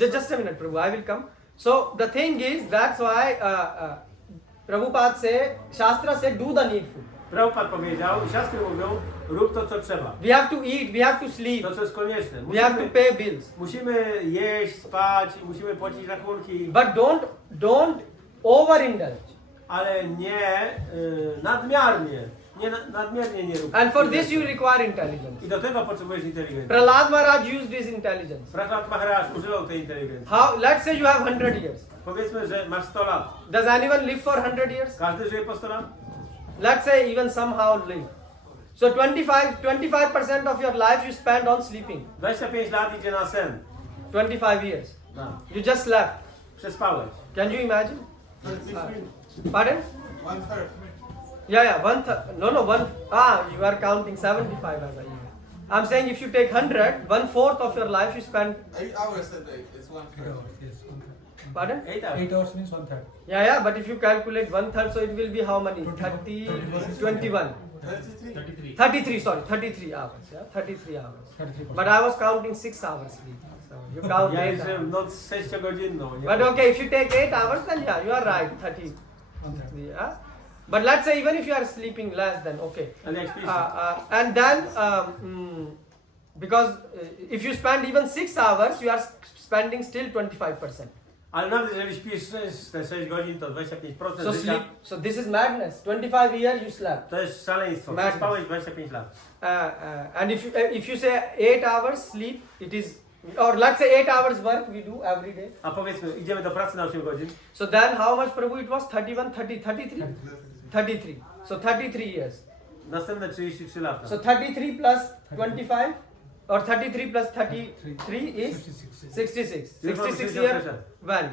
just a minute, Prabhu, I will come. So the thing is, that's why Prabhupada say, Shastra said, do the needful. Prabhupada powiedział, i siostry mówią, rób to, co trzeba. We have to eat, we have to sleep, To, co jest konieczne. we have to pay bills. Musimy jeść, spać, musimy płacić rachunki, But don't overindulge. ale nie nadmiernie. Nadmiernie nie rób. And for this you require intelligence. I do tego potrzebujesz inteligencji. Prahlad Maharaj used his intelligence. Prahlad Maharaj używał tej inteligencji. Let's say you have 100 years. Powiedzmy, że masz 100 lat. Does anyone live for 100 years? Każdy żyje po 100 lat? Let's say even somehow live. So 25% of your life you spend on sleeping. 25 lat idzie na sen. 25 years. No. You just slept. Przespałeś. Can you imagine? Pardon? 1/3. Yeah, you are counting 75 as a year. I'm saying if you take 100, 1/4 of your life you spend. 8 hours a day. It's 1/3. 8 hours, yes, 1/3. Pardon? 8 hours. 8 hours means 1/3. Yeah, but if you calculate 1/3, so it will be how many? 30, 21. 33. 33 hours. Yeah, 33 hours. 33%. But I was counting 6 hours sleep. So you count Ja 8 liczę hours. noc 6-godzinną. nie? But okay, if you take 8 hours, then yeah, you are right, 33. 1/3. Yeah. But let's say even if you are sleeping less, then okay. Ale jak śpisz, And then, because if you spend even 6 hours, you are spending still 25%. ale nawet jeżeli śpisz te 6 godzin, to 25% So życia, sleep. So this is madness. 25 years you slept. to jest szaleństwo. Madness. Spałeś 25 lat. And if you say 8 hours sleep, it is, or let's say 8 hours work we do every day. A powiedzmy, idziemy do pracy na 8 godzin, So then how much Prabhu it was? 31, 30, 33? 33. So 33 years. następne 33 lata. So 33 plus 25 or 33 plus 33 is 66. 66. Już mamy 66 60 years lat. went.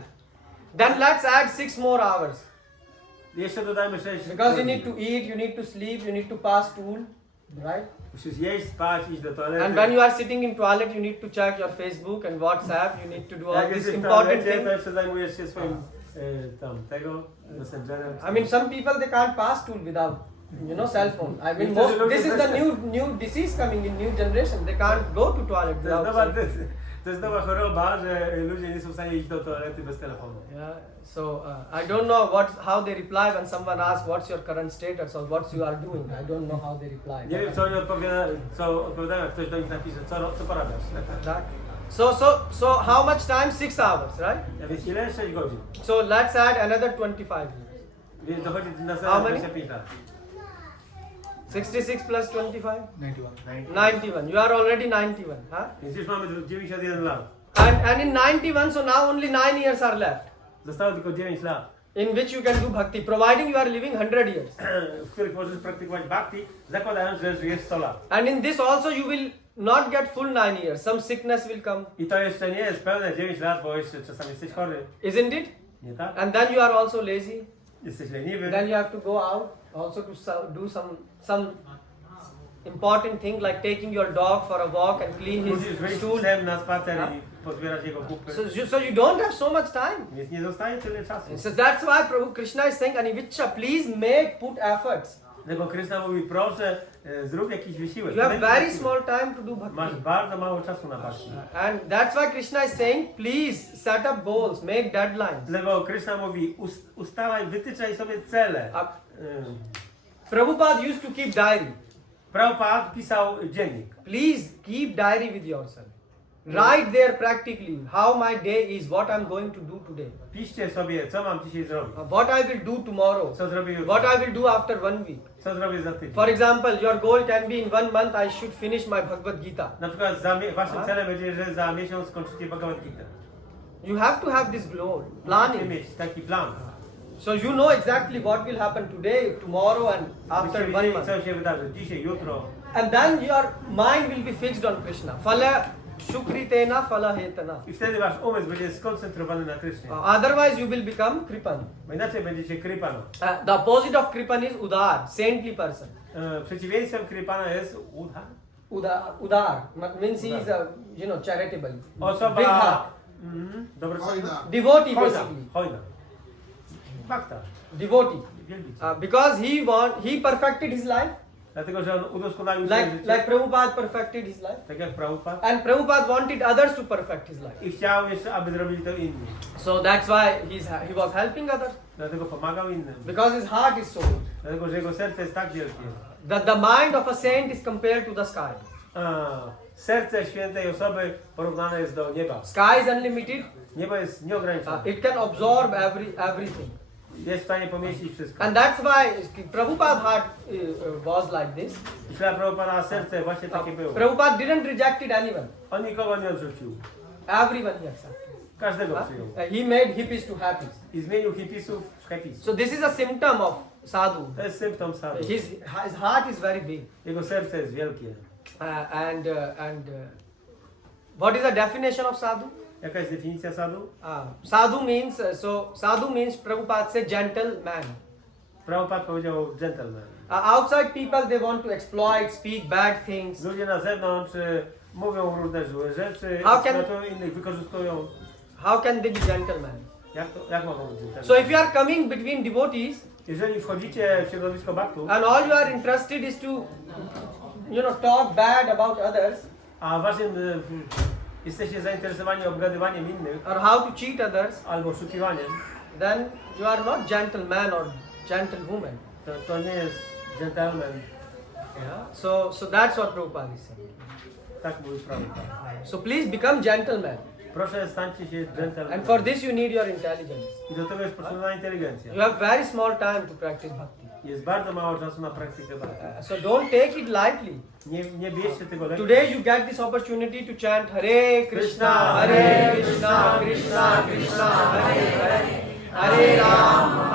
Then let's add 6 more hours. Jeszcze dodajmy 6 Because you need to eat, you need to sleep, you need to pass stool, right? Musisz jeść, spać, iść do toalety. And when you are sitting in toilet, you need to check your Facebook and WhatsApp. You need to do all Jak these jesteś w important toalecie, to things. jeszcze zajmujesz się swoim messengerem. I mean, some people they can't pass stool without, cell phone. I mean, Niektórzy this is ludzie the też- new disease coming in new generation. They can't go to toilet To jest, without. nowa, cell phone. to jest nowa choroba, że ludzie nie są w stanie iść do toalety bez telefonu. Yeah. So I don't know how they reply when someone asks what's your current status or what you are doing. I don't know how they reply. Nie wiem, co oni odpowiadają, jak ktoś do nich napisze, co porabiasz. Right? So how much time? 6 hours, right? A więc ile? 6 godzin. So let's add another 25 years. Więc dochodzi na How następne many? 25 lat. 66 plus 25? 91. 91. You are already 91, huh? Więc już mamy 91 lat. And in 91, so now only 9 years are left Zostało tylko 9 lat, in which you can do bhakti, providing you are living 100 years. w których możesz praktykować bhakti, zakładając, że żyjesz 100 lat. And in this also you will not get full 9 years. Some sickness will come, I to jeszcze nie jest pełne 9 lat, bo jeszcze czasami jesteś chory. isn't it? Nie tak? And then you are also lazy. Jesteś leniwy. Then you have to go out also to do some important thing like taking your dog for a walk and clean Musisz his wyjść stool. psem na spacer i pozbierać jego kupy. So you don't have so much time. Więc nie zostaje tyle czasu. So that's why Prabhu Krishna is saying, Anivicha, please put efforts. Dlatego Krishna mówi, proszę, zrób jakiś wysiłek. You have Make very bhakti. small time to do Masz bhakti. bardzo mało czasu na bhakti. And that's why Krishna is saying, please set up goals, make deadlines. Dlatego Krishna mówi, ustalaj, wytyczaj sobie cele. Prabhupada used to keep diary. Prabhupada pisał dziennik. Please keep diary with yourself. Write there practically how my day is, what I'm going to do today, Piszcie sobie, co mam dzisiaj zrobić. what I will do tomorrow, Co zrobię jutro. what I will do after 1 week. Co zrobię za tydzień. For example, your goal can be in 1 month I should finish my Bhagavad Gita. Na przykład waszym celem będzie, że za miesiąc skończycie Bhagavad Gita. You have to have this goal, Musicie planning. mieć taki plan. So you know exactly what will happen today, tomorrow and after Byście 1 wiedzieli, month. co się wydarzy dzisiaj, jutro. And then your mind will be fixed on Krishna. Phala shukritena phala hetana. I wtedy wasz umysł będzie skoncentrowany na Krysznie. Otherwise you will become kripan. Bo inaczej będziecie krypano. The opposite of kripan is udar, saintly person. Przeciwieństwem krypana jest udha. udar means he is a, charitable. Big Osoba... heart. Dobre słowo? Hojna. Devotee Hojna. basically. Hojna. Bakta. Devotee. Wielbica. Because he perfected his life. Dlatego, że on udoskonalił swoje Like życie. Prabhupada perfected his life. Tak jak Prabhupada. And Prabhupada wanted others to perfect his life. I chciał jeszcze, aby zrobili to inni. So that's why he was helping others. Dlatego pomagał innym. Because his heart is so good. Dlatego, że jego serce jest tak wielkie. The mind of a saint is compared to the sky. Serce świętej osoby porównane jest do nieba. Sky is unlimited. Niebo jest nieograniczone. It can absorb everything. Jest w stanie pomieścić wszystko. And that's why Prabhupada's heart was like this. I ślad Prabhupada serce właśnie takie było. Prabhupada didn't reject anyone. On nikogo nie odrzucił. Everyone he accepted. Każdego przyjął. He made hippies to happies. I zmienił hipisów w happysów. So this is a symptom of sadhu. To jest symptom sadhu. His heart is very big. Jego serce jest wielkie. What is the definition of sadhu? Jaka jest definicja sadhu? Sadhu means Prabhupada said gentleman. Prabhupada powiedział gentleman. Outside people they want to exploit, speak bad things. Ludzie na zewnątrz mówią różne złe rzeczy, How can- eksploatują innych, wykorzystują. How can they be gentlemen? Jak mogą być gentleman? So if you are coming between devotees Jeżeli wchodzicie w środowisko baktów, and all you are interested is to, talk bad about others a waszym jesteście zainteresowani obgadywaniem innych or how to cheat others, albo oszukiwaniem, then you are not gentleman or gentlewoman. to nie jest gentleman. Yeah. So that's what Prabhupada is saying. Tak mówi Prabhupada. So please become gentlemen. Proszę stańcie się gentleman. And for this you need your intelligence. I do tego jest potrzebna inteligencja. You have very small time to practice bhakti. Jest bardzo mało czasu na praktykę bhakti. So don't take it lightly. Nie bierzcie tego lekko. Today you get this opportunity to chant Hare Krishna, Hare Krishna, Krishna Krishna, Hare Hare, Hare Ram,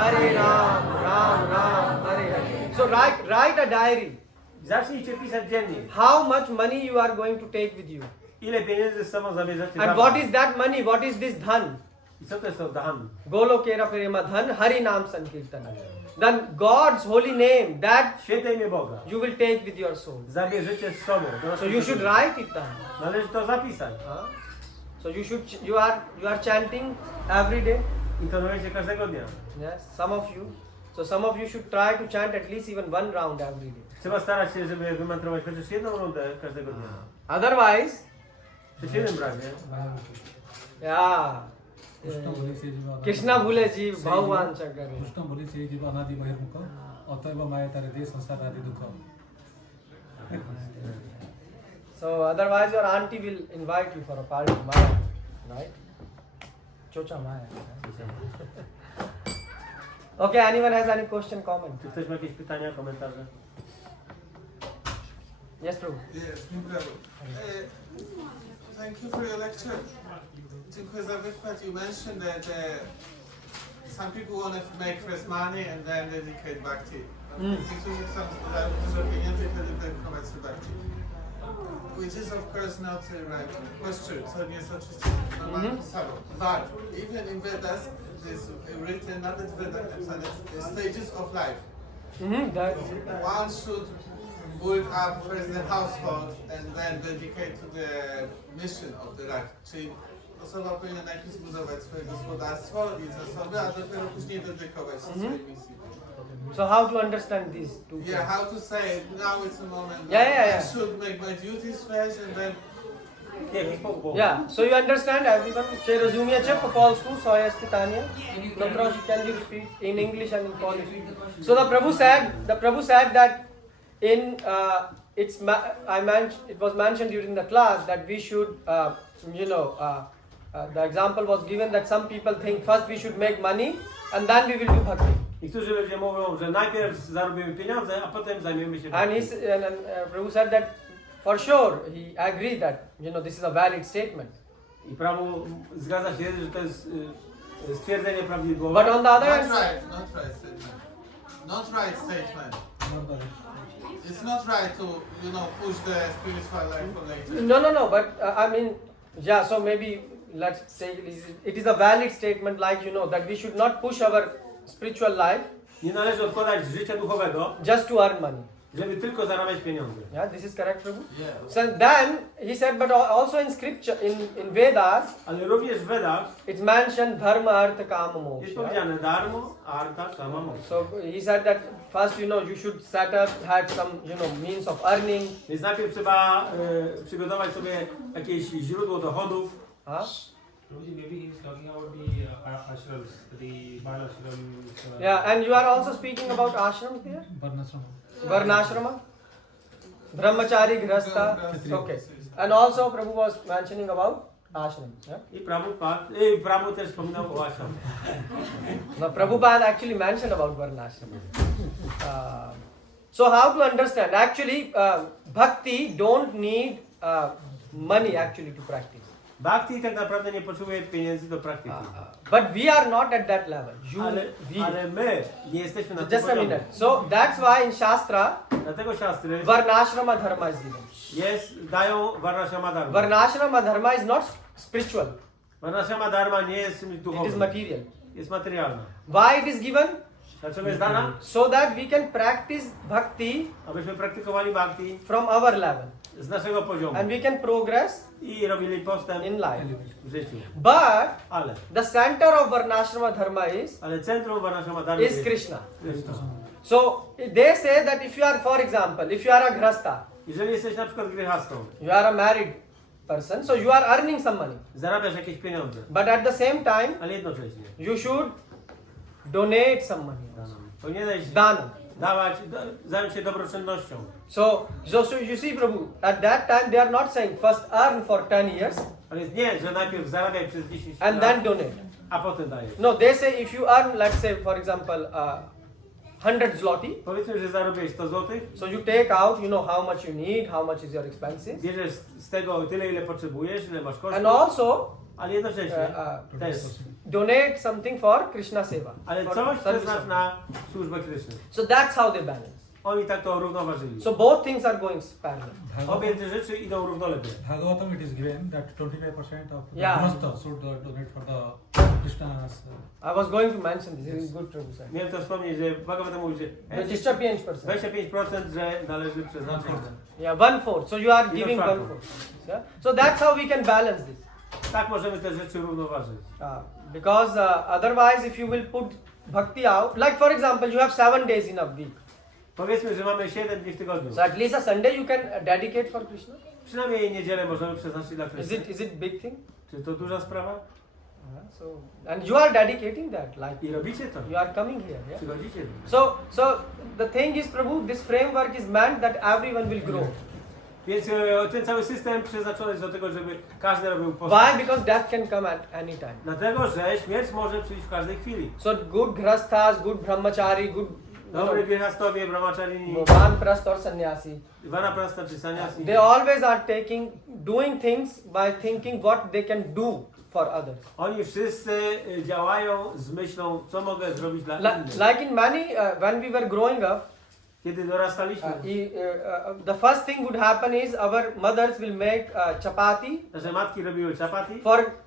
Ram Ram, Hare Hare. So write a diary. Zacznijcie pisać dziennik. How much money you are going to take with you. Ile pieniędzy z sobą zabierzecie? And what is that money? What is this dhan? I co to jest to dhan? Golokera prema dhan, Hari Nam Sankirtan. Then God's holy name, that Święte imię Boga. you will take with your soul. Zabierzecie z sobą. So you should write it down. Należy to zapisać. So you are chanting every day. Intonujecie każdego dnia. Yes, some of you should try to chant at least even one round every day. Trzeba starać się, żeby wymantrować chociaż jedną rundę każdego dnia. Otherwise, W przeciwnym razie yeah, Krishna बोले से जीव अनादि- Krishna bhule jeev bhagwan shankar. Krishna बोले से जीव अनादि बहिर्मुख अतएव माया तारे दे संसार आदि दुख So otherwise your auntie will invite you for a party tomorrow, right? Chocha Maya. Okay, anyone has any question, comment? czy ktoś ma jakieś pytania, komentarze? Yes, Prabhu. Yes, no problem. Thank you for your lecture. Dziękuję za wykład. You mentioned that some people want to make first money and then dedicate bhakti. Niektórzy chcą zarabiać dużo pieniędzy i wtedy dedykować się bhakti. Which is of course not right. Question, co nie jest oczywiście normalną postawą. But even in Vedas, this written, not that Vedas napisane, stages of life. One should build up first the household and then dedicate to the mission of the life. Czyli osoba powinna najpierw zbudować swoje gospodarstwo i zasoby, a dopiero później dedykować się swojej misji. So how to understand these two things? Yeah, how to say now it's a moment Yeah. I should make my duties first and then Nie, spoko. Yeah, so you understand everyone? Czy rozumiecie po polsku swoje pytanie? No proszę, can you repeat in English and in Polish? So the Prabhu said that in it was mentioned during the class that we should the example was given that some people think first we should make money and then we will do bhakti. Niektórzy ludzie mówią, że najpierw zarobimy pieniądze, a potem zajmiemy się And Prabhu said that for sure he agreed that this is a valid statement. I Prabhu zgadza się, że to jest stwierdzenie prawidłowe. But on the other hand, not right statement. Not right statement. It's not right to, push the spiritual life for later. No, but so maybe let's say it is a valid statement that we should not push our spiritual life Nie należy odkładać życia duchowego just to earn money. żeby tylko zarabiać pieniądze. Yeah, this is correct, Prabhu. Yeah. So then he said, but also in scripture, in Vedas, Ale również w Wedach it's mentioned dharma, artha, kama, jest moksha. powiedziane darmo, arta, kama, moksha. So he said that first, you should set up, have some, means of earning. Więc najpierw trzeba przygotować sobie jakieś źródło dochodów. Huh? Maybe he's talking about the ashrams, the Bal ashram. Yeah, and you are also speaking about ashrams there? Varnashrama. Varnashrama? Brahmachari, Grihastha? Okay. And also Prabhu was mentioning about ashram. Yeah? I Prabhu też wspominał o ashram. Now Prabhupada actually mentioned about Varnashrama. So how to understand? Actually, bhakti don't need money actually to practice. Bhakti tak naprawdę nie potrzebuje pieniędzy do praktyki. But we are not at that level. Ale my nie jesteśmy na So tym just a poziomie. minute. So that's why in Shastra, Dlatego siostry Varnashrama dharma is given. dają Varnashrama Dharma. Varnashrama dharma is not spiritual. Varnashrama Dharma nie jest czymś It is duchowym. material. Jest materialna. Why it is given? Dlaczego jest dana? So that we can practice bhakti Abyśmy praktykowali bhakti from our level. z naszego poziomu. And we can progress I robili postęp in life. w życiu. But Ale the center of Varnashrama dharma is centrum Varnashrama Dharma is jest Krishna. Krishna. So they say that if you are, for example, if you are a grihastha, Jeżeli jesteś na przykład gryhastą, you are a married person, so you are earning some money. zarabiasz jakieś pieniądze, But at the same time, ale jednocześnie you should donate some money. powinieneś Dana. zająć się dobroczynnością. So you see, Prabhu, at that time they are not saying first earn for 10 years Ale nie, że najpierw zarabiaj przez 10 and lat, then donate. a potem dajesz. No, they say if you earn, let's say, for example, 100 zloty, Powiedzmy, że zarobiłeś 100 zł, so you take out, how much you need, how much is your expenses, bierzesz z tego tyle, ile potrzebujesz, ile masz kosztów, and also ale jednocześnie też. donate something for Krishna seva. Ale for coś service przeznacz of- na służbę Kryszny. So that's how they balance. Oni tak to równoważyli. So both things are going parallel. Obie te rzeczy idą równolegle. Bhagavatam it is given that 25% of the Yeah. Granastha should donate for the Krishna's. I was going to mention this. It is good, Prabhu sir. Miałem to wspomnieć, że Bhagavatam mówi, że 25%. 25%, że należy przeznaczyć. Yeah, 1/4. So you are giving 1/4. Yeah? So that's how we can balance this. Tak możemy te rzeczy równoważyć. Because otherwise, if you will put bhakti out, like for example, you have 7 days in a week. Powiedzmy, że mamy 7 dni w tygodniu. So at least a Sunday you can dedicate for Krishna. Przynajmniej niedzielę możemy przeznaczyć dla Is Kryszny. it big thing? Czy to duża sprawa? So and you are dedicating that, like I robicie to. you are coming here. Yeah? Przychodzicie. So the thing is, Prabhu, this framework is meant that everyone will grow. Więc ten cały system przeznaczony jest do tego, żeby każdy robił postęp. Why? Because death can come at any time. Dlatego, że śmierć może przyjść w każdej chwili. So good grihasthas, good brahmachari, good Dobry gryhastowie, brahmacharini, vanprasth or sannyasi, vanaprastha czy sannyasi. they always are doing things by thinking what they can do for others. Oni wszyscy działają z myślą, co mogę zrobić dla innych. Like in many, when we were growing up, Kiedy dorastaliśmy, the first thing would happen is our mothers will make chapati nasze matki robiły chapati for